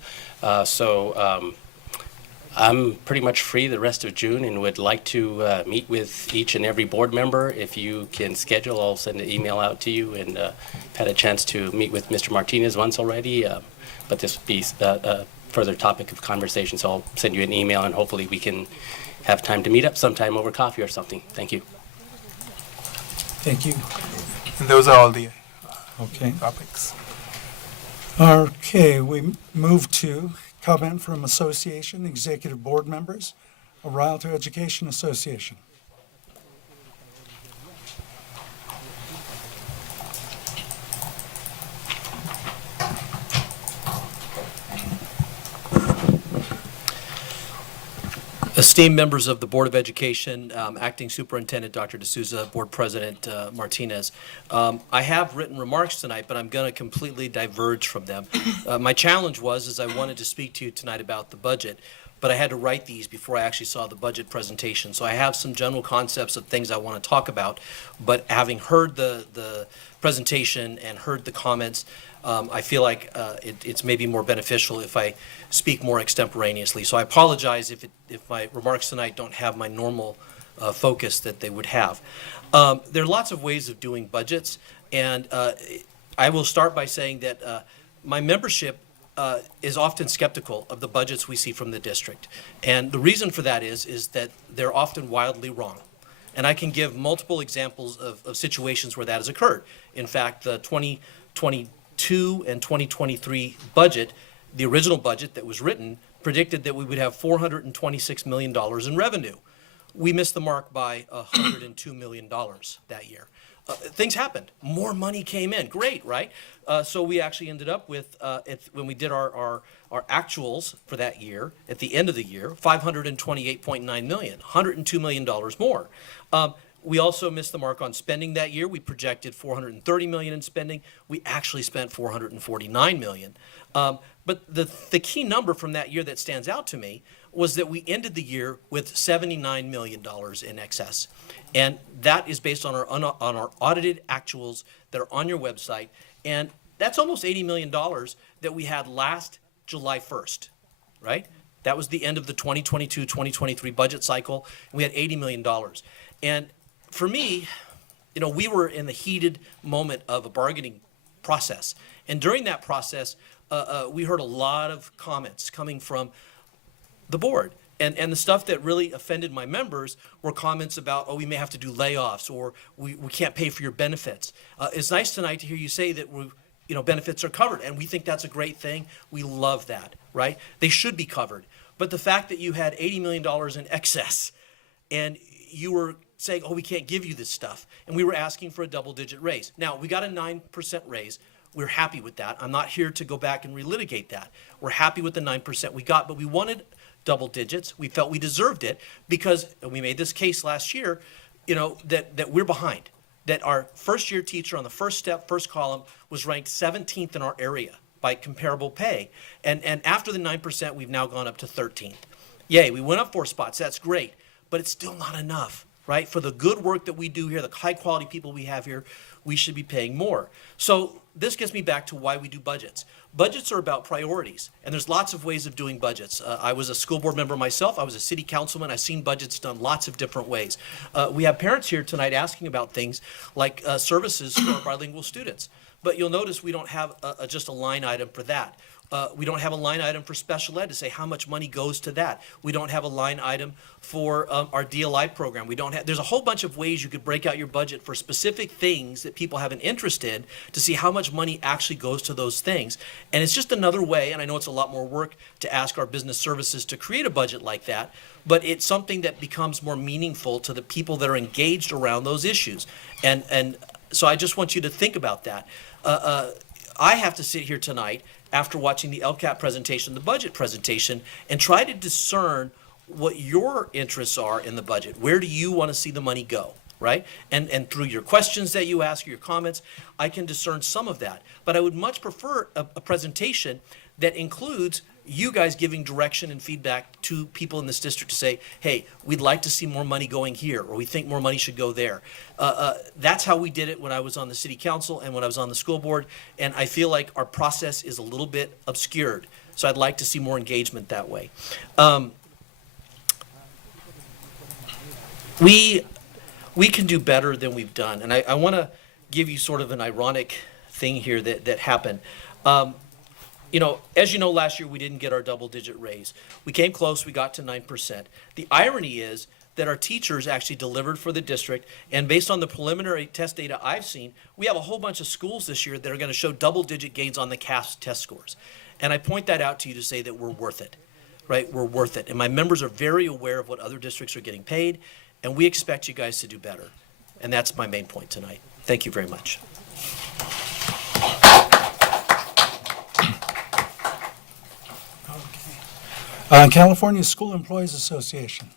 I'm pretty much free the rest of June and would like to meet with each and every board member. If you can schedule, I'll send an email out to you, and I've had a chance to meet with Mr. Martinez once already, but this would be further topic of conversation. So I'll send you an email, and hopefully we can have time to meet up sometime over coffee or something. Thank you. Thank you. And those are all the Okay. topics. Okay, we move to comment from association, executive board members, Rialto Education Association. Esteemed members of the Board of Education, Acting Superintendent Dr. D'Souza, Board President Martinez, I have written remarks tonight, but I'm going to completely diverge from them. My challenge was I wanted to speak to you tonight about the budget, but I had to write these before I actually saw the budget presentation. So I have some general concepts of things I want to talk about, but having heard the presentation and heard the comments, I feel like it's maybe more beneficial if I speak more extemporaneously. So I apologize if my remarks tonight don't have my normal focus that they would have. There are lots of ways of doing budgets, and I will start by saying that my membership is often skeptical of the budgets we see from the district. And the reason for that is that they're often wildly wrong. And I can give multiple examples of situations where that has occurred. In fact, the 2022 and 2023 budget, the original budget that was written, predicted that we would have $426 million in revenue. We missed the mark by $102 million that year. Things happened. More money came in. Great, right? So we actually ended up with, when we did our actuals for that year, at the end of the year, $528.9 million, $102 million more. We also missed the mark on spending that year. We projected $430 million in spending. We actually spent $449 million. But the key number from that year that stands out to me was that we ended the year with $79 million in excess. And that is based on our audited actuals that are on your website. And that's almost $80 million that we had last July 1st, right? That was the end of the 2022-2023 budget cycle. And we had $80 million. And for me, we were in the heated moment of a bargaining process. And during that process, we heard a lot of comments coming from the board. And the stuff that really offended my members were comments about, we may have to do layoffs, or we can't pay for your benefits. It's nice tonight to hear you say that benefits are covered, and we think that's a great thing. We love that, right? They should be covered. But the fact that you had $80 million in excess, and you were saying, we can't give you this stuff, and we were asking for a double-digit raise. Now, we got a 9% raise. We're happy with that. I'm not here to go back and relitigate that. We're happy with the 9% we got, but we wanted double digits. We felt we deserved it because, and we made this case last year, that we're behind. That our first-year teacher on the first step, first column, was ranked 17th in our area by comparable pay. And after the 9%, we've now gone up to 13th. Yay, we went up 4 spots. That's great. But it's still not enough, right? For the good work that we do here, the high-quality people we have here, we should be paying more. So this gets me back to why we do budgets. Budgets are about priorities, and there's lots of ways of doing budgets. I was a school board member myself. I was a city councilman. I've seen budgets done lots of different ways. We have parents here tonight asking about things like services for our bilingual students. But you'll notice we don't have just a line item for that. We don't have a line item for special ed to say how much money goes to that. We don't have a line item for our DLI program. There's a whole bunch of ways you could break out your budget for specific things that people have an interest in to see how much money actually goes to those things. And it's just another way, and I know it's a lot more work to ask our business services to create a budget like that, but it's something that becomes more meaningful to the people that are engaged around those issues. And so I just want you to think about that. I have to sit here tonight after watching the LCAP presentation, the budget presentation, and try to discern what your interests are in the budget. Where do you want to see the money go, right? And through your questions that you ask, your comments, I can discern some of that. But I would much prefer a presentation that includes you guys giving direction and feedback to people in this district to say, hey, we'd like to see more money going here, or we think more money should go there. That's how we did it when I was on the city council and when I was on the school board, and I feel like our process is a little bit obscured. So I'd like to see more engagement that way. We can do better than we've done, and I want to give you sort of an ironic thing here that happened. As you know, last year we didn't get our double-digit raise. We came close, we got to 9%. The irony is that our teachers actually delivered for the district, and based on the preliminary test data I've seen, we have a whole bunch of schools this year that are going to show double-digit gains on the CAS test scores. And I point that out to you to say that we're worth it, right? We're worth it. And my members are very aware of what other districts are getting paid, and we expect you guys to do better. And that's my main point tonight. Thank you very much. California School Employees Association.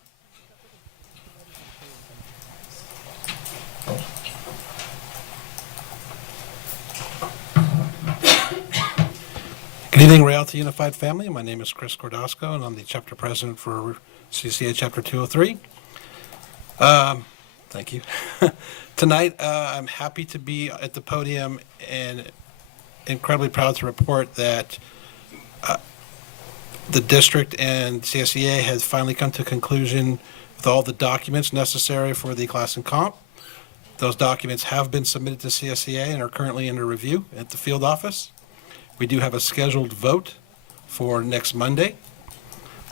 Good evening, Rialto Unified Family. My name is Chris Cordosco, and I'm the chapter president for CCA Chapter 203. Thank you. Tonight, I'm happy to be at the podium and incredibly proud to report that the district and CSEA has finally come to a conclusion with all the documents necessary for the class and comp. Those documents have been submitted to CSEA and are currently under review at the field office. We do have a scheduled vote for next Monday.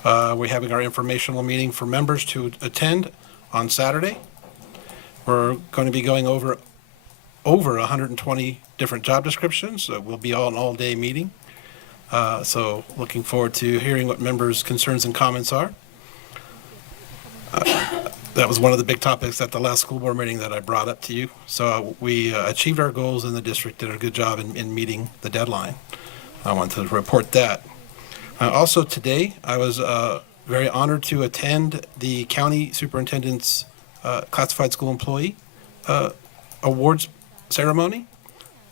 We're having our informational meeting for members to attend on Saturday. We're going to be going over 120 different job descriptions. So it will be an all-day meeting. So looking forward to hearing what members' concerns and comments are. That was one of the big topics at the last school board meeting that I brought up to you. So we achieved our goals, and the district did a good job in meeting the deadline. I want to report that. Also today, I was very honored to attend the county superintendent's classified school employee awards ceremony.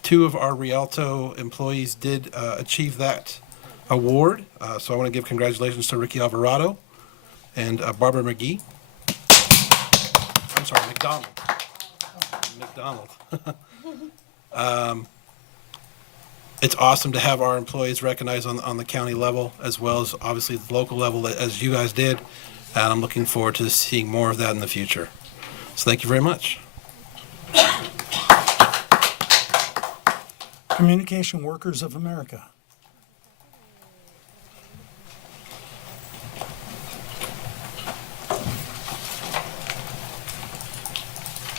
2 of our Rialto employees did achieve that award. So I want to give congratulations to Ricky Alvarado and Barbara McGee. I'm sorry, McDonald. It's awesome to have our employees recognized on the county level as well as obviously the local level as you guys did. And I'm looking forward to seeing more of that in the future. So thank you very much. Communication Workers of America.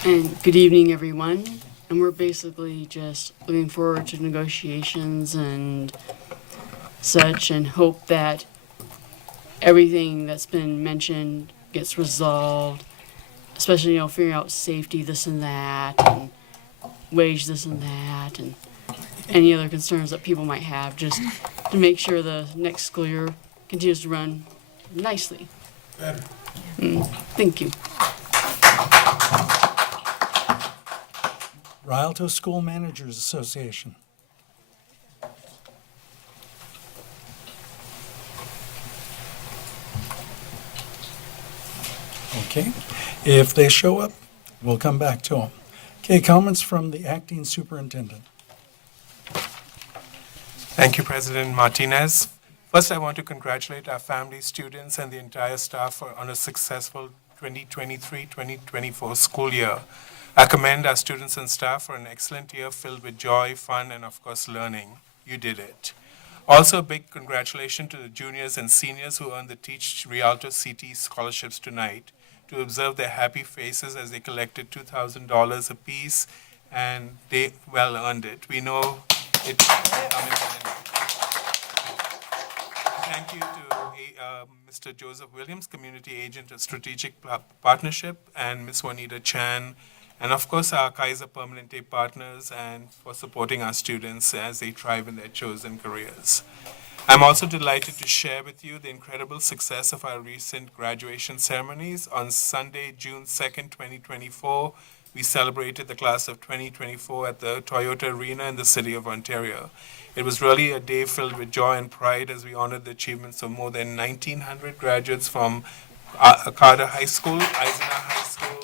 And good evening, everyone. And we're basically just looking forward to negotiations and such, and hope that everything that's been mentioned gets resolved, especially, figuring out safety, this and that, and wage, this and that, and any other concerns that people might have, just to make sure the next school year continues to run nicely. Thank you. Rialto School Managers Association. Okay, if they show up, we'll come back to them. Okay, comments from the acting superintendent. Thank you, President Martinez. First, I want to congratulate our family, students, and the entire staff on a successful 2023-2024 school year. I commend our students and staff for an excellent year filled with joy, fun, and of course, learning. You did it. Also, a big congratulations to the juniors and seniors who earned the Teach Rialto CT scholarships tonight, to observe their happy faces as they collected $2,000 apiece, and they well earned it. We know it. Thank you to Mr. Joseph Williams, Community Agent of Strategic Partnership, and Ms. Juanita Chan, and of course our Kaiser Permanente partners, and for supporting our students as they thrive in their chosen careers. I'm also delighted to share with you the incredible success of our recent graduation ceremonies. On Sunday, June 2nd, 2024, we celebrated the class of 2024 at the Toyota Arena in the city of Ontario. It was really a day filled with joy and pride as we honored the achievements of more than 1,900 graduates from Carter High School, Eisenhower High School,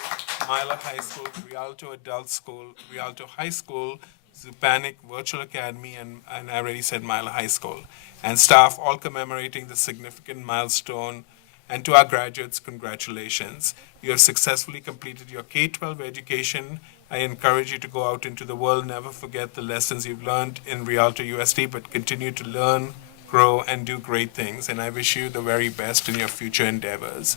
Myla High School, Rialto Adult School, Rialto High School, Zupanic Virtual Academy, and I already said Myla High School, and staff all commemorating the significant milestone. And to our graduates, congratulations. You have successfully completed your K-12 education I encourage you to go out into the world, never forget the lessons you've learned in Rialto USD, but continue to learn, grow, and do great things. And I wish you the very best in your future endeavors.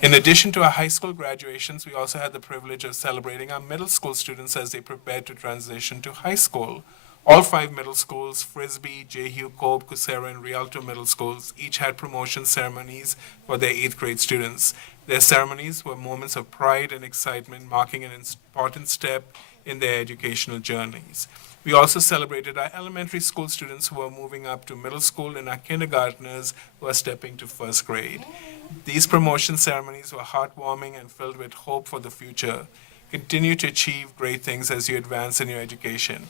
In addition to our high school graduations, we also had the privilege of celebrating our middle school students as they prepared to transition to high school. All 5 middle schools, Frisbee, Jehu, Cobb, Cusera, and Rialto middle schools, each had promotion ceremonies for their 8th grade students. Their ceremonies were moments of pride and excitement, marking an important step in their educational journeys. We also celebrated our elementary school students who are moving up to middle school and our kindergartners who are stepping to 1st grade. These promotion ceremonies were heartwarming and filled with hope for the future. Continue to achieve great things as you advance in your education.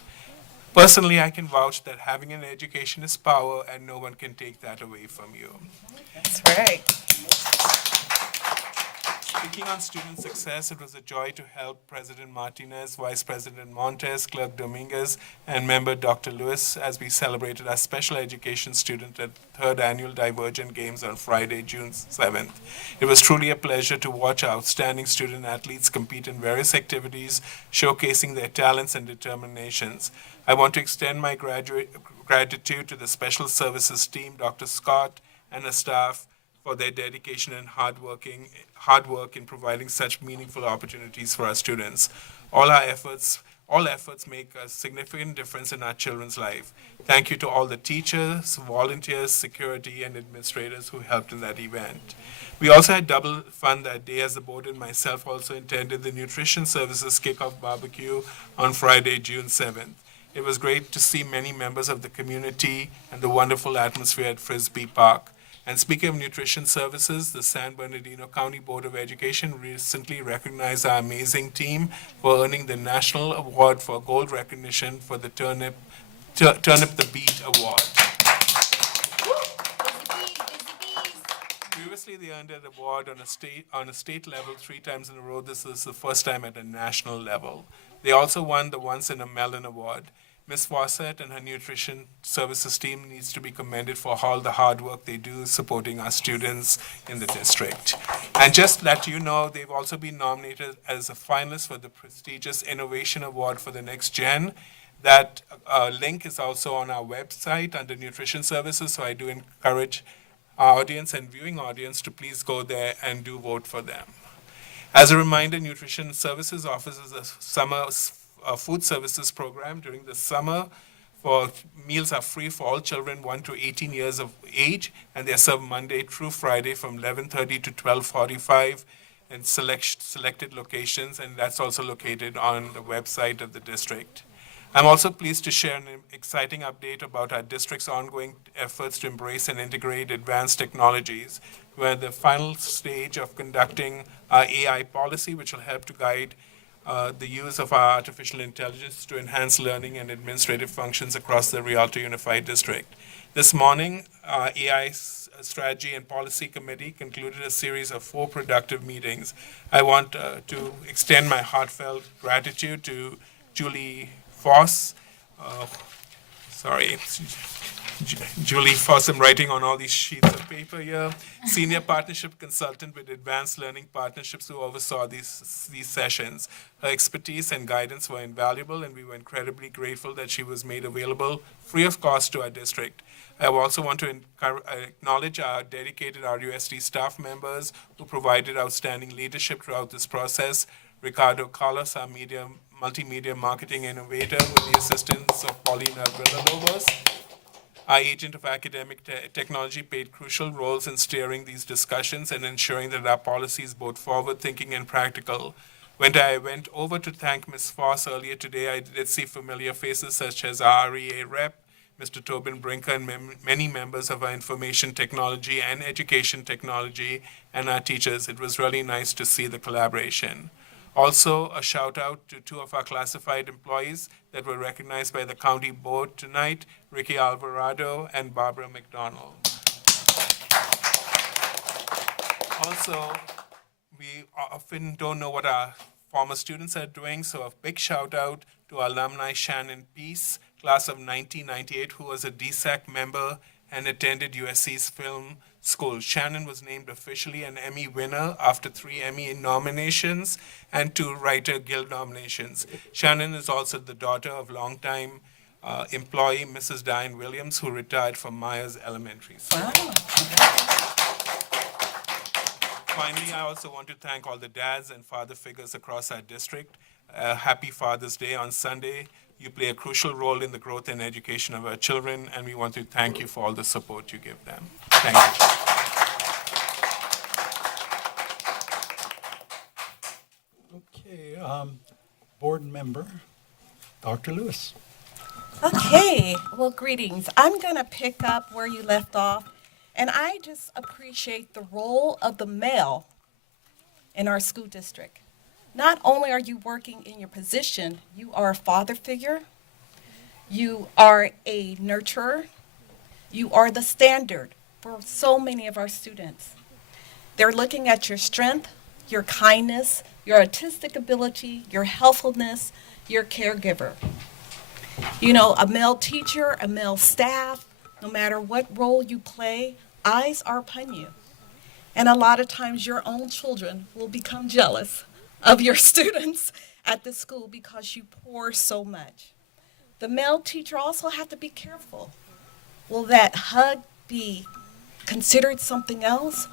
Personally, I can vouch that having an education is power and no one can take that away from you. That's right. Speaking on student success, it was a joy to help President Martinez, Vice President Montes, Clerk Dominguez, and member Dr. Lewis as we celebrated our special education student at 3rd Annual Divergent Games on Friday, June 7th. It was truly a pleasure to watch our outstanding student athletes compete in various activities, showcasing their talents and determinations. I want to extend my gratitude to the Special Services team, Dr. Scott, and the staff for their dedication and hard work in providing such meaningful opportunities for our students. All efforts make a significant difference in our children's life. Thank you to all the teachers, volunteers, security, and administrators who helped in that event. We also had double fun that day as the board and myself also attended the Nutrition Services Kickoff Barbecue on Friday, June 7th. It was great to see many members of the community and the wonderful atmosphere at Frisbee Park. And speaking of nutrition services, the San Bernardino County Board of Education recently recognized our amazing team for earning the National Award for Gold Recognition for the Turnip the Beat Award. Previously, they earned an award on a state level 3 times in a row. This is the first time at a national level. They also won the Once in a Melon Award. Ms. Fawcett and her nutrition services team needs to be commended for all the hard work they do supporting our students in the district. And just let you know, they've also been nominated as a finalist for the prestigious Innovation Award for the Next Gen. That link is also on our website under Nutrition Services, so I do encourage our audience and viewing audience to please go there and do vote for them. As a reminder, Nutrition Services offers a summer food services program during the summer. Meals are free for all children 1 to 18 years of age, and they are served Monday through Friday from 11:30 to 12:45 in selected locations, and that's also located on the website of the district. I'm also pleased to share an exciting update about our district's ongoing efforts to embrace and integrate advanced technologies. We're at the final stage of conducting our AI policy, which will help to guide the use of our artificial intelligence to enhance learning and administrative functions across the Rialto Unified District. This morning, our AI Strategy and Policy Committee concluded a series of 4 productive meetings. I want to extend my heartfelt gratitude to Julie Foss. Julie Foss, I'm writing on all these sheets of paper here. Senior Partnership Consultant with Advanced Learning Partnerships who oversaw these sessions. Her expertise and guidance were invaluable, and we were incredibly grateful that she was made available free of cost to our district. I also want to acknowledge our dedicated RUSD staff members who provided outstanding leadership throughout this process. Ricardo Carlos, our multimedia marketing innovator, with the assistance of Paulina Villalobos. Our agent of academic technology played crucial roles in steering these discussions and ensuring that our policy is both forward-thinking and practical. When I went over to thank Ms. Foss earlier today, I did see familiar faces such as our REA rep, Mr. Tobin Brinker, and many members of our information technology and education technology, and our teachers. It was really nice to see the collaboration. Also, a shout out to 2 of our classified employees that were recognized by the county board tonight, Ricky Alvarado and Barbara McDonald. Also, we often don't know what our former students are doing, so a big shout out to alumni Shannon Peace, class of 1998, who was a DSAC member and attended USC's Film schools. Shannon was named officially an Emmy winner after 3 Emmy nominations and 2 Writer Guild nominations. Shannon is also the daughter of longtime employee Mrs. Diane Williams, who retired from Myers Elementary School. Finally, I also want to thank all the dads and father figures across our district. Happy Father's Day on Sunday. You play a crucial role in the growth and education of our children, and we want to thank you for all the support you give them. Thank you. Okay, board member, Dr. Lewis. Okay, well, greetings. I'm going to pick up where you left off, and I just appreciate the role of the male in our school district. Not only are you working in your position, you are a father figure, you are a nurturer, you are the standard for so many of our students. They're looking at your strength, your kindness, your artistic ability, your helpfulness, your caregiver. You know, a male teacher, a male staff, no matter what role you play, eyes are upon you. And a lot of times your own children will become jealous of your students at the school because you pour so much. The male teacher also have to be careful. Will that hug be considered something else?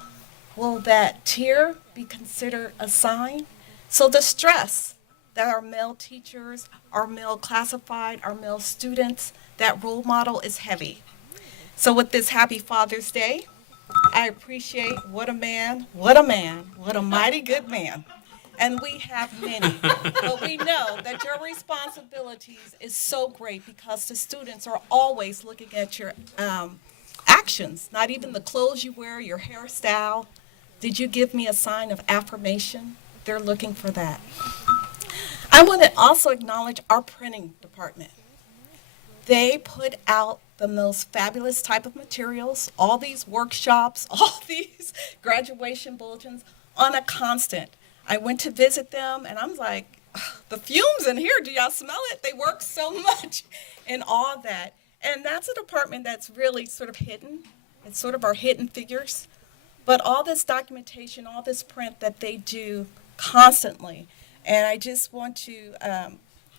Will that tear be considered a sign? So the stress that our male teachers, our male classified, our male students, that role model is heavy. So with this Happy Father's Day, I appreciate what a man, what a mighty good man. And we have many, but we know that your responsibilities is so great because the students are always looking at your actions, not even the clothes you wear, your hairstyle. Did you give me a sign of affirmation? They're looking for that. I want to also acknowledge our printing department. They put out the most fabulous type of materials, all these workshops, all these graduation bulletins on a constant. I went to visit them and I'm like, the fumes in here, do y'all smell it? They work so much and all that. And that's a department that's really sort of hidden. It's sort of our hidden figures. But all this documentation, all this print that they do constantly. And I just want to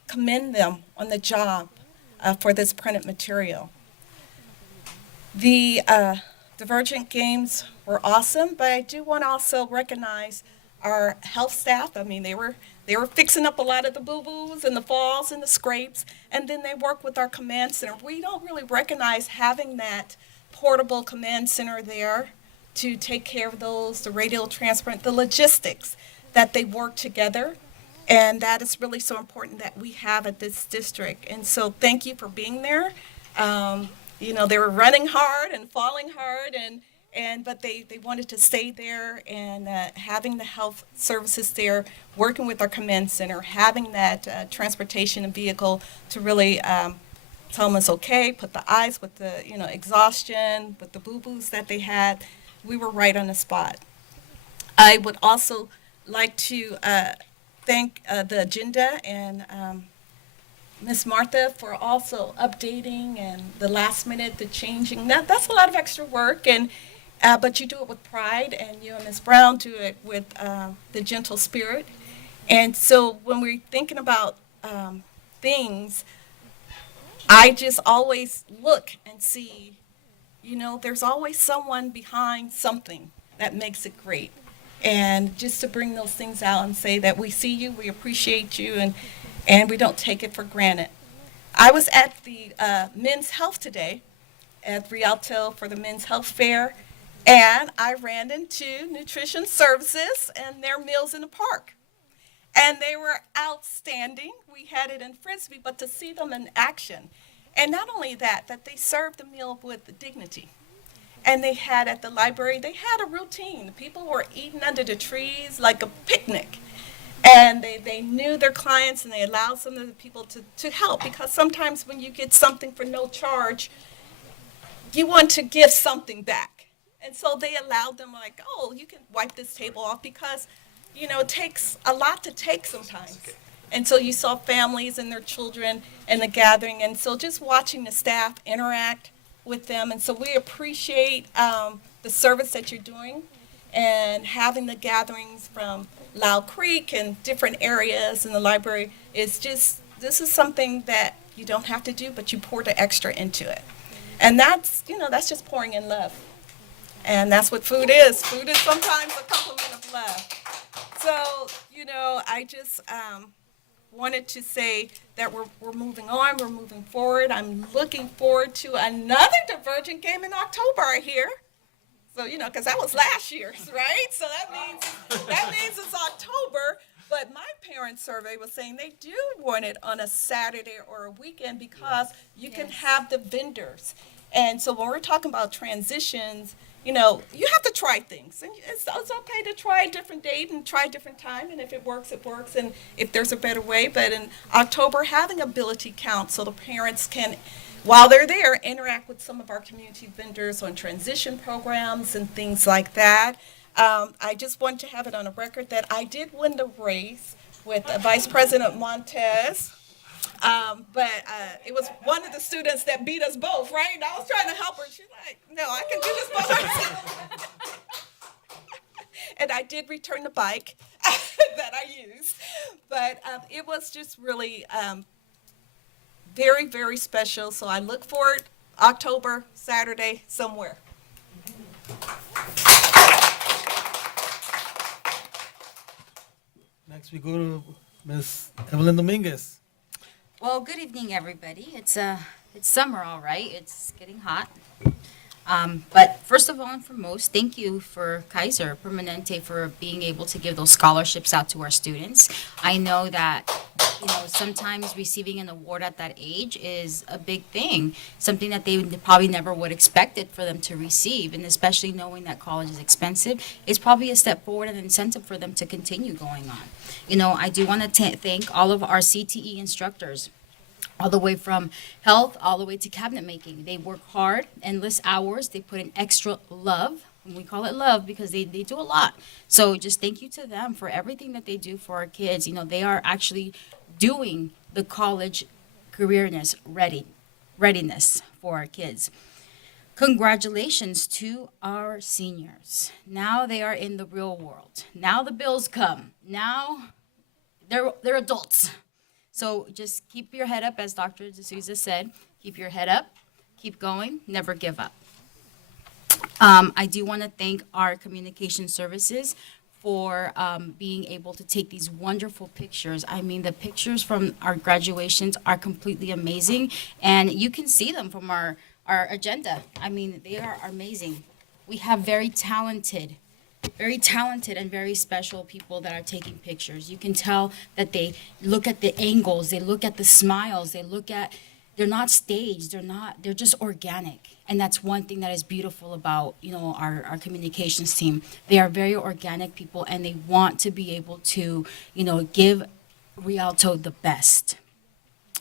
commend them on the job for this printed material. The Divergent Games were awesome, but I do want to also recognize our health staff. I mean, they were fixing up a lot of the boo-boos and the falls and the scrapes, and then they work with our command center. We don't really recognize having that portable command center there to take care of those, the radial transport, the logistics, that they work together. And that is really so important that we have at this district. And so thank you for being there. You know, they were running hard and falling hard, but they wanted to stay there, and having the health services there, working with our command center, having that transportation and vehicle to really tell them it's okay, put the eyes with the, exhaustion, with the boo-boos that they had. We were right on the spot. I would also like to thank the agenda and Ms. Martha for also updating and the last minute, the changing. That's a lot of extra work, but you do it with pride, and you and Ms. Brown do it with the gentle spirit. And so when we're thinking about things, I just always look and see, there's always someone behind something that makes it great. And just to bring those things out and say that we see you, we appreciate you, and we don't take it for granted. I was at the Men's Health today at Rialto for the Men's Health Fair, and I ran into Nutrition Services and their meals in the park. And they were outstanding. We had it in Frisbee, but to see them in action. And not only that they served the meal with dignity. And they had at the library, they had a routine. People were eating under the trees like a picnic. And they knew their clients, and they allowed some of the people to help, because sometimes when you get something for no charge, you want to give something back. And so they allowed them, like, oh, you can wipe this table off, because, it takes a lot to take sometimes. And so you saw families and their children in the gathering. And so just watching the staff interact with them. And so we appreciate the service that you're doing, and having the gatherings from Loud Creek and different areas in the library is just, this is something that you don't have to do, but you pour the extra into it. And that's, that's just pouring in love. And that's what food is. Food is sometimes a complement of love. So, I just wanted to say that we're moving on, we're moving forward. I'm looking forward to another Divergent game in October, I hear. So, because that was last year's, right? So that means it's October. But my parents' survey was saying they do want it on a Saturday or a weekend because you can have the vendors. And so when we're talking about transitions, you have to try things. And it's okay to try a different date and try a different time. And if it works, it works. And if there's a better way. But in October, having ability count so the parents can, while they're there, interact with some of our community vendors on transition programs and things like that. I just want to have it on a record that I did win the race with Vice President Montez. But it was one of the students that beat us both, right? And I was trying to help her. She's like, no, I can do this by myself. And I did return the bike that I used. But it was just really very, very special. So I look forward, October, Saturday, somewhere. Next we go to Ms. Evelyn Dominguez. Well, good evening, everybody. It's summer, all right. It's getting hot. But first of all and foremost, thank you for Kaiser Permanente for being able to give those scholarships out to our students. I know that, sometimes receiving an award at that age is a big thing, something that they probably never would expect it for them to receive, and especially knowing that college is expensive, it's probably a step forward and incentive for them to continue going on. I do want to thank all of our CTE instructors, all the way from health, all the way to cabinet making. They work hard, endless hours. They put in extra love. And we call it love because they do a lot. So just thank you to them for everything that they do for our kids. They are actually doing the college careerness readiness for our kids. Congratulations to our seniors. Now they are in the real world. Now the bills come. Now they're adults. So just keep your head up, as Dr. D'Souza said. Keep your head up, keep going, never give up. I do want to thank our communication services for being able to take these wonderful pictures. I mean, the pictures from our graduations are completely amazing, and you can see them from our agenda. I mean, they are amazing. We have very talented and very special people that are taking pictures. You can tell that they look at the angles, they look at the smiles, they're not staged, they're just organic. And that's one thing that is beautiful about, our communications team. They are very organic people, and they want to be able to, give Rialto the best.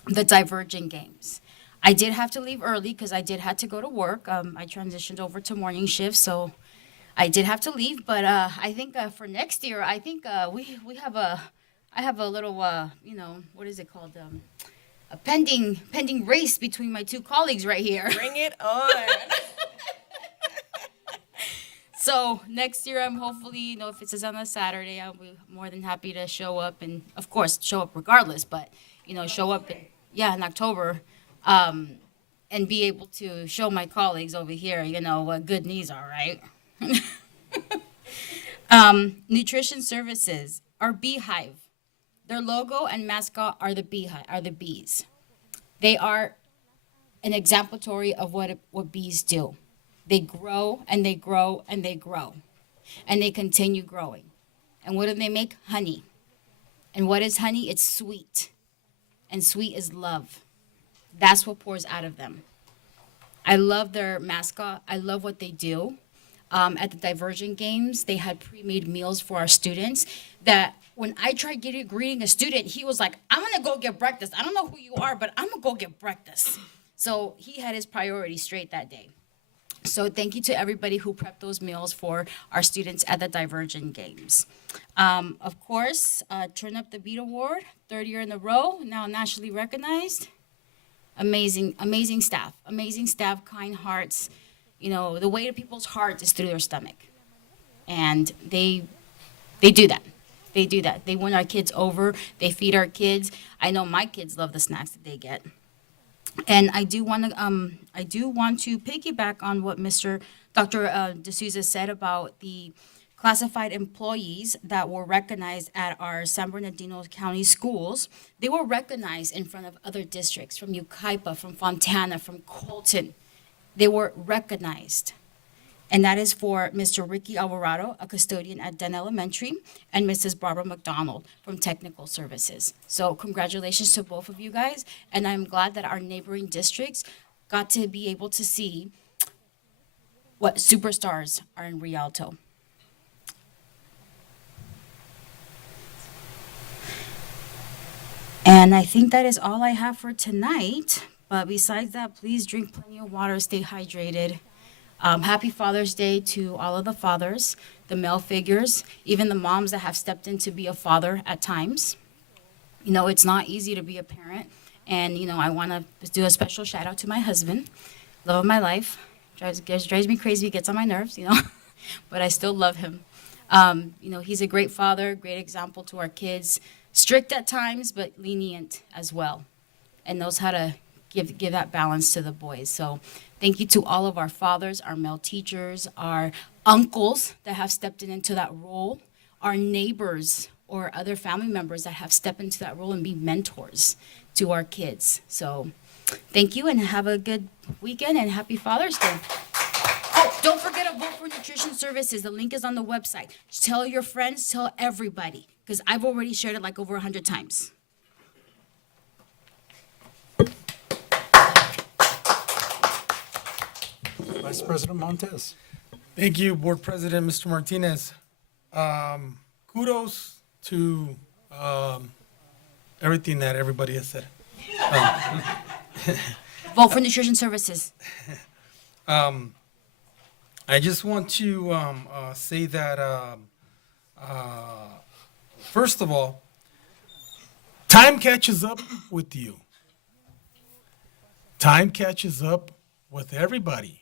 The Divergent games. I did have to leave early because I did have to go to work. I transitioned over to morning shift, so I did have to leave, but I think for next year, I think I have a little, what is it called? A pending race between my two colleagues right here. Bring it on. So next year, I'm hopefully, if it's on a Saturday, I'll be more than happy to show up, and of course, show up regardless, but, show up, in October, and be able to show my colleagues over here, what good knees are, right? Nutrition services, our beehive. Their logo and mascot are the bees. They are an exemplary of what bees do. They grow and they grow and they grow, and they continue growing. And what do they make? Honey. And what is honey? It's sweet, and sweet is love. That's what pours out of them. I love their mascot. I love what they do. At the Divergent games, they had pre-made meals for our students that when I tried greeting a student, he was like, I'm going to go get breakfast. I don't know who you are, but I'm going to go get breakfast. So he had his priorities straight that day. So thank you to everybody who prepped those meals for our students at the Divergent games. Of course, Turn Up the Beat Award, third year in a row, now nationally recognized. Amazing staff, kind hearts. the way to people's hearts is through their stomach. And they do that. They do that. They win our kids over. They feed our kids. I know my kids love the snacks that they get. And I do want to piggyback on what Dr. D'Souza said about the classified employees that were recognized at our San Bernardino County schools. They were recognized in front of other districts, from Yucaipa, from Fontana, from Colton. They were recognized. And that is for Mr. Ricky Alvarado, a custodian at Den Elementary, and Mrs. Barbara McDonald from Technical Services. So congratulations to both of you guys. And I'm glad that our neighboring districts got to be able to see what superstars are in Rialto. And I think that is all I have for tonight. But besides that, please drink plenty of water, stay hydrated. Happy Father's Day to all of the fathers, the male figures, even the moms that have stepped in to be a father at times. It's not easy to be a parent. And, I want to do a special shout out to my husband, love of my life. Drives me crazy, gets on my nerves, but I still love him. He's a great father, great example to our kids, strict at times, but lenient as well, and knows how to give that balance to the boys. So thank you to all of our fathers, our male teachers, our uncles that have stepped into that role, our neighbors or other family members that have stepped into that role and be mentors to our kids. So thank you, and have a good weekend, and happy Father's Day. Oh, don't forget to vote for Nutrition Services. The link is on the website. Tell your friends, tell everybody, because I've already shared it like over 100 times. Vice President Montez. Thank you, Board President, Mr. Martinez. Kudos to everything that everybody has said. Vote for Nutrition Services. I just want to say that, first of all, time catches up with you. Time catches up with everybody.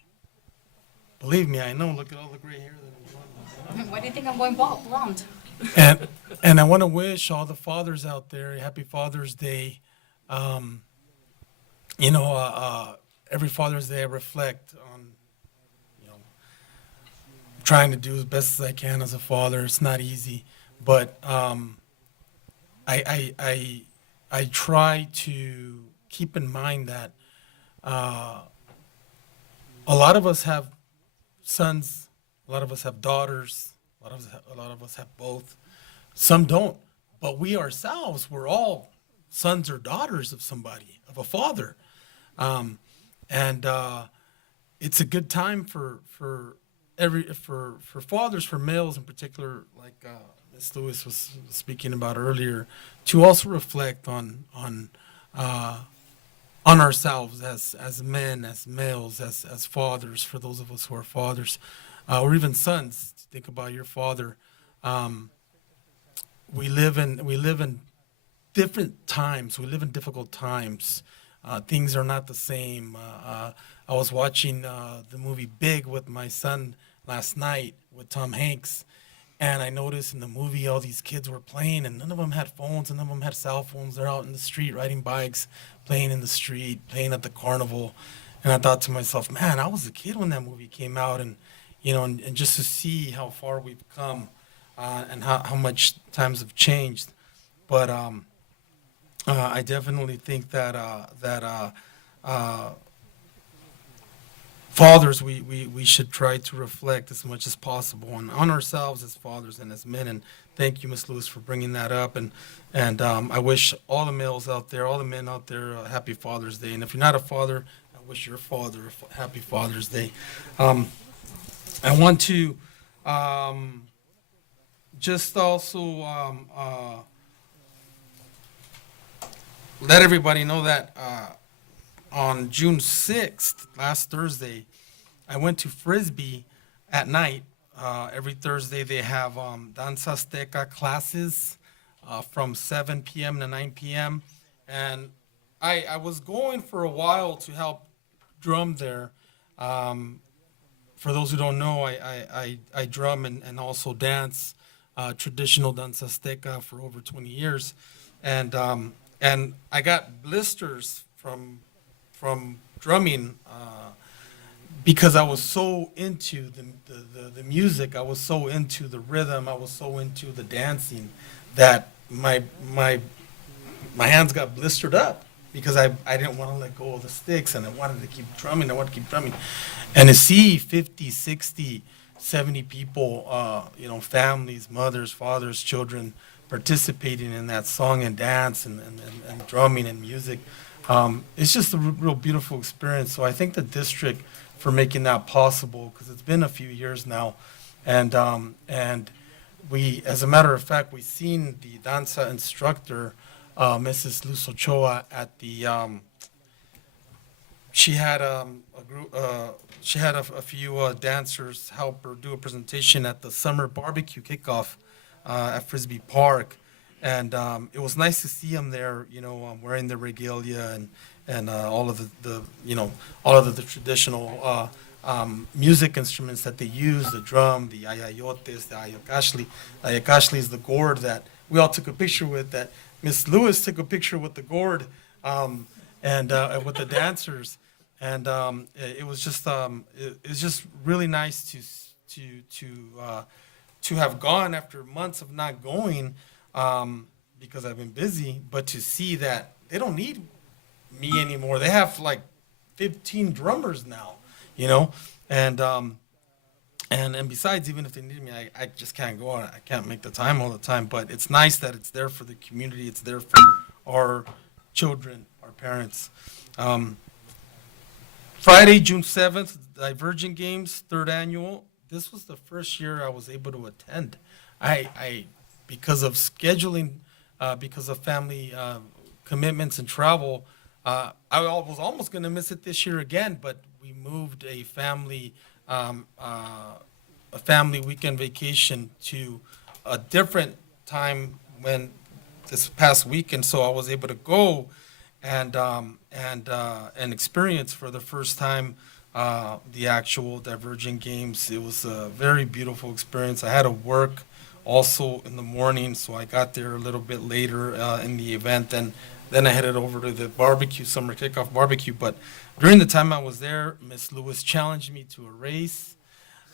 Believe me, I know. Look at all the gray hair that I'm growing. Why do you think I'm going blonde? And I want to wish all the fathers out there a happy Father's Day. Every Father's Day I reflect on, trying to do as best as I can as a father. It's not easy, but I try to keep in mind that a lot of us have sons, a lot of us have daughters, a lot of us have both. Some don't, but we ourselves, we're all sons or daughters of somebody, of a father. And it's a good time for fathers, for males in particular, like Ms. Lewis was speaking about earlier, to also reflect on ourselves as men, as males, as fathers, for those of us who are fathers, or even sons. Think about your father. We live in different times. We live in difficult times. Things are not the same. I was watching the movie Big with my son last night with Tom Hanks, and I noticed in the movie all these kids were playing, and none of them had phones, and none of them had cell phones. They're out in the street riding bikes, playing in the street, playing at the carnival. And I thought to myself, man, I was a kid when that movie came out, and and just to see how far we've come, and how much times have changed. But I definitely think that fathers, we should try to reflect as much as possible on ourselves as fathers and as men. And thank you, Ms. Lewis, for bringing that up. And I wish all the males out there, all the men out there, a happy Father's Day. And if you're not a father, I wish your father a happy Father's Day. I want to just also let everybody know that on June 6th, last Thursday, I went to Frisbee at night. Every Thursday they have Danza Azteca classes from 7 p.m. to 9 p.m. And I was going for a while to help drum there. for those who don't know, I drum and also dance traditional danza azteca for over 20 years, and I got blisters from drumming because I was so into the music, I was so into the rhythm, I was so into the dancing that my hands got blistered up because I didn't want to let go of the sticks and I wanted to keep drumming. And to see 50, 60, 70 people, families, mothers, fathers, children participating in that song and dance and drumming and music, it's just a real beautiful experience. So I thank the district for making that possible because it's been a few years now. And we, as a matter of fact, we seen the danza instructor, Mrs. Luz Ochoa, at the, she had a group, she had a few dancers help her do a presentation at the summer barbecue kickoff at Frisbee Park. And it was nice to see them there, wearing their regalia and all of the traditional music instruments that they use, the drum, the ayayotes, the ayakashli. Ayakashli is the gourd that we all took a picture with, that Miss Lewis took a picture with the gourd and with the dancers. And it was just really nice to have gone after months of not going because I've been busy, but to see that they don't need me anymore. They have like 15 drummers now, and besides, even if they need me, I just can't go on. I can't make the time all the time, but it's nice that it's there for the community. It's there for our children, our parents. Friday, June 7th, Divergent Games, 3rd annual. This was the first year I was able to attend. I because of scheduling, because of family commitments and travel, I was almost going to miss it this year again, but we moved a family weekend vacation to a different time when this past weekend, so I was able to go and experience for the first time the actual Divergent Games. It was a very beautiful experience. I had to work also in the morning, so I got there a little bit later in the event, and then I headed over to the barbecue, summer kickoff barbecue. But during the time I was there, Miss Lewis challenged me to a race.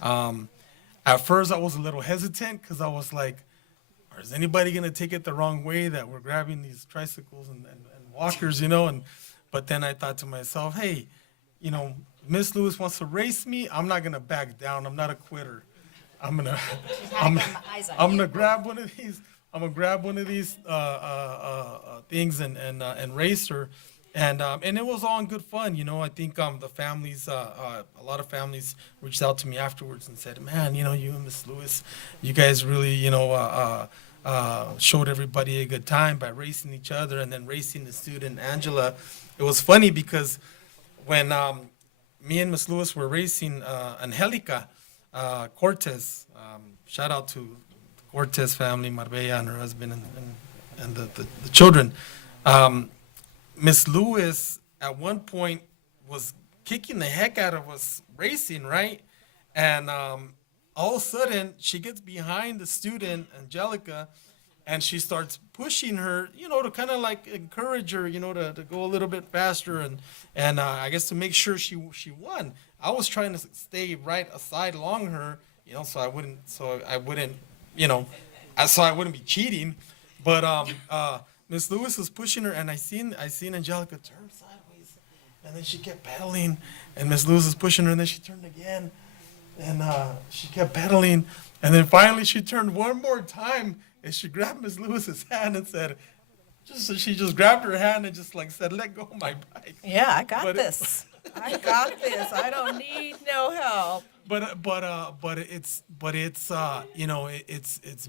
At first, I was a little hesitant because I was like, is anybody going to take it the wrong way that we're grabbing these tricycles and walkers, but then I thought to myself, hey, Miss Lewis wants to race me. I'm not going to back down. I'm not a quitter. I'm gonna grab one of these. I'm gonna grab one of these things and race her, and it was all in good fun. I think the families, a lot of families reached out to me afterwards and said, man, you and Miss Lewis, you guys really, showed everybody a good time by racing each other and then racing the student Angela. It was funny because when me and Miss Lewis were racing Angelica Cortez, shout out to the Cortez family, Marbella and her husband and the children. Miss Lewis at one point was kicking the heck out of us racing, right? And all of a sudden she gets behind the student, Angelica, and she starts pushing her, to kind of like encourage her, to go a little bit faster and I guess to make sure she won. I was trying to stay right aside along her, so I wouldn't be cheating. But Miss Lewis was pushing her, and I seen Angelica turn sideways, and then she kept pedaling, and Miss Lewis was pushing her, and then she turned again, and she kept pedaling, and then finally she turned one more time, and she grabbed Miss Lewis's hand and said, she just grabbed her hand and just like said, "Let go of my bike." Yeah, I got this. I got this. I don't need no help. But it's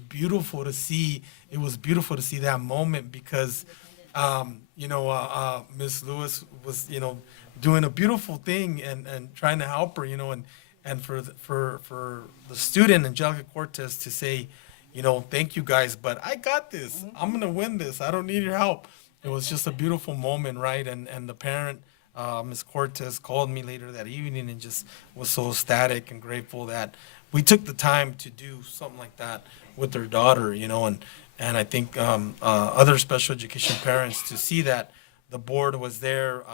beautiful to see. It was beautiful to see that moment because, Miss Lewis was, doing a beautiful thing and trying to help her, and for the student Angelica Cortez to say, thank you guys, but I got this. I'm gonna win this. I don't need your help. It was just a beautiful moment, right? And the parent Ms. Cortez called me later that evening and just was so ecstatic and grateful that we took the time to do something like that with their daughter, and I think other special education parents to see that the board was there,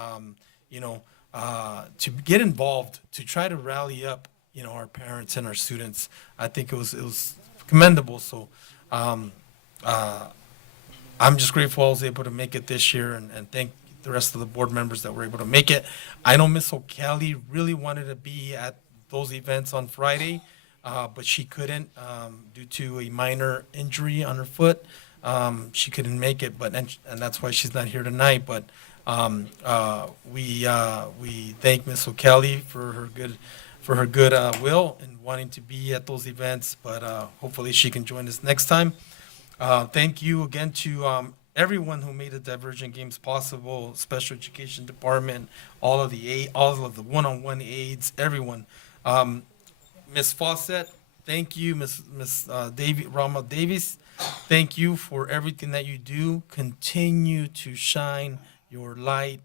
to get involved, to try to rally up, our parents and our students. I think it was commendable. So I'm just grateful I was able to make it this year, and thank the rest of the board members that were able to make it. I know Miss O'Kelly really wanted to be at those events on Friday, but she couldn't due to a minor injury on her foot. She couldn't make it, and that's why she's not here tonight. But we thank Miss O'Kelly for her good will and wanting to be at those events. But hopefully she can join us next time. Thank you again to everyone who made the Divergent Games possible, Special Education Department, all of the one-on-one aides, everyone. Miss Fawcett, thank you. Miss Rama Davis, thank you for everything that you do. Continue to shine your light.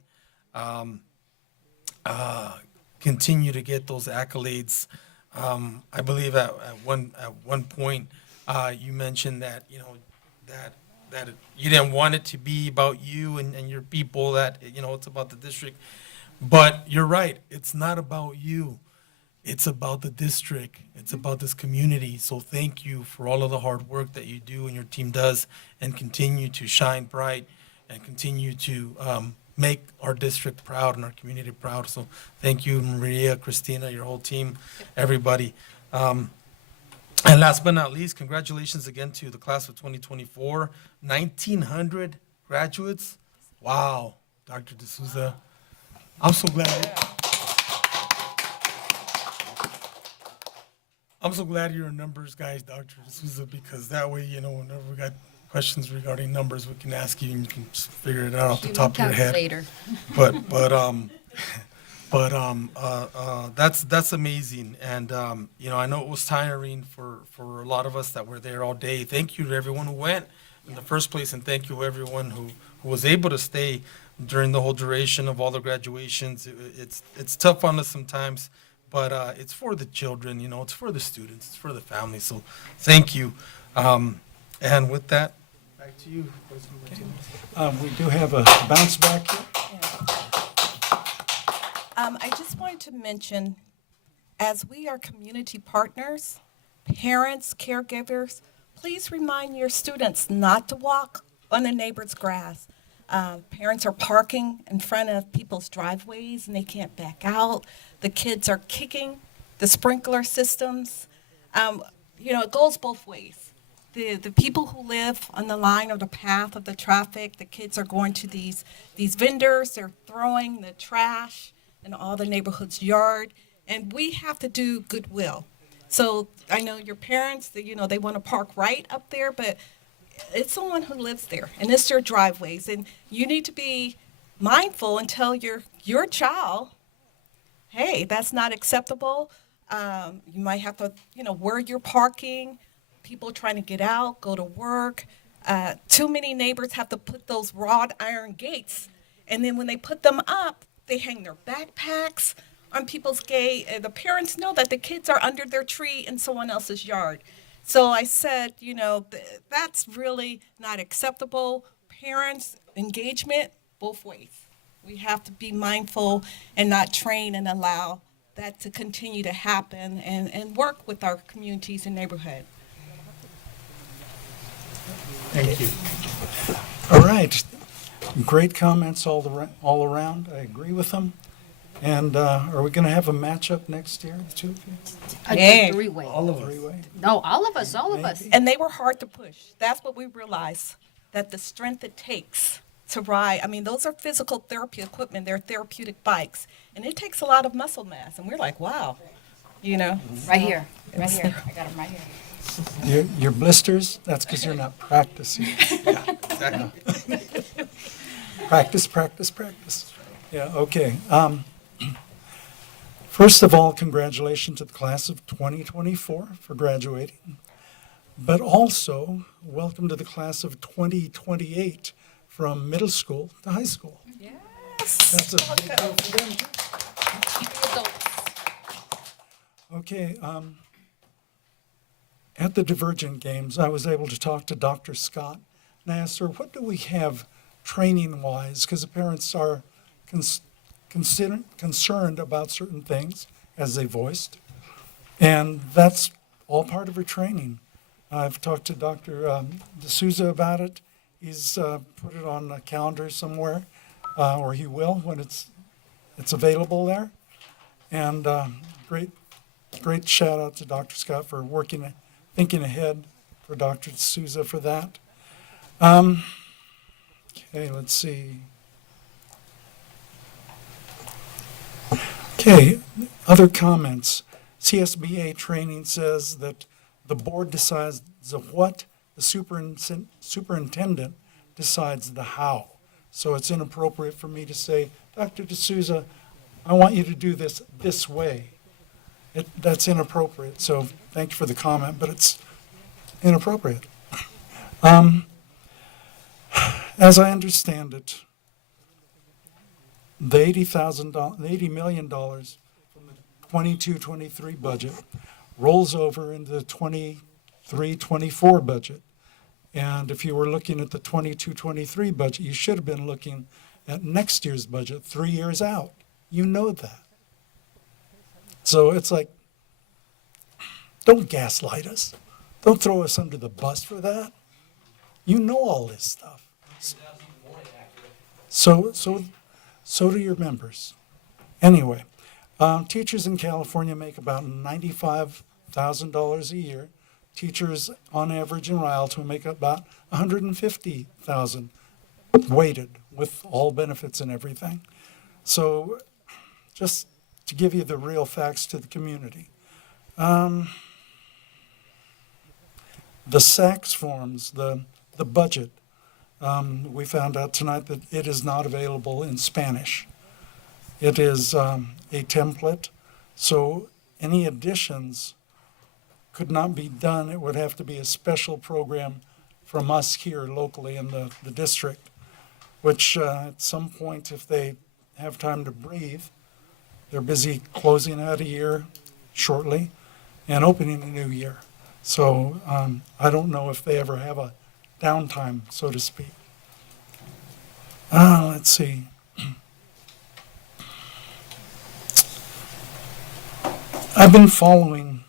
Continue to get those accolades. I believe at one point you mentioned that that you didn't want it to be about you and your people, that it's about the district. But you're right, it's not about you. It's about the district. It's about this community. So thank you for all of the hard work that you do and your team does, and continue to shine bright and continue to make our district proud and our community proud. So thank you, Maria, Christina, your whole team, everybody. And last but not least, congratulations again to the class of 2024, 1,900 graduates. Wow, Dr. D'Souza. I'm so glad. I'm so glad you're a numbers guy, Dr. D'Souza, because that way, whenever we got questions regarding numbers, we can ask you and you can just figure it out off the top of your head. Later. That's amazing. And, I know it was tiring for a lot of us that were there all day. Thank you to everyone who went in the first place, and thank you to everyone who was able to stay during the whole duration of all the graduations. It's tough on us sometimes, but it's for the children, it's for the students, it's for the families. So thank you. And with that, back to you, President Martinez. We do have a bounce back here. I just wanted to mention, as we are community partners, parents, caregivers, please remind your students not to walk on a neighbor's grass. Parents are parking in front of people's driveways and they can't back out. The kids are kicking the sprinkler systems. It goes both ways. The people who live on the line or the path of the traffic, the kids are going to these vendors, they're throwing the trash in all the neighborhood's yard, and we have to do goodwill. So I know your parents, they want to park right up there, but it's someone who lives there, and it's their driveways, and you need to be mindful and tell your child, hey, that's not acceptable. You might have to, where you're parking, people trying to get out, go to work. Too many neighbors have to put those wrought iron gates, and then when they put them up, they hang their backpacks on people's gate. The parents know that the kids are under their tree in someone else's yard. So I said, that's really not acceptable. Parents, engagement, both ways. We have to be mindful and not train and allow that to continue to happen and work with our communities and neighborhood. Thank you. All right. Great comments all around. I agree with them. And are we going to have a matchup next year, the two of you? Yeah. Three-way. All of three-way? No, all of us. And they were hard to push. That's what we realized, that the strength it takes to ride. I mean, those are physical therapy equipment. They're therapeutic bikes. And it takes a lot of muscle mass. And we're like, wow, Right here. I got them right here. Your blisters, that's because you're not practicing. Yeah, exactly. Practice. Yeah, okay. First of all, congratulations to the class of 2024 for graduating. But also, welcome to the class of 2028 from middle school to high school. That's a big deal for them, too. Okay, at the Divergent Games, I was able to talk to Dr. Scott, and I asked her, what do we have training-wise? Because the parents are concerned about certain things, as they voiced, and that's all part of her training. I've talked to Dr. D'Souza about it. He's put it on a calendar somewhere, or he will when it's available there. And great shout out to Dr. Scott for thinking ahead, for Dr. D'Souza for that. Okay, let's see. Okay, other comments. CSBA training says that the board decides the what, the superintendent decides the how. So it's inappropriate for me to say, Dr. D'Souza, I want you to do this way. That's inappropriate. So thank you for the comment, but it's inappropriate. As I understand it, the $80 million from the 22-23 budget rolls over into the 23-24 budget. And if you were looking at the 22-23 budget, you should have been looking at next year's budget 3 years out. You know that. So it's like, don't gaslight us. Don't throw us under the bus for that. You know all this stuff. So do your members. Anyway, teachers in California make about $95,000 a year. Teachers on average in Rialto make about $150,000 weighted with all benefits and everything. So just to give you the real facts to the community. The SACS forms, the budget, we found out tonight that it is not available in Spanish. It is a template, so any additions could not be done. It would have to be a special program from us here locally in the district, which at some point, if they have time to breathe, they're busy closing out a year shortly and opening a new year. So I don't know if they ever have a downtime, so to speak. Let's see. I've been following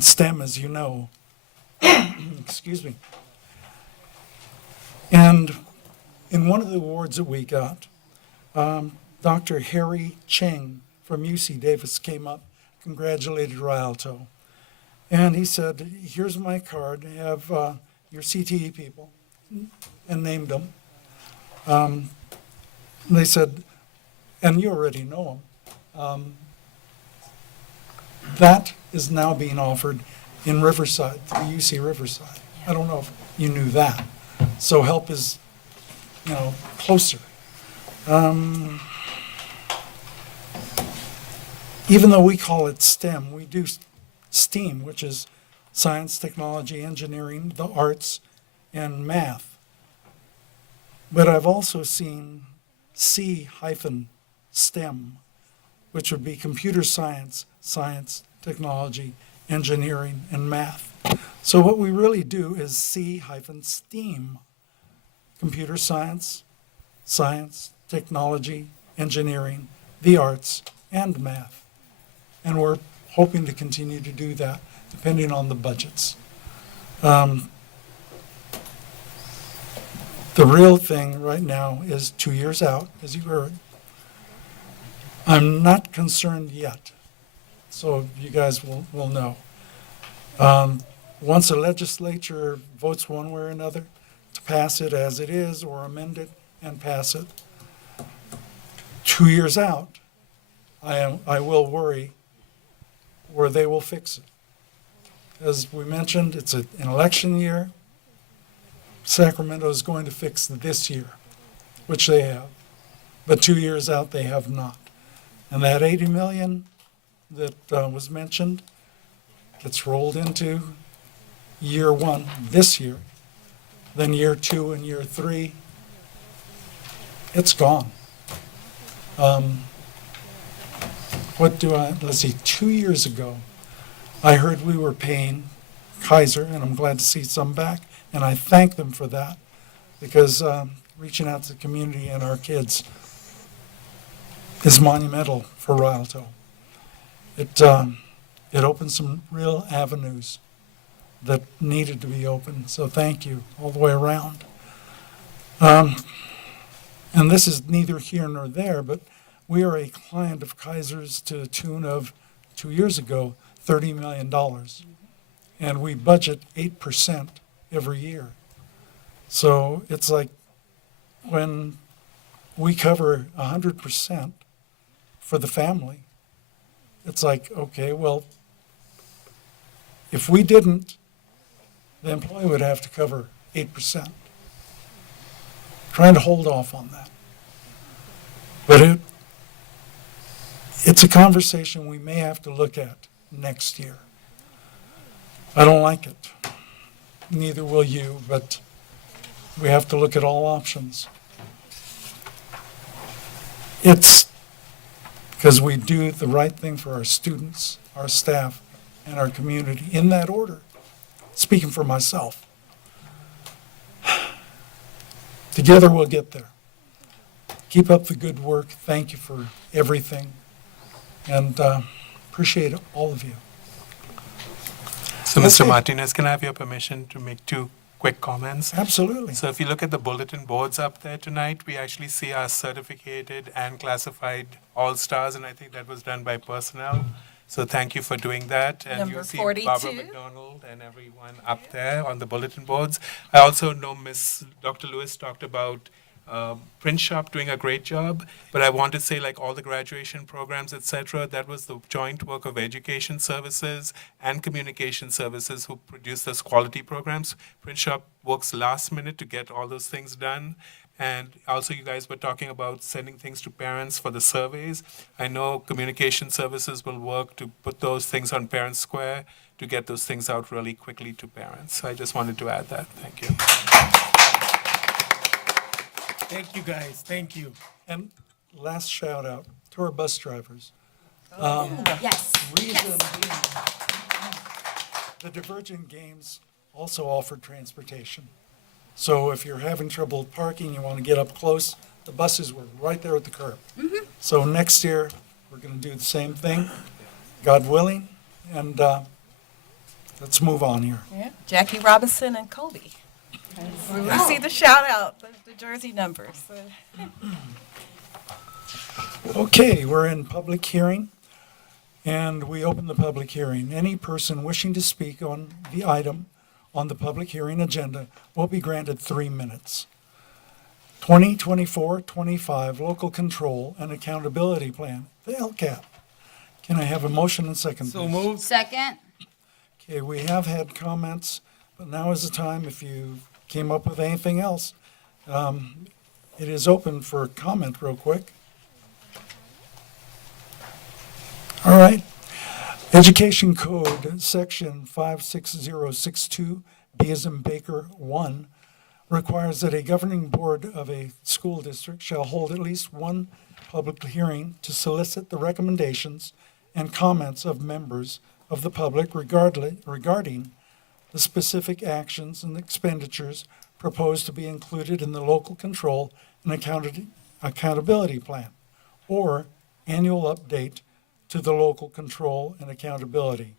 STEM, as you know. Excuse me. And in one of the awards that we got, Dr. Harry Cheng from UC Davis came up, congratulated Rialto. And he said, here's my card, have your CTE people, and named them. They said, and you already know them, that is now being offered in Riverside, through UC Riverside. I don't know if you knew that. So help is, closer. Even though we call it STEM, we do STEAM, which is science, technology, engineering, the arts, and math. But I've also seen C-STEM, which would be computer science, science, technology, engineering, and math. So what we really do is C-STEAM, computer science, science, technology, engineering, the arts, and math. And we're hoping to continue to do that, depending on the budgets. The real thing right now is 2 years out, as you heard. I'm not concerned yet, so you guys will know. Once the legislature votes one way or another to pass it as it is or amend it and pass it, 2 years out, I will worry where they will fix it. As we mentioned, it's an election year. Sacramento is going to fix this year, which they have. But 2 years out, they have not. And that $80 million that was mentioned gets rolled into year one this year, then year two and year three, it's gone. Let's see, 2 years ago, I heard we were paying Kaiser, and I'm glad to see some back, and I thank them for that, because reaching out to the community and our kids is monumental for Rialto. It opened some real avenues that needed to be opened, so thank you all the way around. And this is neither here nor there, but we are a client of Kaiser's to the tune of, 2 years ago, $30 million. And we budget 8% every year. So it's like when we cover 100% for the family, it's like, okay, well, if we didn't, the employee would have to cover 8%. Trying to hold off on that. But it's a conversation we may have to look at next year. I don't like it. Neither will you, but we have to look at all options. It's because we do the right thing for our students, our staff, and our community in that order. Speaking for myself. Together we'll get there. Keep up the good work. Thank you for everything. And appreciate all of you. So, Mr. Okay. Martinez, can I have your permission to make 2 quick comments? Absolutely. So if you look at the bulletin boards up there tonight, we actually see our certificated and classified all-stars, and I think that was done by personnel. So thank you for doing that. And Number you see 42. Barbara McDonald and everyone up there on the bulletin boards. I also know Dr. Lewis talked about print shop doing a great job, but I want to say, like, all the graduation programs, etc., that was the joint work of education services and communication services who produced those quality programs. Print shop works last minute to get all those things done. And also, you guys were talking about sending things to parents for the surveys. I know communication services will work to put those things on Parent Square to get those things out really quickly to parents. So I just wanted to add that. Thank you. Thank you, guys. Thank you. And last shout out to our bus drivers. Yes. Reason being, the Divergent Games also offered transportation. So if you're having trouble parking, you want to get up close, the buses were right there at the curb. So next year, we're going to do the same thing, God willing, and let's move on here. Yeah, Jackie Robinson and Kobe. We see the shout out, the jersey numbers. Okay, we're in public hearing, and we open the public hearing. Any person wishing to speak on the item on the public hearing agenda will be granted 3 minutes. 2024-25 Local Control and Accountability Plan, the LCAP. Can I have a motion and second, So please? moved. Second. Okay, we have had comments, but now is the time if you came up with anything else. It is open for comment real quick. All right. Education Code, Section 56062, B as in Baker 1, requires that a governing board of a school district shall hold at least one public hearing to solicit the recommendations and comments of members of the public regarding the specific actions and expenditures proposed to be included in the local control and accountability plan, or annual update to the local control and accountability.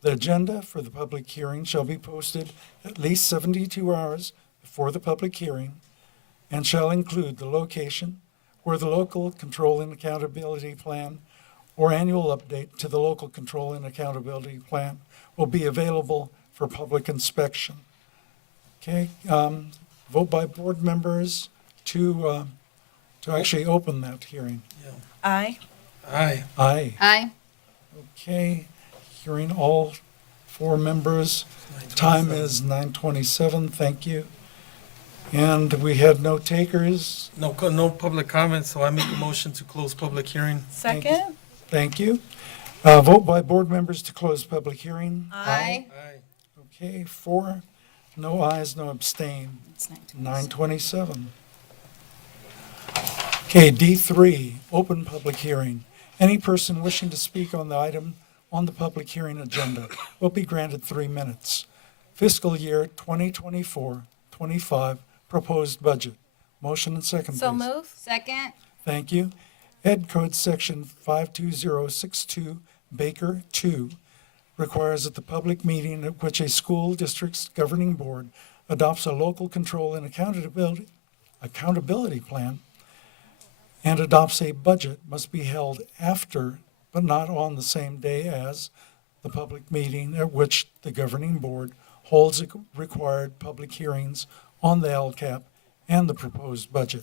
The agenda for the public hearing shall be posted at least 72 hours before the public hearing and shall include the location where the local control and accountability plan or annual update to the local control and accountability plan will be available for public inspection. Okay, vote by board members to actually open that hearing. Aye. Aye. Aye. Aye. Okay, hearing all 4 members. Time is 9:27, thank you. And we had no takers. No public comments, so I make a motion to close public hearing. Second? Thank you. Vote by board members to close public hearing. Aye. Okay, 4, no ayes, no abstain. 9:27. Okay, D3, open public hearing. Any person wishing to speak on the item on the public hearing agenda will be granted 3 minutes. Fiscal year 2024-25 proposed budget. Motion and second, So please. move. Second. Thank you. Ed Code Section 52062, Baker 2, requires that the public meeting at which a school district's governing board adopts a local control and accountability plan and adopts a budget must be held after, but not on the same day as, the public meeting at which the governing board holds the required public hearings on the LCAP and the proposed budget.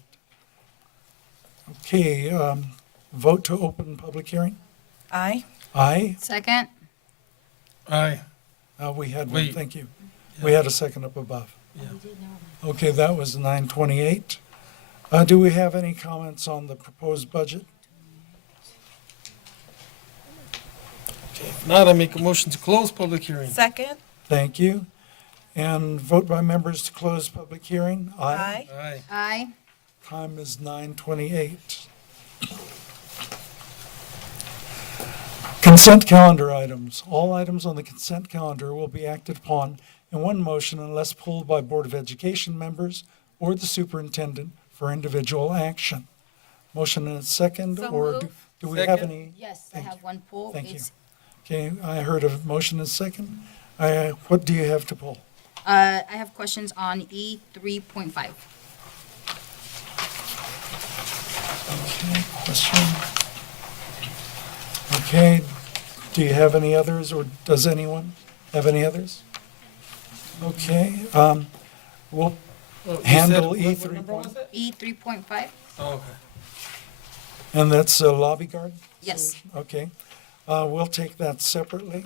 Okay, vote to open public hearing? Aye. Aye. Second. Aye. We had one, Wait. thank you. We had a second up above. Okay, that was 928. Do we have any comments on the proposed budget? If not, I make a motion to close public hearing. Second. Thank you. And vote by members to close public hearing? Aye. Aye. Aye. Time is 9:28. Consent calendar items. All items on the consent calendar will be acted upon in one motion unless pulled by Board of Education members or the superintendent for individual action. Motion and a second, So or move. do we have Second. any? Yes, I Thank have one pull. Thank you. It's, Okay, I heard a motion and a second. What do you have to pull? I have questions on E 3.5. Okay, question. Okay, do you have any others, or does anyone have any others? Okay, we'll handle E 3. E 3.5? Oh, okay. And that's a lobby guard? Yes. Okay, we'll take that separately.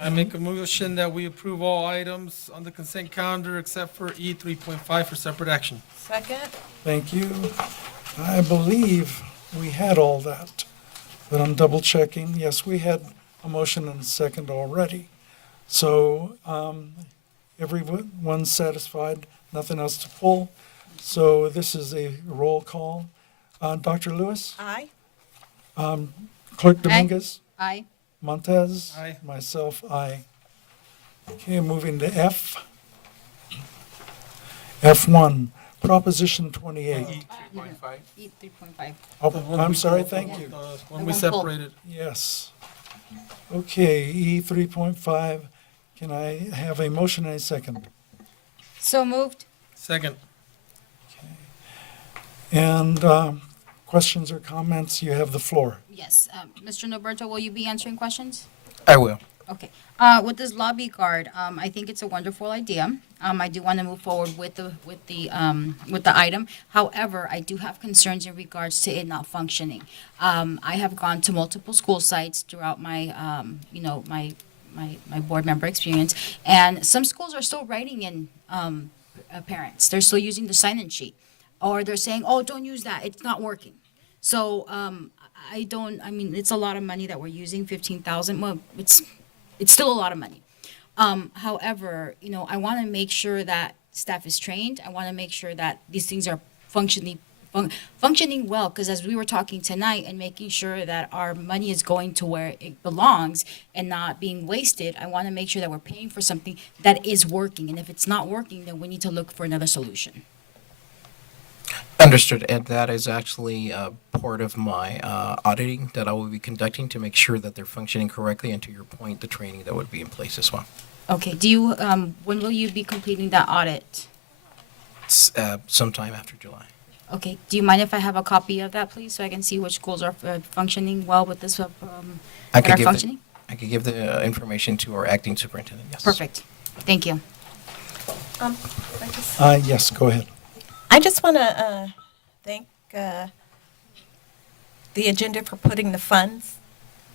I make a motion that we approve all items on the consent calendar except for E 3.5 for separate action. Second. Thank you. I believe we had all that, but I'm double checking. Yes, we had a motion and a second already. So, everyone's satisfied, nothing else to pull. So this is a roll call. Dr. Lewis? Aye. Clerk Dominguez? Aye. Montez? Aye. Myself, aye. Okay, moving to F. F1, Proposition 28. E 3.5. E 3.5. Oh, I'm sorry, thank you. When we One pull. separated. Yes. Okay, E 3.5, can I have a motion and a second? So moved. Second. And questions or comments, you have the floor. Yes. Mr. Noberto, will you be answering questions? I will. Okay. With this lobby guard, I think it's a wonderful idea. I do want to move forward with the item. However, I do have concerns in regards to it not functioning. I have gone to multiple school sites throughout my, my board member experience, and some schools are still writing in parents. They're still using the sign-in sheet, or they're saying, "Oh, don't use that; it's not working." So I mean, it's a lot of money that we're using, 15,000. Well, it's still a lot of money. However, I want to make sure that staff is trained. I want to make sure that these things are functioning well, because as we were talking tonight and making sure that our money is going to where it belongs and not being wasted, I want to make sure that we're paying for something that is working. And if it's not working, then we need to look for another solution. Understood, Ed. That is actually part of my auditing that I will be conducting to make sure that they're functioning correctly, and to your point, the training that would be in place as well. Okay, do you, when will you be completing that audit? Sometime after July. Okay, do you mind if I have a copy of that, please, so I can see which schools are functioning well with this, I that could are give functioning? I could give the information to our acting superintendent, yes. Perfect, thank you. Yes, go ahead. I just want to thank the agenda for putting the funds.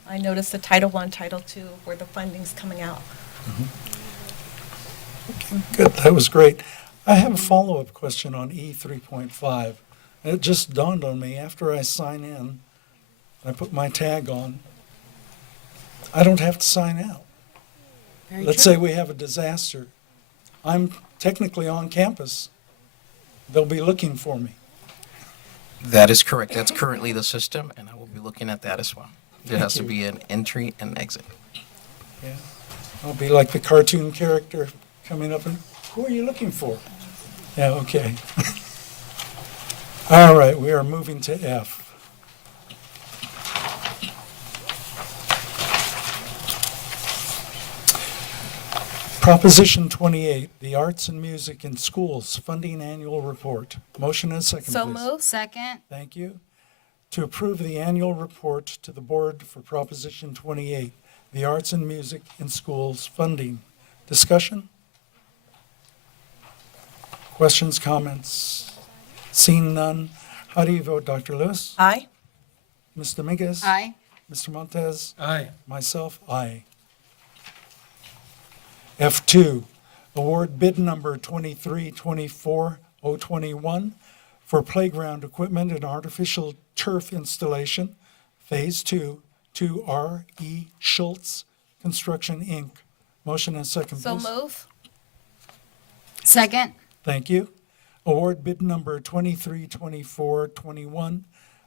I noticed the Title I, Title II, where the funding's coming out. Good, that was great. I have a follow-up question on E 3.5. It just dawned on me after I sign in, I put my tag on, I don't have to sign out. Very Let's true. say we have a disaster. I'm technically on campus. They'll be looking for me. That is correct. That's currently the system, and I will be looking at that as well. There has to be an entry and exit. Yeah. I'll be like the cartoon character coming up and, who are you looking for? Yeah, okay. All right, we are moving to F. Proposition 28, the Arts and Music in Schools Funding Annual Report. Motion and second, So please. moved. Second. Thank you. To approve the annual report to the board for Proposition 28, the Arts and Music in Schools Funding. Discussion? Questions, comments? Seeing none, how do you vote, Dr. Lewis? Aye. Ms. Dominguez? Aye. Mr. Montez? Aye. Myself, aye. F2, award bid number 23-24-021 for playground equipment and artificial turf installation, Phase 2, to R.E. Schultz Construction, Inc. Motion and second, So please. move. Second. Thank you. Award bid number 23-24-21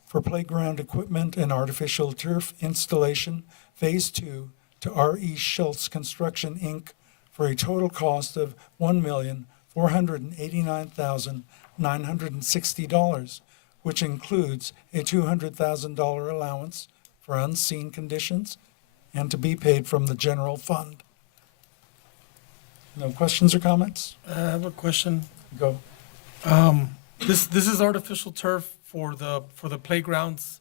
for playground equipment and artificial turf installation, Phase 2, to R.E. Schultz Construction, Inc., for a total cost of $1,489,960, which includes a $200,000 allowance for unseen conditions and to be paid from the general fund. No questions or comments? I have a question. Go. This is artificial turf for the playgrounds.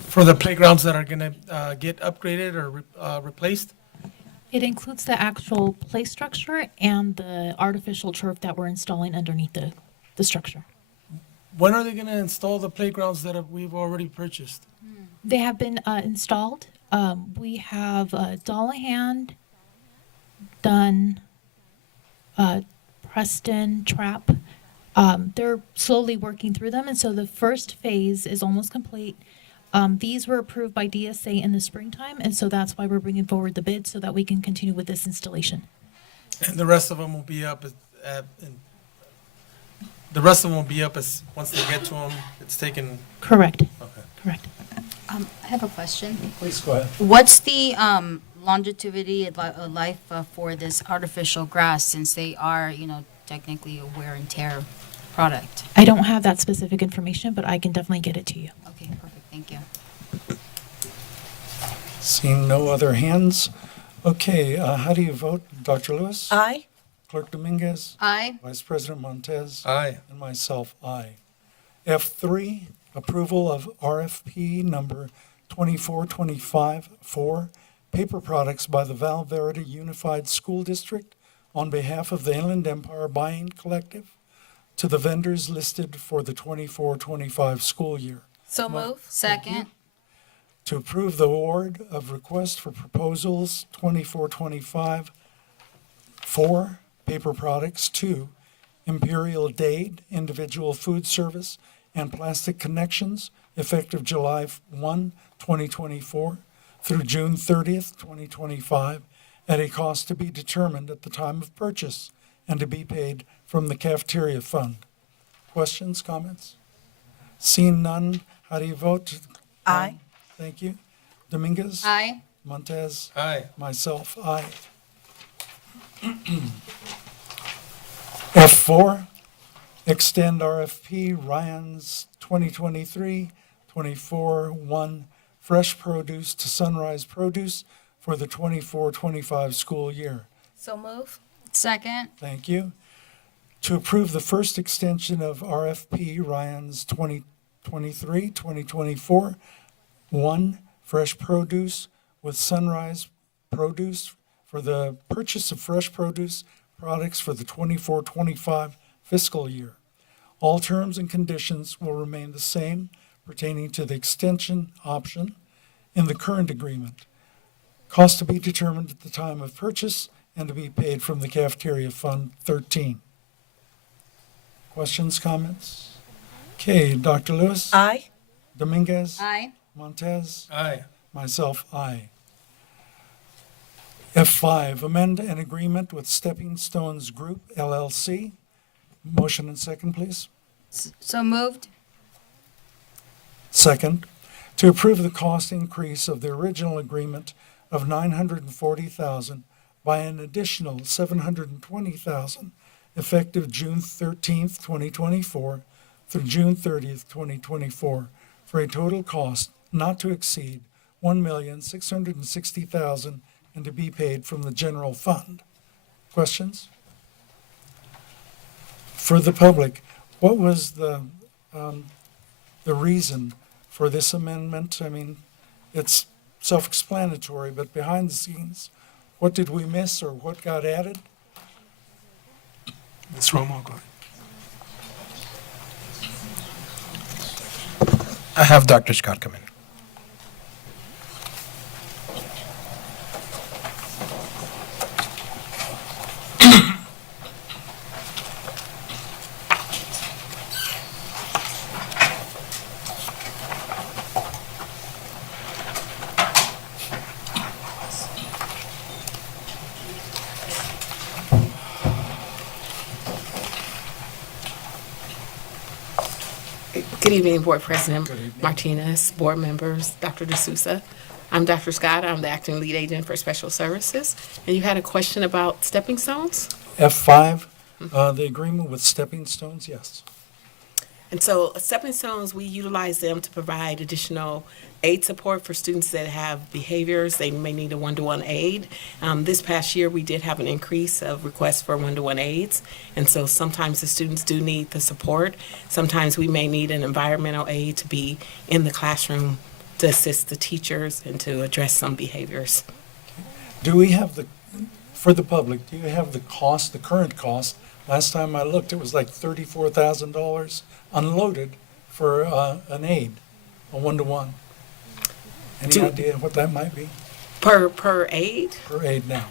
For the playgrounds that are gonna get upgraded or replaced. It includes the actual play structure and the artificial turf that we're installing underneath the structure. When are they gonna install the playgrounds that we've already purchased? They have been installed. We have Dollahan done, Preston, Trap. They're slowly working through them, and so the first phase is almost complete. These were approved by DSA in the springtime, and so that's why we're bringing forward the bid so that we can continue with this installation. And the rest of them will be up the rest of them will be up as, once they get to them, it's taken. Correct. Okay. Correct. I have a question. Please go ahead. What's the longevity life for this artificial grass, since they are, technically a wear and tear product? I don't have that specific information, but I can definitely get it to you. Okay, perfect. Thank you. Seeing no other hands. Okay, how do you vote, Dr. Lewis? Aye. Clerk Dominguez? Aye. Vice President Montez? Aye. And myself, aye. F3, approval of RFP number 2425-4, paper products by the Val Verde Unified School District on behalf of the Inland Empire Buying Collective to the vendors listed for the 24-25 school year. So move. Second. To approve the award of request for proposals 24-25 for paper products to Imperial Dade Individual Food Service and Plastic Connections effective July 1, 2024 through June 30th, 2025 at a cost to be determined at the time of purchase and to be paid from the cafeteria fund. Questions, comments? Seeing none, how do you vote? Aye. Thank you. Dominguez? Aye. Montez? Aye. Myself, aye. F4, extend RFP Ryan's 2023-24-1 fresh produce to Sunrise Produce for the 24-25 school year. So move. Second. Thank you. To approve the first extension of RFP Ryan's 2023-2024 1 fresh produce with Sunrise Produce for the purchase of fresh produce products for the 24-25 fiscal year. All terms and conditions will remain the same pertaining to the extension option in the current agreement. Cost to be determined at the time of purchase and to be paid from the Cafeteria Fund 13. Questions, comments? Okay, Dr. Lewis? Aye. Dominguez? Aye. Montez? Aye. Myself, aye. F5, amend an agreement with Stepping Stones Group, LLC, Motion and second, please. So moved. Second, to approve the cost increase of the original agreement of $940,000 by an additional $720,000 effective June 13th, 2024 through June 30th, 2024, for a total cost not to exceed $1,660,000 and to be paid from the general fund. Questions? For the public, what was the reason for this amendment? I mean, it's self-explanatory, but behind the scenes, what did we miss or what got added? Ms. Romo, go ahead. I have Dr. Scott come in. Good evening, Board President Martinez, board members, Dr. D'Souza. I'm Dr. Scott. I'm the acting lead agent for Special Services. And you had a question about stepping stones? F5, the agreement with Stepping Stones, yes. And so stepping stones, we utilize them to provide additional aid support for students that have behaviors. They may need a one-to-one aid. This past year, we did have an increase of requests for one-to-one aids. And so sometimes the students do need the support. Sometimes we may need an environmental aid to be in the classroom to assist the teachers and to address some behaviors. Do we have for the public, do you have the cost, the current cost? Last time I looked, it was like $34,000 unloaded for an aid, a one-to-one. Any idea what that might be? Per aid? Per aid now.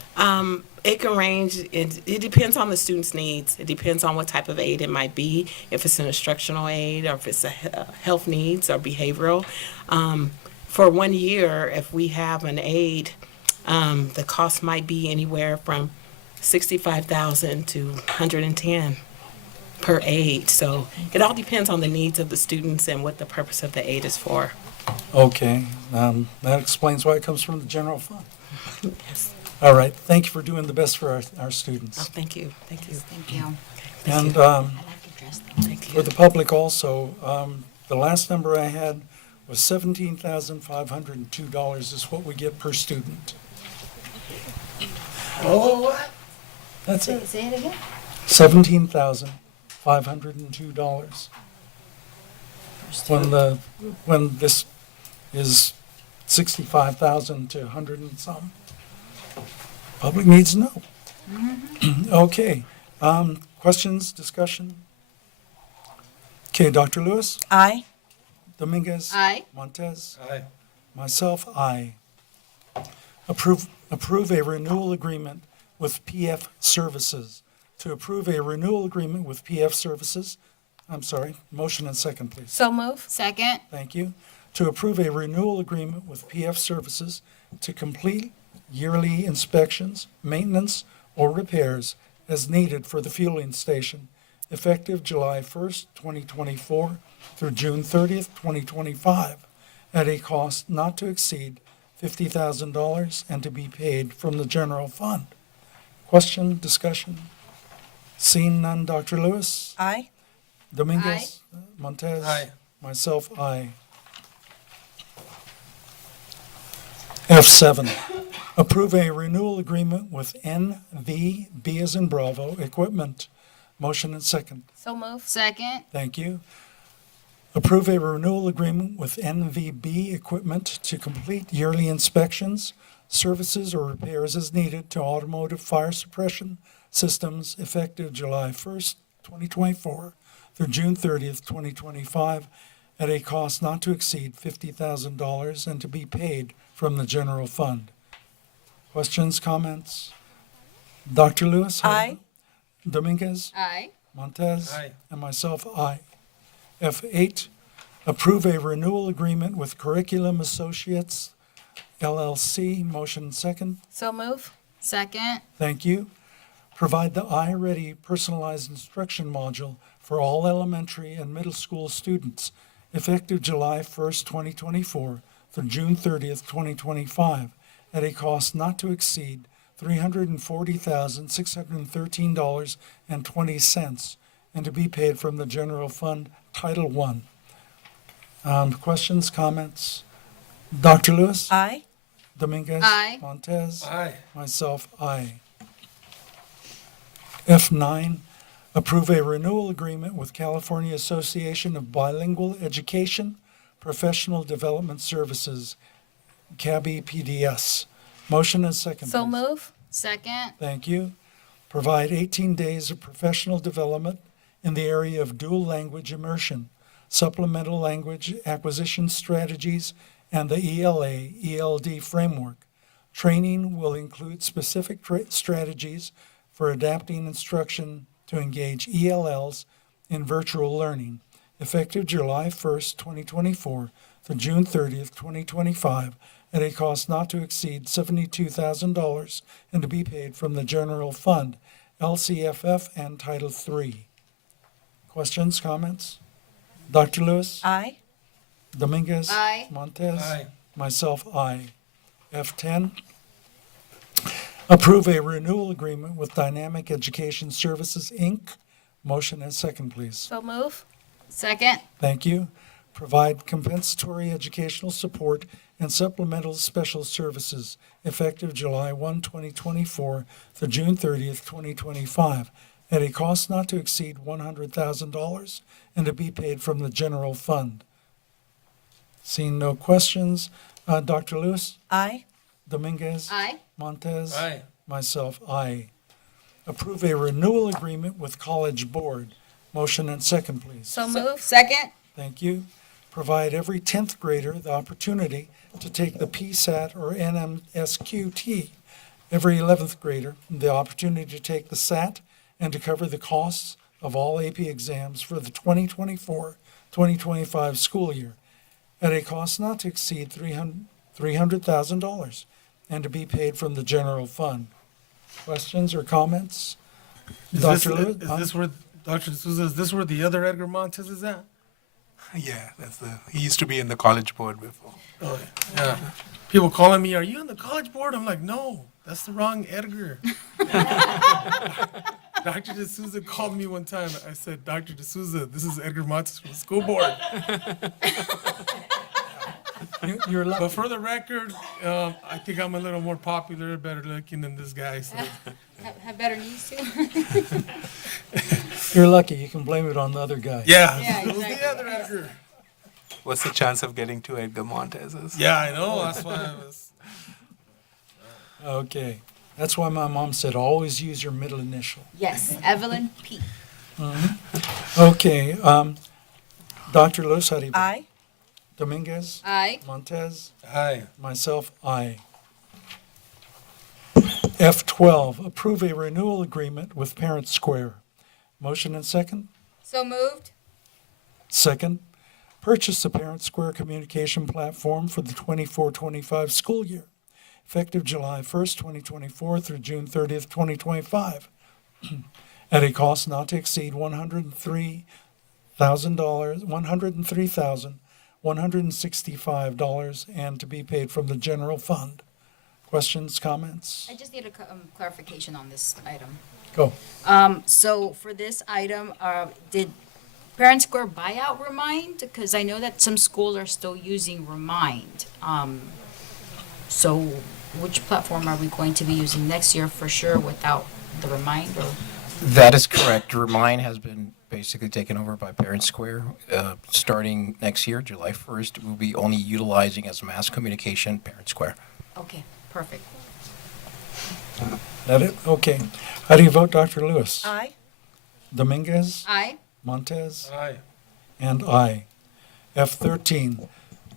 It can range, it depends on the student's needs. It depends on what type of aid it might be, if it's an instructional aid or if it's a health needs or behavioral. For 1 year, if we have an aid, the cost might be anywhere from $65,000 to $110,000 per aid. So it all depends on the needs of the students and what the purpose of the aid is for. Okay, that explains why it comes from the general fund. Yes. All right, thank you for doing the best for our students. Oh, thank you. Thank you. Thank you. And Thank you. for the public also, the last number I had was $17,502 is what we get per student. Oh, what? That's it. Say it again. $17,502. When this is 65,000 to 100 and some. Public needs to know. Okay, questions, discussion? Okay, Dr. Lewis? Aye. Dominguez? Aye. Montez? Aye. Myself, aye. Approve a renewal agreement with PF Services. To approve a renewal agreement with PF Services, motion and second, please. So move. Second. Thank you. To approve a renewal agreement with PF Services to complete yearly inspections, maintenance, or repairs as needed for the fueling station, effective July 1st, 2024 through June 30th, 2025, at a cost not to exceed $50,000 and to be paid from the general fund. Question, discussion? Seeing none, Dr. Lewis? Aye. Dominguez? Montez? Aye. Myself, aye. F7, approve a renewal agreement with NVB as in Bravo Equipment. Motion and second. So move. Second. Thank you. Approve a renewal agreement with NVB Equipment to complete yearly inspections, services, or repairs as needed to automotive fire suppression systems effective July 1st, 2024 through June 30th, 2025, at a cost not to exceed $50,000 and to be paid from the general fund. Questions, comments? Dr. Lewis? Aye. Dominguez? Aye. Montez? Aye. And myself, aye. F8, approve a renewal agreement with Curriculum Associates, LLC. Motion second. So move. Second. Thank you. Provide the iReady personalized instruction module for all elementary and middle school students, effective July 1st, 2024 through June 30th, 2025, at a cost not to exceed $340,613.20, and to be paid from the General Fund, Title I. Questions, comments? Dr. Lewis? Aye. Dominguez? Aye. Montez? Aye. Myself, aye. F9, approve a renewal agreement with California Association of Bilingual Education Professional Development Services, CABI PDS. Motion and second, So please. move. Second. Thank you. Provide 18 days of professional development in the area of dual language immersion, supplemental language acquisition strategies, and the ELA/ELD framework. Training will include specific strategies for adapting instruction to engage ELLs in virtual learning, effective July 1st, 2024 through June 30th, 2025, at a cost not to exceed $72,000, and to be paid from the General Fund, LCFF, and Title III. Questions, comments? Dr. Lewis? Aye. Dominguez? Aye. Montez? Aye. Myself, aye. F10, approve a renewal agreement with Dynamic Education Services, Inc. Motion and second, please. So move. Second. Thank you. Provide compensatory educational support and supplemental special services, effective July 1, 2024 through June 30th, 2025, at a cost not to exceed $100,000, and to be paid from the General Fund. Seeing no questions, Dr. Lewis? Aye. Dominguez? Aye. Montez? Aye. Myself, aye. Approve a renewal agreement with College Board. Motion and second, please. So move. Second. Thank you. Provide every 10th grader the opportunity to take the PSAT or NMSQT. Every 11th grader the opportunity to take the SAT, and to cover the costs of all AP exams for the 2024-2025 school year, at a cost not to exceed $300,000, and to be paid from the General Fund. Questions or comments? Dr. Lewis? Is this where, Dr. D'Souza, is this where the other Edgar Montez is at? Yeah, he used to be in the college board before. Oh, yeah. People calling me, are you on the college board? I'm like, no, that's the wrong Edgar. Dr. D'Souza called me one time. I said, Dr. D'Souza, this is Edgar Montez from the school board. You're lucky. But for the record, I think I'm a little more popular, better looking than this guy. So. Have better knees too. You're lucky. You can blame it on the other guy. Yeah, Yeah, who's exactly. the other Edgar? What's the chance of getting two Edgar Montezes? Yeah, I know. That's why I was. Okay. That's why my mom said, always use your middle initial. Yes, Evelyn P. Okay. Dr. Lewis, how do you vote? Aye. Dominguez? Aye. Montez? Aye. Myself, aye. F12, approve a renewal agreement with Parent Square. Motion and second? So moved. Second, purchase the Parent Square communication platform for the 24-25 school year, effective July 1st, 2024 through June 30th, 2025, at a cost not to exceed $103,165, and to be paid from the general fund. Questions, comments? I just need a clarification on this item. Go. So for this item, did Parent Square buy out Remind? Because I know that some schools are still using Remind. So which platform are we going to be using next year for sure without the Remind? Or? That is correct. Remind has been basically taken over by Parent Square. Starting next year, July 1st, we'll be only utilizing as mass communication Parent Square. Okay, perfect. That it? Okay. How do you vote, Dr. Lewis? Aye. Dominguez? Aye. Montez? Aye. And aye. F13,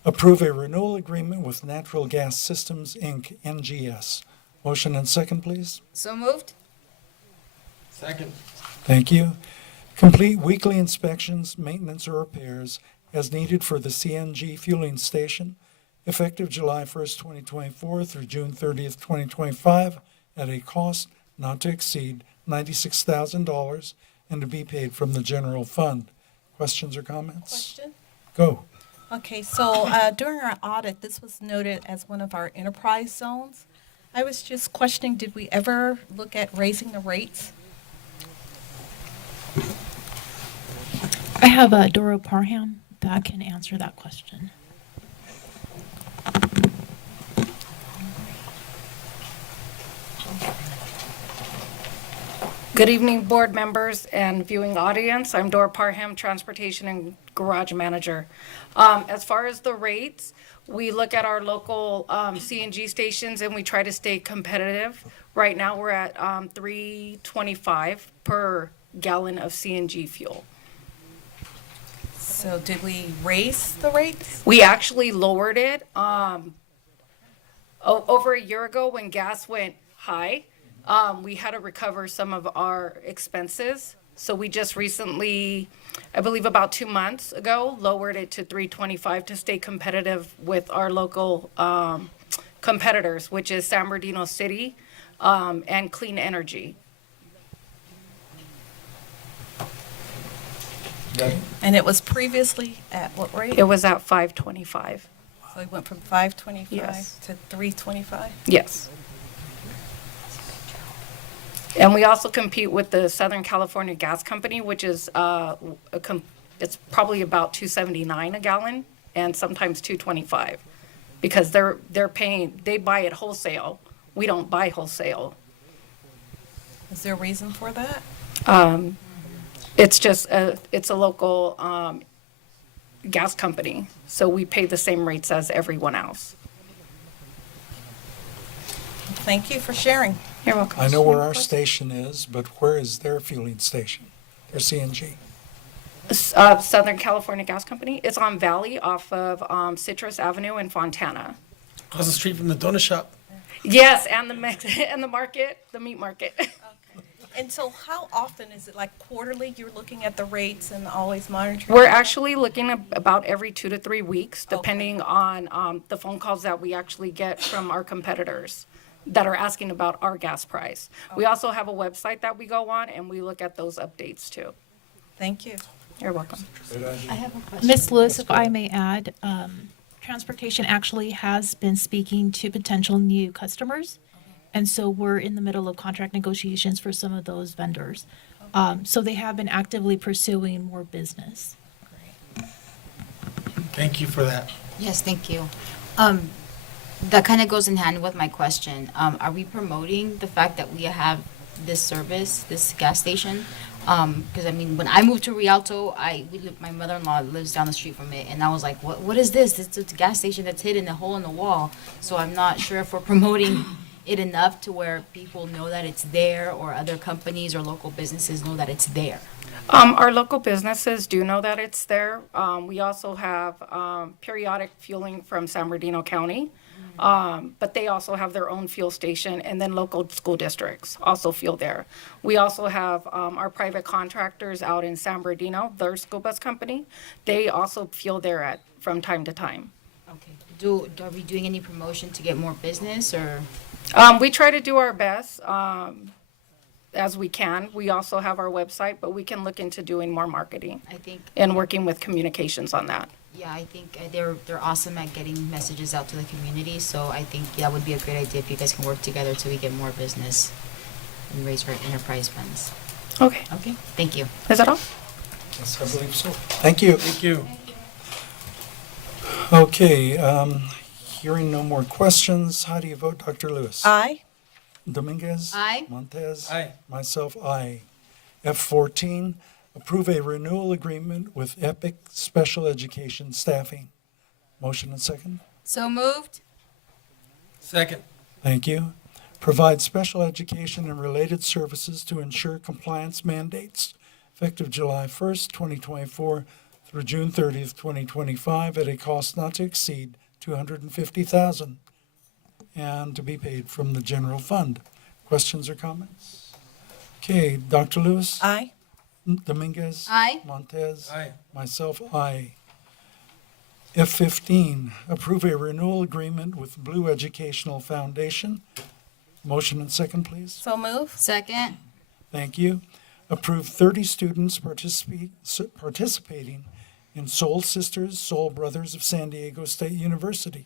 approve a renewal agreement with Natural Gas Systems, Inc., NGS. Motion and second, please. So moved. Second. Thank you. Complete weekly inspections, maintenance, or repairs as needed for the CNG fueling station, effective July 1st, 2024 through June 30th, 2025, at a cost not to exceed $96,000 and to be paid from the general fund. Questions or comments? Question? Go. Okay, so during our audit, this was noted as one of our enterprise zones. I was just questioning, did we ever look at raising the rates? I have Dora Parham that can answer that question. Good evening, board members and viewing audience. I'm Dora Parham, Transportation and Garage Manager. As far as the rates, we look at our local CNG stations and we try to stay competitive. Right now, we're at $3.25 per gallon of CNG fuel. So did we raise the rates? We actually lowered it over a year ago when gas went high. We had to recover some of our expenses. So we just recently, I believe about 2 months ago, lowered it to $3.25 to stay competitive with our local competitors, which is San Bernardino City and Clean Energy. And it was previously at what rate? It was at $5.25. So it went from $5.25 Yes. to $3.25? Yes. And we also compete with the Southern California Gas Company, which is it's probably about $2.79 a gallon and sometimes $2.25 because they're paying, they buy it wholesale. We don't buy wholesale. Is there a reason for that? It's just it's a local gas company, so we pay the same rates as everyone else. Thank you for sharing. You're welcome. I know where our station is, but where is their fueling station? Their CNG? Southern California Gas Company. It's on Valley off of Citrus Avenue in Fontana. Across the street from the donut shop. Yes, and the and the market, the meat market. And so how often is it, like quarterly, you're looking at the rates and always monitoring? We're actually looking at about every 2 to 3 weeks, depending on the phone calls that we actually get from our competitors that are asking about our gas price. We also have a website that we go on and we look at those updates too. Thank you. You're welcome. I have a question. Ms. Lewis, if I may add, transportation actually has been speaking to potential new customers. And so we're in the middle of contract negotiations for some of those vendors. So they have been actively pursuing more business. Thank you for that. Yes, thank you. That kind of goes in hand with my question. Are we promoting the fact that we have this service, this gas station? Because I mean, when I moved to Rialto, my mother-in-law lives down the street from it, and I was like, what is this? It's a gas station that's hidden in a hole in the wall. So I'm not sure if we're promoting it enough to where people know that it's there, or other companies or local businesses know that it's there. Our local businesses do know that it's there. We also have periodic fueling from San Bernardino County, but they also have their own fuel station, and then local school districts also fuel there. We also have our private contractors out in San Bernardino, their school bus company. They also fuel there from time to time. Okay. Are we doing any promotion to get more business, or? We try to do our best as we can. We also have our website, but we can look into doing more marketing. I think. And working with communications on that. Yeah, I think they're awesome at getting messages out to the community. So I think that would be a great idea if you guys can work together so we get more business and raise our enterprise funds. Okay. Okay. Thank you. Is that all? Yes, I believe so. Thank you. Thank you. Okay, hearing no more questions, how do you vote, Dr. Lewis? Aye. Dominguez? Aye. Montez? Aye. Myself, aye. F14, approve a renewal agreement with Epic Special Education Staffing. Motion and second. So moved. Second. Thank you. Provide special education and related services to ensure compliance mandates, effective July 1st, 2024 through June 30th, 2025, at a cost not to exceed $250,000 and to be paid from the general fund. Questions or comments? Okay, Dr. Lewis? Aye. Dominguez? Aye. Montez? Aye. Myself, aye. F15, approve a renewal agreement with Blue Educational Foundation. Motion and second, please. So move. Second. Thank you. Approve 30 students participating in Soul Sisters, Soul Brothers of San Diego State University,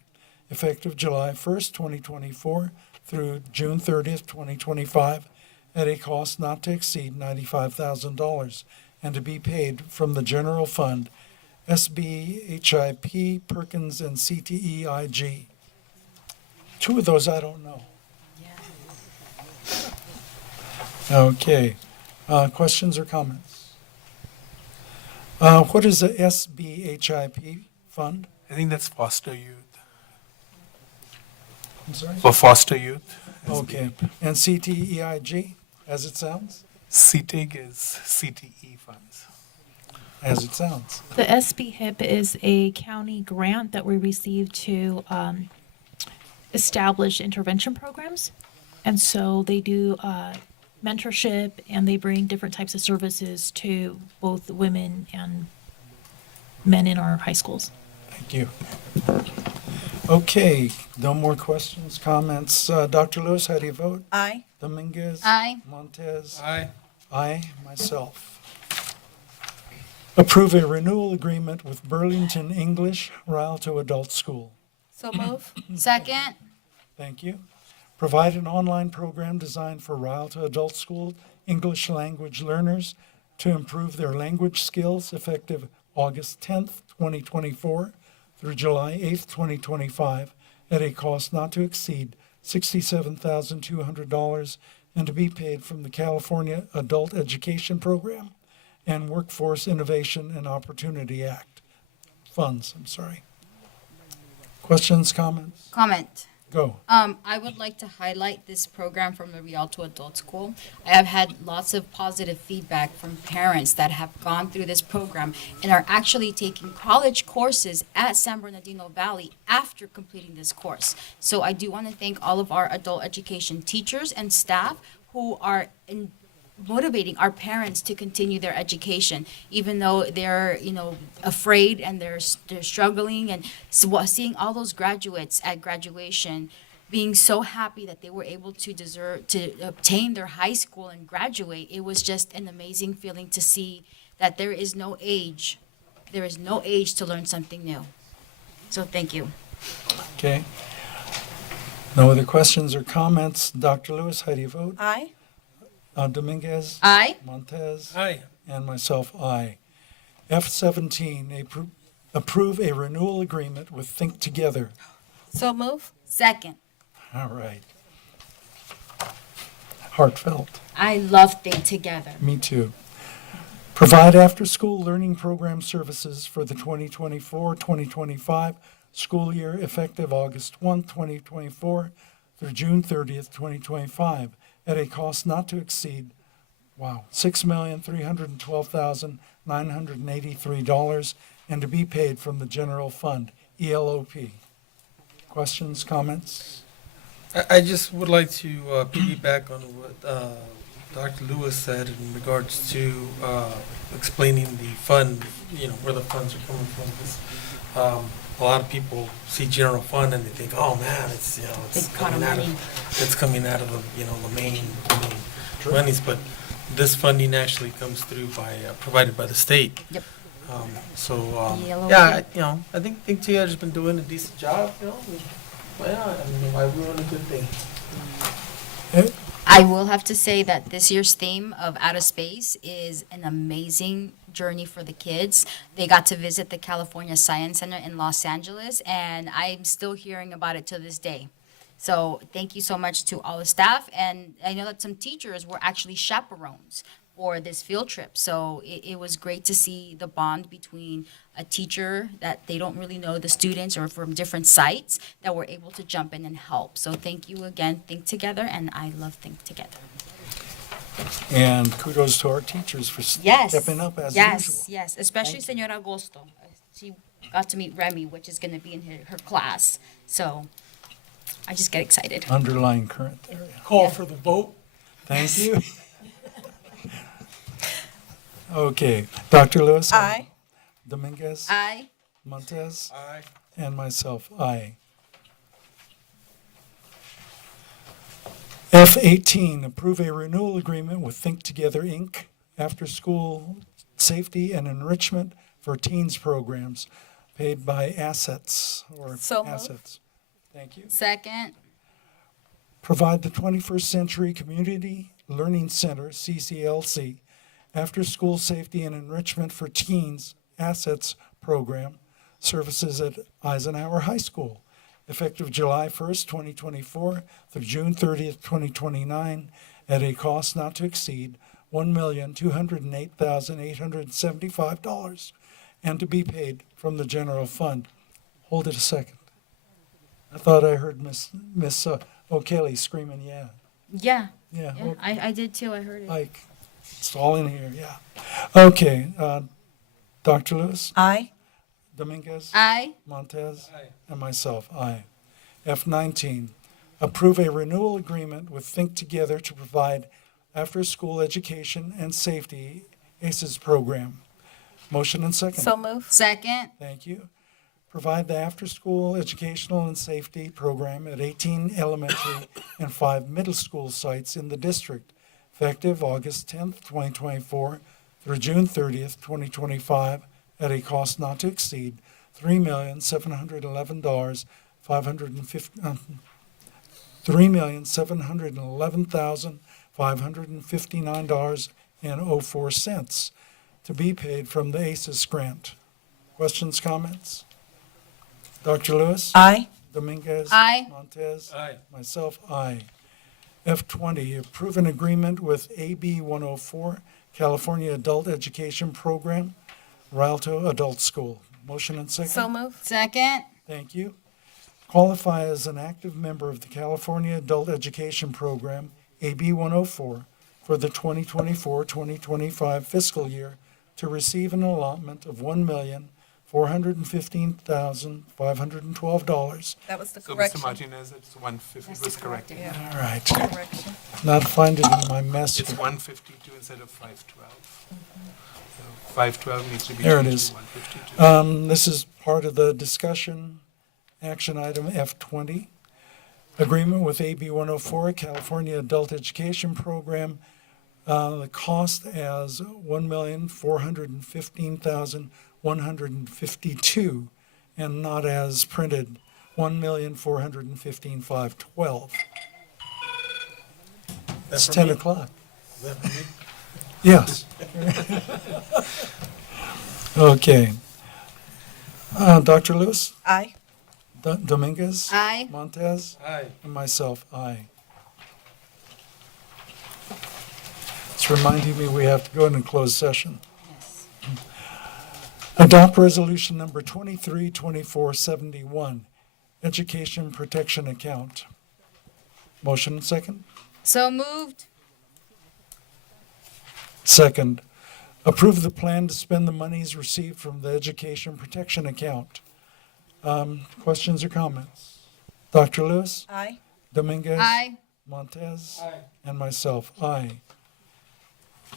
effective July 1st, 2024 through June 30th, 2025, at a cost not to exceed $95,000 and to be paid from the general fund, SBHIP, Perkins, and CTEIG. Two of those I don't know. Okay. Questions or comments? What is the SBHIP fund? I think that's foster youth. I'm sorry? For foster youth. Okay. And CTEIG, as it sounds? CTIG is CTE funds. As it sounds. The SBHIP is a county grant that we received to establish intervention programs. And so they do mentorship and they bring different types of services to both women and men in our high schools. Thank you. Okay, no more questions, comments. Dr. Lewis, how do you vote? Aye. Dominguez? Aye. Montez? Aye. Aye, myself. Approve a renewal agreement with Burlington English Rialto Adult School. So move. Second. Thank you. Provide an online program designed for Rialto Adult School English language learners to improve their language skills, effective August 10th, 2024 through July 8th, 2025, at a cost not to exceed $67,200 and to be paid from the California Adult Education Program and Workforce Innovation and Opportunity Act funds. Questions, comments? Comment. Go. I would like to highlight this program from the Rialto Adult School. I have had lots of positive feedback from parents that have gone through this program and are actually taking college courses at San Bernardino Valley after completing this course. So I do want to thank all of our adult education teachers and staff who are motivating our parents to continue their education, even though they're, afraid and they're struggling, and seeing all those graduates at graduation being so happy that they were able to obtain their high school and graduate. It was just an amazing feeling to see that there is no age to learn something new. So thank you. Okay. No other questions or comments. Dr. Lewis, how do you vote? Aye. Dominguez? Aye. Montez? Aye. And myself, aye. F17, approve a renewal agreement with Think Together. So move. Second. All right. Heartfelt. I love Think Together. Me too. Provide after-school learning program services for the 2024-2025 school year, effective August 1, 2024 through June 30th, 2025, at a cost not to exceed, $6,312,983 and to be paid from the general fund, ELOP. Questions, comments? I just would like to piggyback on what Dr. Lewis said in regards to explaining the fund, where the funds are coming from. 'Cause, a lot of people see general fund and they think, oh man, it's coming out of the the main monies, but this funding actually comes through provided by the state. Yep. I think Together's been doing a decent job. Why ruin a good thing? I will have to say that this year's theme of Outer Space is an amazing journey for the kids. They got to visit the California Science Center in Los Angeles, and I'm still hearing about it to this day. So thank you so much to all the staff, and I know that some teachers were actually chaperones for this field trip. So it was great to see the bond between a teacher that they don't really know the students or from different sites that were able to jump in and help. So thank you again, Think Together, and I love Think Together. And kudos to our teachers for stepping up as usual. Yes, especially Senora Agosto. She got to meet Remy, which is going to be in her class. So I just get excited. Underlying current area. Call for the vote. Thank you. Okay, Dr. Lewis? Aye. Dominguez? Aye. Montez? Aye. And myself, aye. F18, approve a renewal agreement with Think Together, Inc., after-school safety and enrichment for teens programs paid by assets or So moved. assets. Thank you. Second. Provide the 21st Century Community Learning Center, CCLC, after-school safety and enrichment for teens assets program services at Eisenhower High School, effective July 1st, 2024 through June 30th, 2029, at a cost not to exceed $1,208,875 and to be paid from the general fund. Hold it a second. I thought I heard Miss O'Kelly screaming, yeah. Yeah. Yeah. Yeah, well, I did too. I heard it. like, it's all in here, yeah. Okay, Dr. Lewis? Aye. Dominguez? Aye. Montez? And myself, aye. F19, approve a renewal agreement with Think Together to provide after-school education and safety ACES program. Motion and second. So moved. Second. Thank you. Provide the after-school educational and safety program at 18 elementary and 5 middle school sites in the district, effective August 10th, 2024 through June 30th, 2025, at a cost not to exceed $3,711,559.04 to be paid from the ACES grant. Questions, comments? Dr. Lewis? Aye. Dominguez? Aye. Montez? Myself, aye. F20, approve an agreement with AB 104, California Adult Education Program, Rialto Adult School. Motion and second. So moved. Second. Thank you. Qualify as an active member of the California Adult Education Program, AB 104, for the 2024-2025 fiscal year to receive an allotment of $1,415,512. That was the So, Mr. correction. Martinez, it's 150, it was corrected. Yeah. All right. Correction. Not find it in my mess. It's 152 instead of 512. So 512 needs to be There it changed is. to 152. This is part of the discussion, action item F20. Agreement with AB 104, California Adult Education Program. The cost as $1,415,152 and not as printed, $1,415,512. It's 10 o'clock. Yes. Okay. Dr. Lewis? Aye. Dominguez? Aye. Montez? Aye. And myself, aye. It's reminding me we have to go into closed session. Adopt resolution number 232471, Education Protection Account. Motion second? So moved. Second, approve the plan to spend the monies received from the Education Protection Account. Questions or comments? Dr. Lewis? Aye. Dominguez? Aye. Montez? And myself, aye.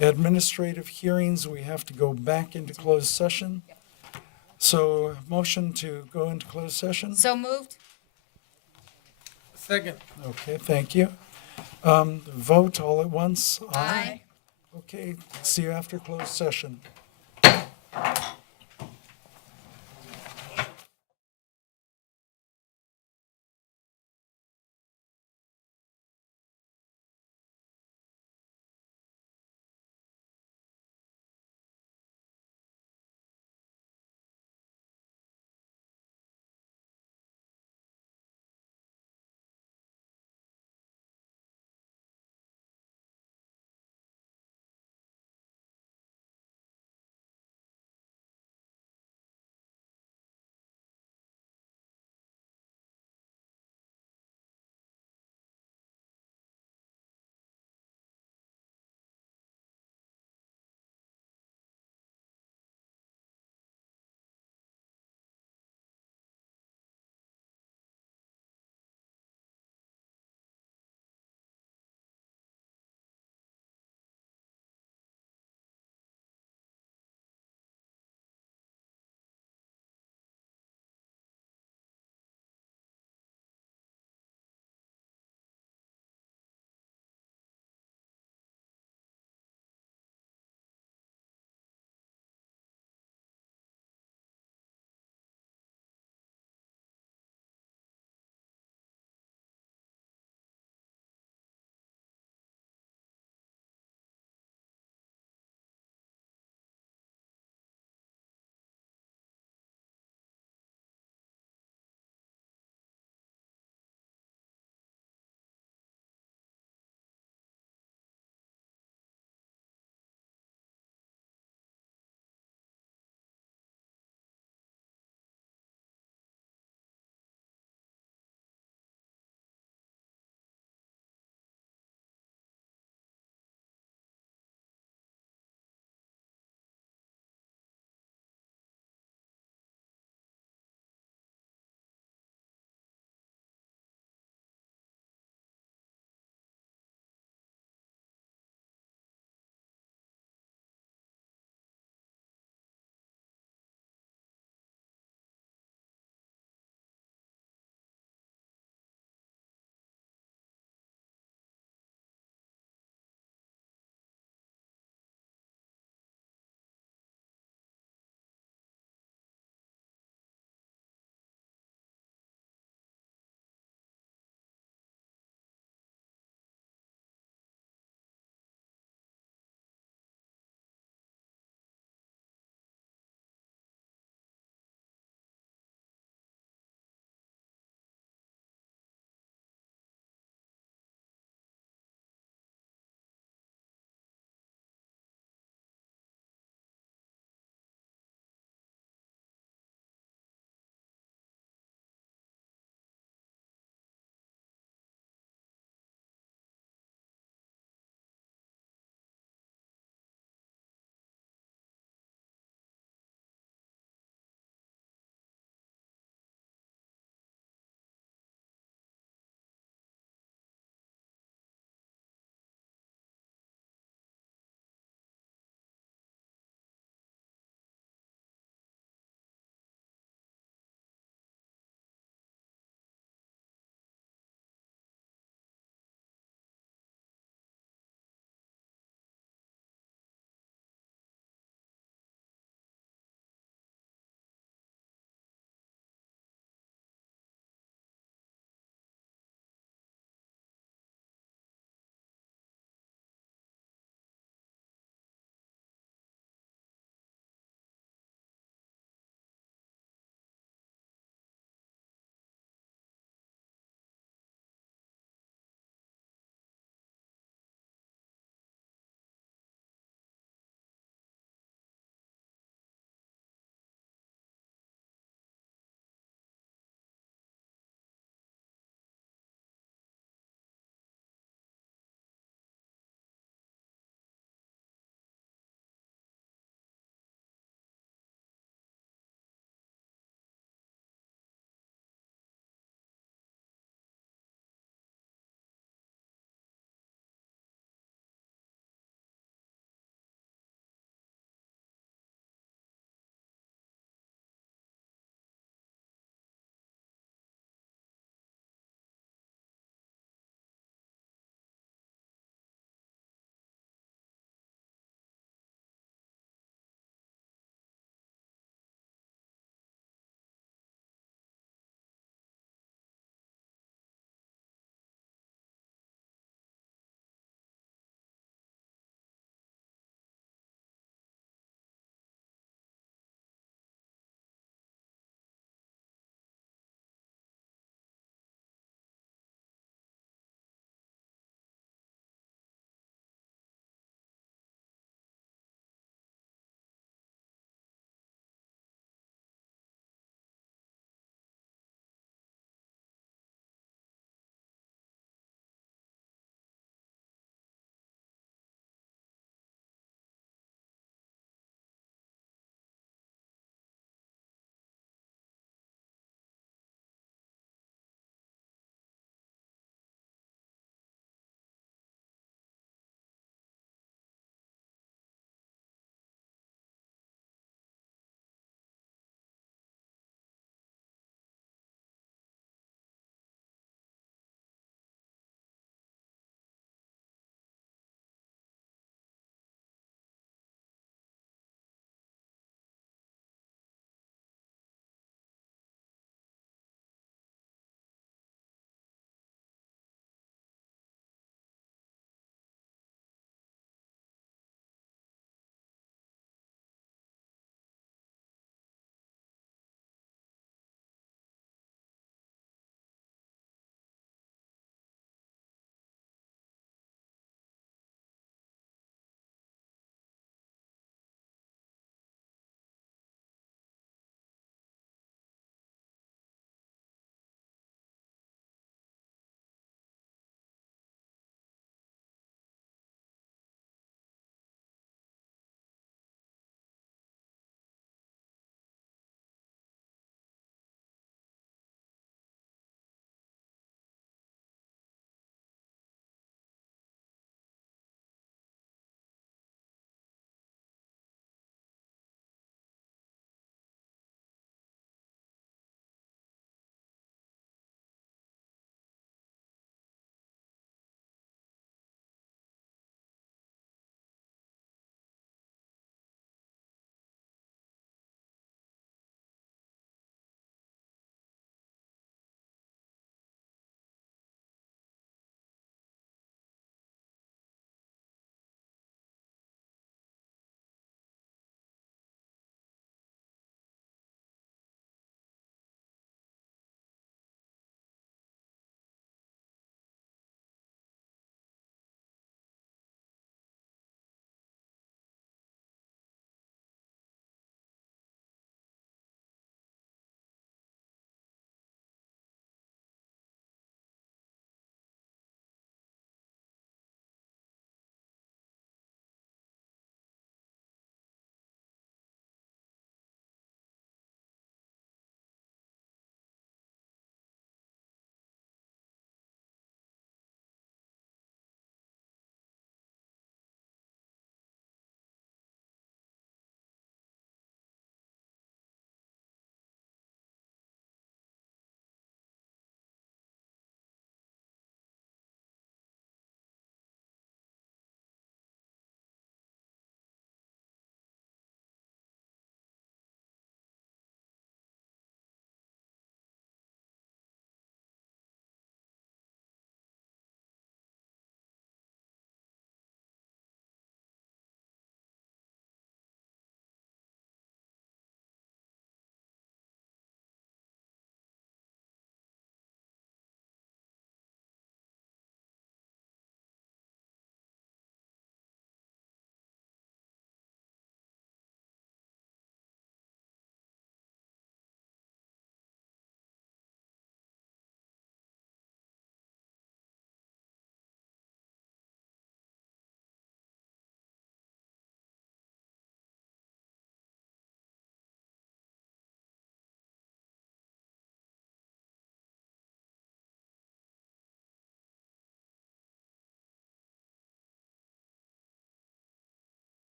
Administrative hearings, we have to go back into closed session. So motion to go into closed session? So moved. Second. Okay, thank you. Vote all at once? Aye. Okay, see you after closed session.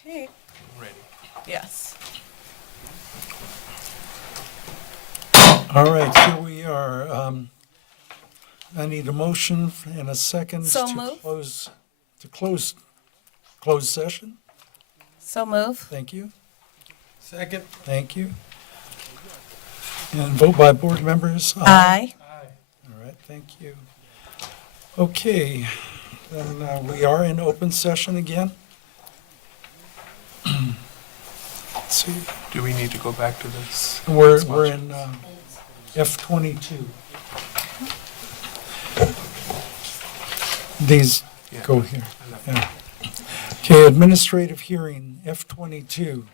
Okay. Ready. Yes. All right, here we are. I need a motion and a second So to move. close session. So move. Thank you. Second. Thank you. And vote by board members. Aye. All right, thank you. Okay, then we are in open session again. Let's see, Do we need to go back to this? we're in F-22. These Yeah. go here. Yeah. Okay, administrative hearing, F-22.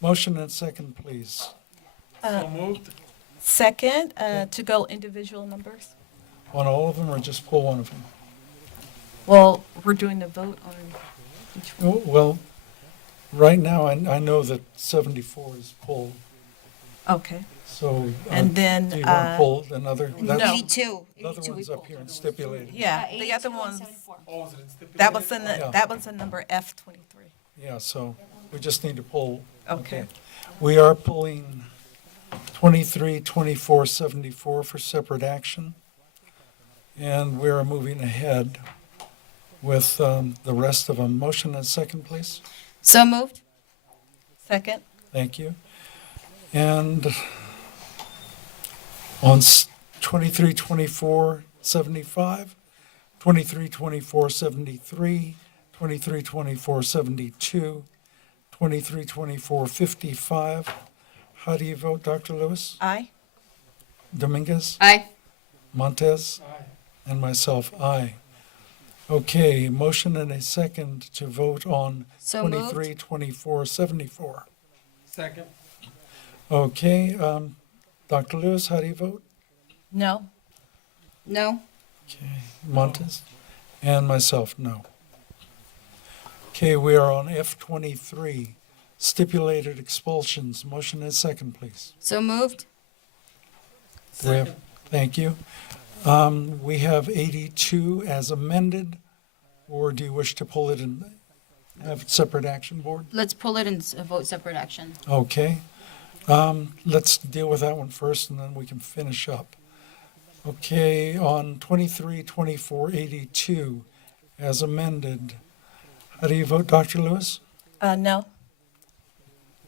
Motion and second, please. So moved. Second, to go individual numbers. On all of them, or just pull one of them? Well, we're doing the vote on each one. Oh, well, right now, I know that 74 is pulled, Okay. so. And then, Do you want to pull another? No. That's- 82. The other one's up here and stipulated. Yeah, the other ones, Oh, is it in stipulated? that was in Yeah. that was in number F-23. Yeah, so we just need to pull. Okay. We are pulling 23, 24, 74 for separate action. And we are moving ahead with the rest of them. Motion and second, please. So moved. Second. Thank you. And on 23, 24, 75, 23, 24, 73, 23, 24, 72, 23, 24, 55. How do you vote, Dr. Lewis? Aye. Dominguez? Aye. Montez? And myself, aye. Okay, motion and a second to vote on So moved. 23, 24, 74. Second. Okay, Dr. Lewis, how do you vote? No. No. Okay, Montez? And myself, no. Okay, we are on F-23, stipulated expulsions. Motion and second, please. So moved. Thank you. We have 82 as amended, or do you wish to pull it and have separate action board? Let's pull it and vote separate action. Okay. Let's deal with that one first and then we can finish up. Okay, on 23-24-82, as amended, how do you vote, Dr. Lewis? No.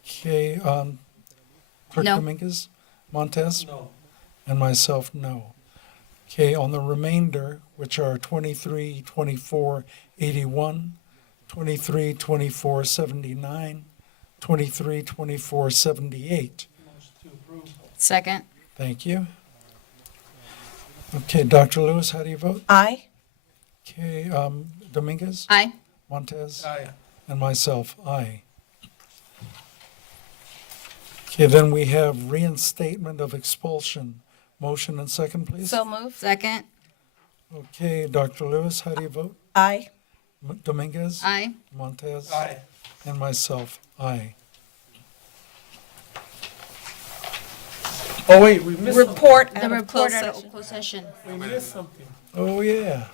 Okay, Clerk No. Dominguez, Montez? No. And myself, no. Okay, on the remainder, which are 23-24-81, 23-24-79, 23-24-78. Second. Thank you. Okay, Dr. Lewis, how do you vote? Aye. Okay, Dominguez? Aye. Montez? Aye. And myself, aye. Okay, then we have reinstatement of expulsion. Motion and second, please. So moved. Second. Okay, Dr. Lewis, how do you vote? Aye. Dominguez? Aye. Montez? Aye. And myself, aye. Oh, wait, we missed something. Report The out of report closed out of session. closed session. We missed something. Oh, yeah.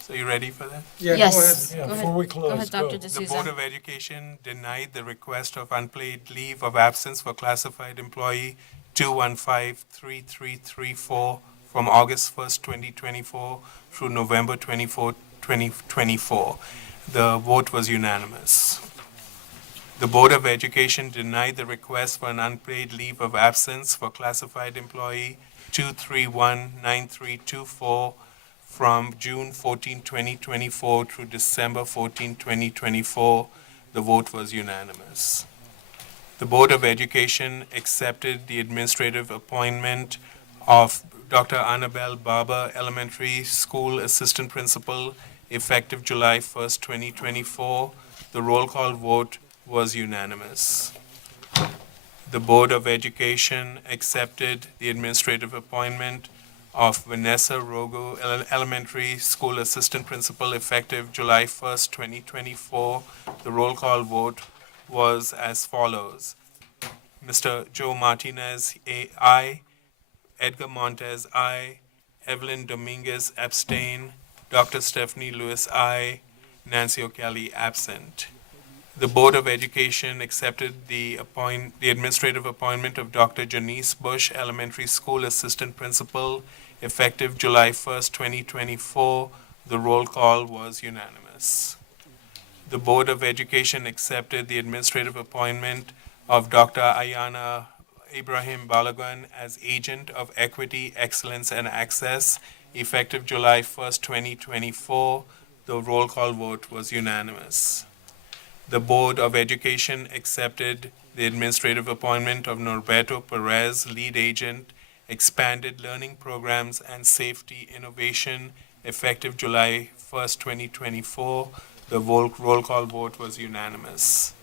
So you ready for that? Yeah, go Yes. ahead. Yeah, Go before ahead. we close, Go ahead, Dr. The Board D'Souza. of Education denied the request of unpaid leave of absence for classified employee 2153334 from August 1st, 2024 through November 24, 2024. The vote was unanimous. The Board of Education denied the request for an unpaid leave of absence for classified employee 2319324 from June 14, 2024 through December 14, 2024. The vote was unanimous. The Board of Education accepted the administrative appointment of Dr. Annabelle Barber, Elementary School Assistant Principal, effective July 1st, 2024. The roll call vote was unanimous. The Board of Education accepted the administrative appointment of Vanessa Rogo, Elementary School Assistant Principal, effective July 1st, 2024. The roll call vote was as follows. Mr. Joe Martinez, aye. Edgar Montez, aye. Evelyn Dominguez, abstain. Dr. Stephanie Lewis, aye. Nancy O'Kelly, absent. The Board of Education accepted the administrative appointment of Dr. Janice Bush, Elementary School Assistant Principal, effective July 1st, 2024. The roll call was unanimous. The Board of Education accepted the administrative appointment of Dr. Ayana Ibrahim Balagan as Agent of Equity, Excellence, and Access, effective July 1st, 2024. The roll call vote was unanimous. The Board of Education accepted the administrative appointment of Norberto Perez, Lead Agent, Expanded Learning Programs and Safety Innovation, effective July 1st, 2024. The roll call vote was unanimous.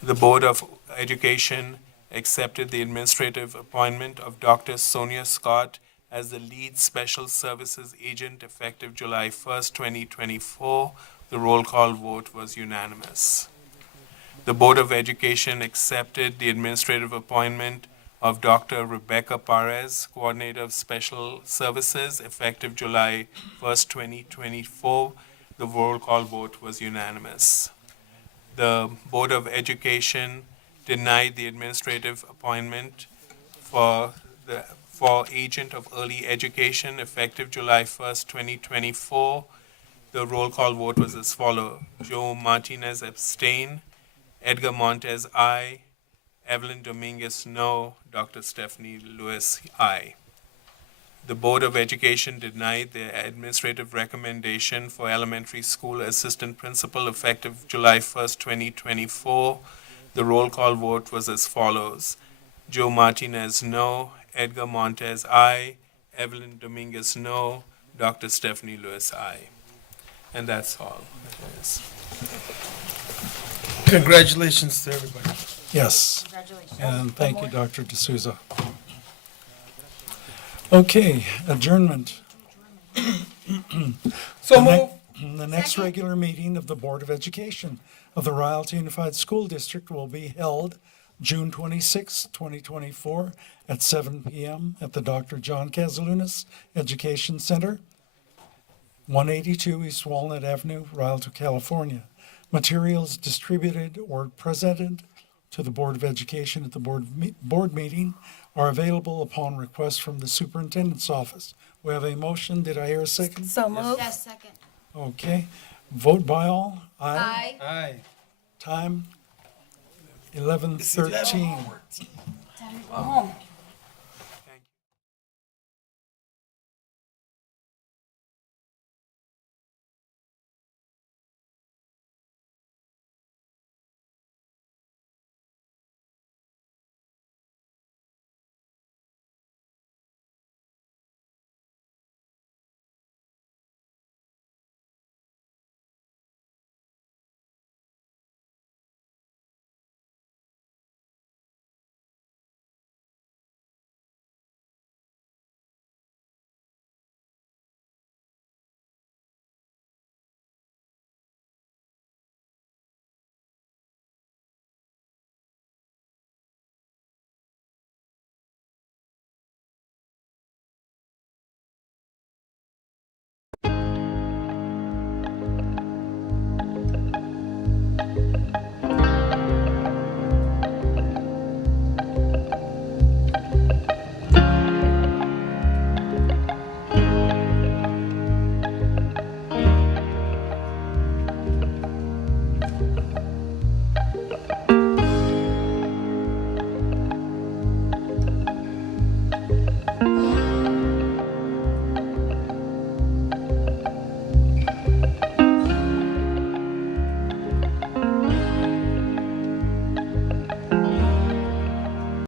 The Board of Education accepted the administrative appointment of Dr. Sonia Scott as the Lead Special Services Agent, effective July 1st, 2024. The roll call vote was unanimous. The Board of Education accepted the administrative appointment of Dr. Rebecca Perez, Coordinator of Special Services, effective July 1st, 2024. The roll call vote was unanimous. The Board of Education denied the administrative appointment for Agent of Early Education, effective July 1st, 2024. The roll call vote was as follows. Joe Martinez, abstain. Edgar Montez, aye. Evelyn Dominguez, no. Dr. Stephanie Lewis, aye. The Board of Education denied the administrative recommendation for Elementary School Assistant Principal, effective July 1st, 2024. The roll call vote was as follows. Joe Martinez, no. Edgar Montez, aye. Evelyn Dominguez, no. Dr. Stephanie Lewis, aye. And that's all. Yes. Congratulations to everybody. Yes. Congratulations. And thank you, Dr. D'Souza. Okay, adjournment. So move. The next regular meeting of the Board of Education of the Rialto Unified School District will be held June 26, 2024 at 7 p.m. at the Dr. John Casalunas Education Center, 182 East Walnut Avenue, Rialto, California. Materials distributed or presented to the Board of Education at the board meeting are available upon request from the superintendent's office. We have a motion. Did I hear a second? So moved. Yes, second. Okay. Vote by all. Aye. Aye. Time 11:13. Time to go home.